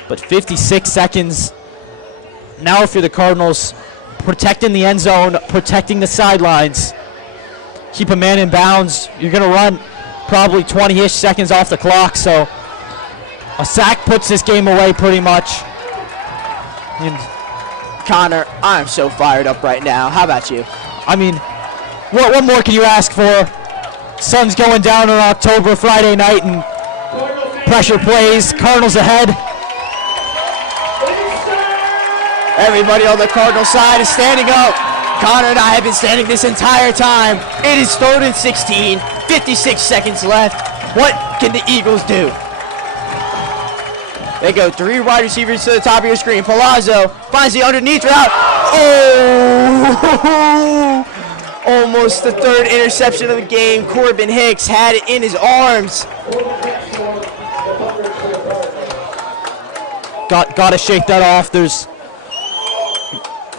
But 56 seconds. Now if you're the Cardinals, protecting the end zone, protecting the sidelines, keep a man in bounds. You're going to run probably 20-ish seconds off the clock, so a sack puts this game away pretty much. And Connor, I'm so fired up right now. How about you? I mean, what more can you ask for? Sun's going down on October Friday night, and pressure plays. Cardinals ahead. Everybody on the Cardinal side is standing up. Connor and I have been standing this entire time. It is 3rd and 16, 56 seconds left. What can the Eagles do? They go 3 wide receivers to the top of your screen. Palazzo finds the underneath route. Oh! Almost the 3rd interception of the game. Corbin Hicks had it in his arms. Got to shake that off.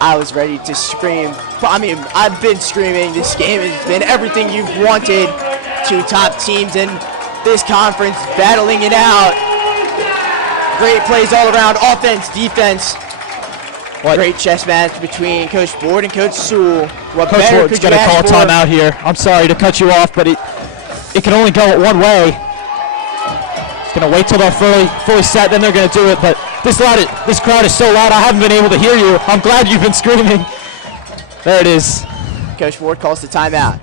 I was ready to scream. I mean, I've been screaming. This game has been everything you've wanted. 2 top teams in this conference battling it out. Great plays all around, offense, defense. Great chess match between Coach Board and Coach Sewell. What Coach Ward's going to call a timeout here. I'm sorry to cut you off, but it can only go one way. It's going to wait till they're fully set, then they're going to do it. But this crowd is so loud, I haven't been able to hear you. I'm glad you've been screaming. There it is. Coach Ward calls the timeout.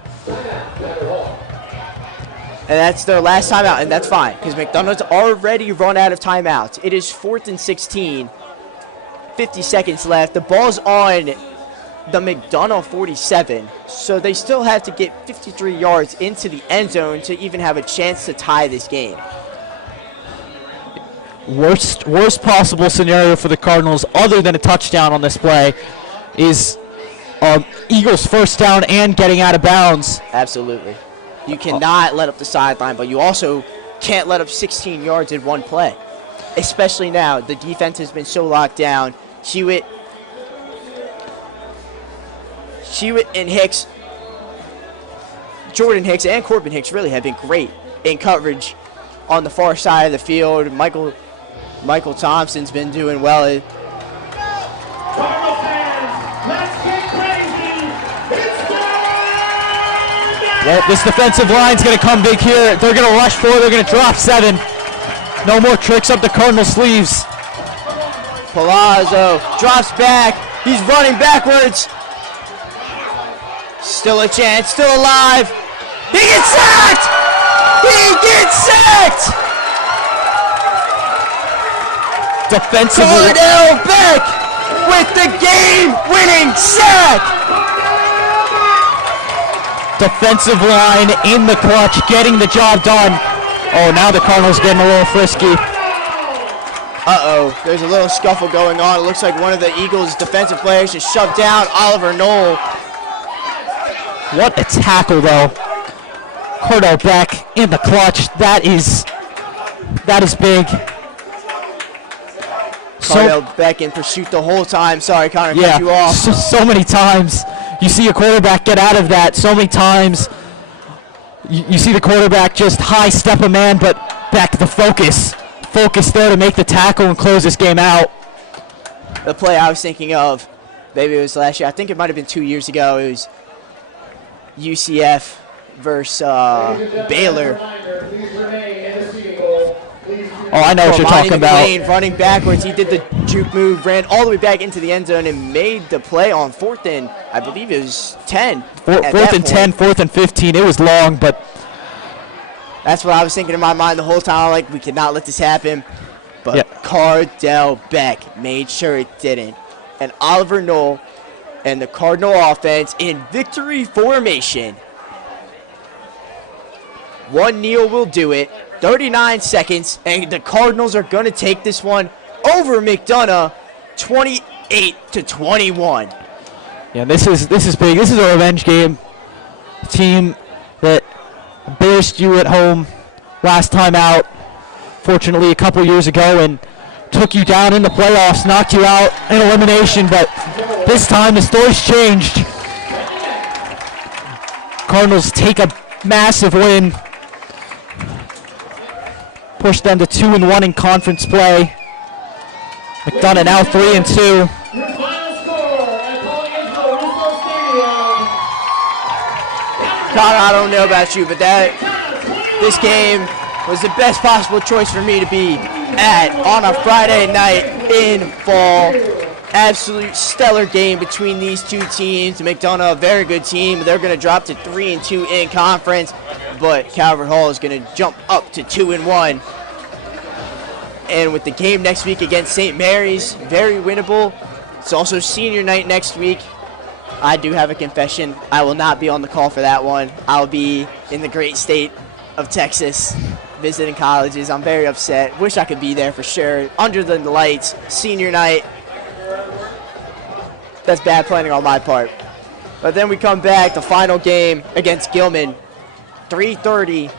And that's their last timeout, and that's fine, because McDonough's already run out of timeouts. It is 4th and 16, 50 seconds left. The ball's on the McDonough 47, so they still have to get 53 yards into the end zone to even have a chance to tie this game. Worst possible scenario for the Cardinals, other than a touchdown on this play, is Eagles 1st down and getting out of bounds. Absolutely. You cannot let up the sideline, but you also can't let up 16 yards in one play, especially now. The defense has been so locked down. Hewitt and Hicks, Jordan Hicks and Corbin Hicks really have been great in coverage on the far side of the field. Michael Thompson's been doing well. Cardinal fans, let's get crazy. It's Well, this defensive line's going to come big here. They're going to rush forward. They're going to drop 7. No more tricks up the Cardinal sleeves. Palazzo drops back. He's running backwards. Still a chance. Still alive. He gets sacked! He gets sacked! Defensive Cordell Beck with the game-winning sack! Defensive line in the clutch, getting the job done. Oh, now the Cardinals getting a little frisky. Uh-oh, there's a little scuffle going on. It looks like one of the Eagles' defensive players just shoved down Oliver Knoll. What a tackle, though. Cordell Beck in the clutch. That is big. Cardell Beck in pursuit the whole time. Sorry, Connor, cut you off. So many times you see a quarterback get out of that. So many times you see the quarterback just high step a man, but Beck, the focus there to make the tackle and close this game out. The play I was thinking of, maybe it was last year. I think it might have been 2 years ago. It was UCF versus Baylor. Oh, I know what you're talking about. Running backwards, he did the juke move, ran all the way back into the end zone, and made the play on 4th and, I believe it was 10. 4th and 10, 4th and 15. It was long, but that's what I was thinking in my mind the whole time. Like, we cannot let this happen. But Cardell Beck made sure it didn't. And Oliver Knoll and the Cardinal offense in victory formation. One kneel will do it. 39 seconds, and the Cardinals are going to take this one over Mcdana, 28-21. Yeah, this is big. This is a revenge game. A team that embarrassed you at home last time out, fortunately a couple years ago, and took you down in the playoffs, knocked you out in elimination, but this time the story's changed. Cardinals take a massive win, push them to 2-1 in conference play. McDonough now 3-2. Connor, I don't know about you, but this game was the best possible choice for me to be at on a Friday night in fall. Absolute stellar game between these two teams. McDonough, a very good team. They're going to drop to 3-2 in conference, but Calvert Hall is going to jump up to 2-1. And with the game next week against St. Mary's, very winnable. It's also senior night next week. I do have a confession. I will not be on the call for that one. I'll be in the great state of Texas visiting colleges. I'm very upset. Wish I could be there for sure. Under the lights, senior night. That's bad planning on my part. But then we come back, the final game against Gilman, 3:30.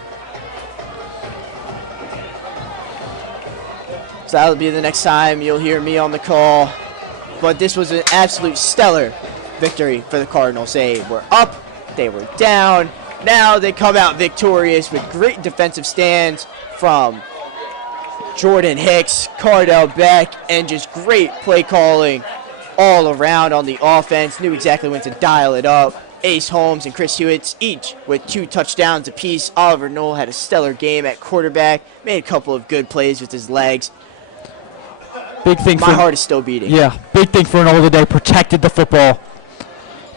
So that'll be the next time you'll hear me on the call. But this was an absolute stellar victory for the Cardinals. They were up, they were down. Now they come out victorious with great defensive stands from Jordan Hicks, Cardell Beck, and just great play calling all around on the offense. Knew exactly when to dial it up. Ace Holmes and Chris Hewitt, each with 2 touchdowns apiece. Oliver Knoll had a stellar game at quarterback, made a couple of good plays with his legs. Big thing. My heart is still beating. Yeah, big thing for Knoll today. Protected the football.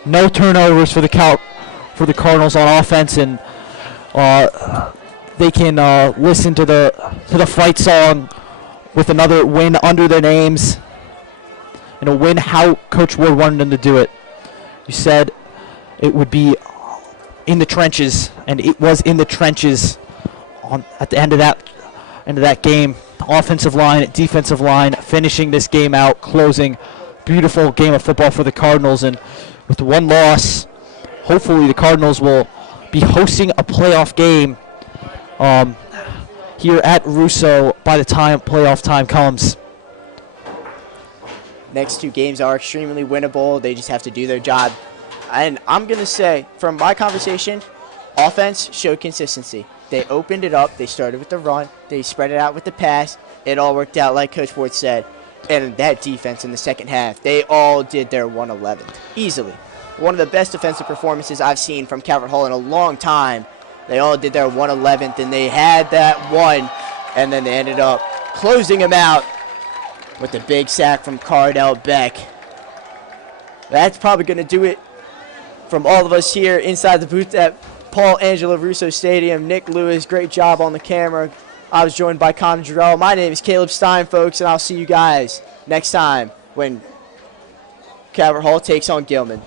No turnovers for the Cardinals on offense, and they can listen to the fight song with another win under their names, and a win how Coach Ward wanted them to do it. You said it would be in the trenches, and it was in the trenches at the end of that game. Offensive line, defensive line, finishing this game out, closing. Beautiful game of football for the Cardinals, and with one loss, hopefully the Cardinals will be hosting a playoff game here at Russo by the time playoff time comes. Next 2 games are extremely winnable. They just have to do their job. And I'm going to say, from my conversation, offense showed consistency. They opened it up. They started with the run. They spread it out with the pass. It all worked out like Coach Ward said. And that defense in the second half, they all did their 111th easily. One of the best defensive performances I've seen from Calvert Hall in a long time. They all did their 111th, and they had that one, and then they ended up closing them out with a big sack from Cardell Beck. That's probably going to do it from all of us here inside the booth at Paul Angelo Russo Stadium. Nick Lewis, great job on the camera. I was joined by Connor Jarrell. My name is Caleb Stein, folks, and I'll see you guys next time when Calvert Hall takes on Gilman.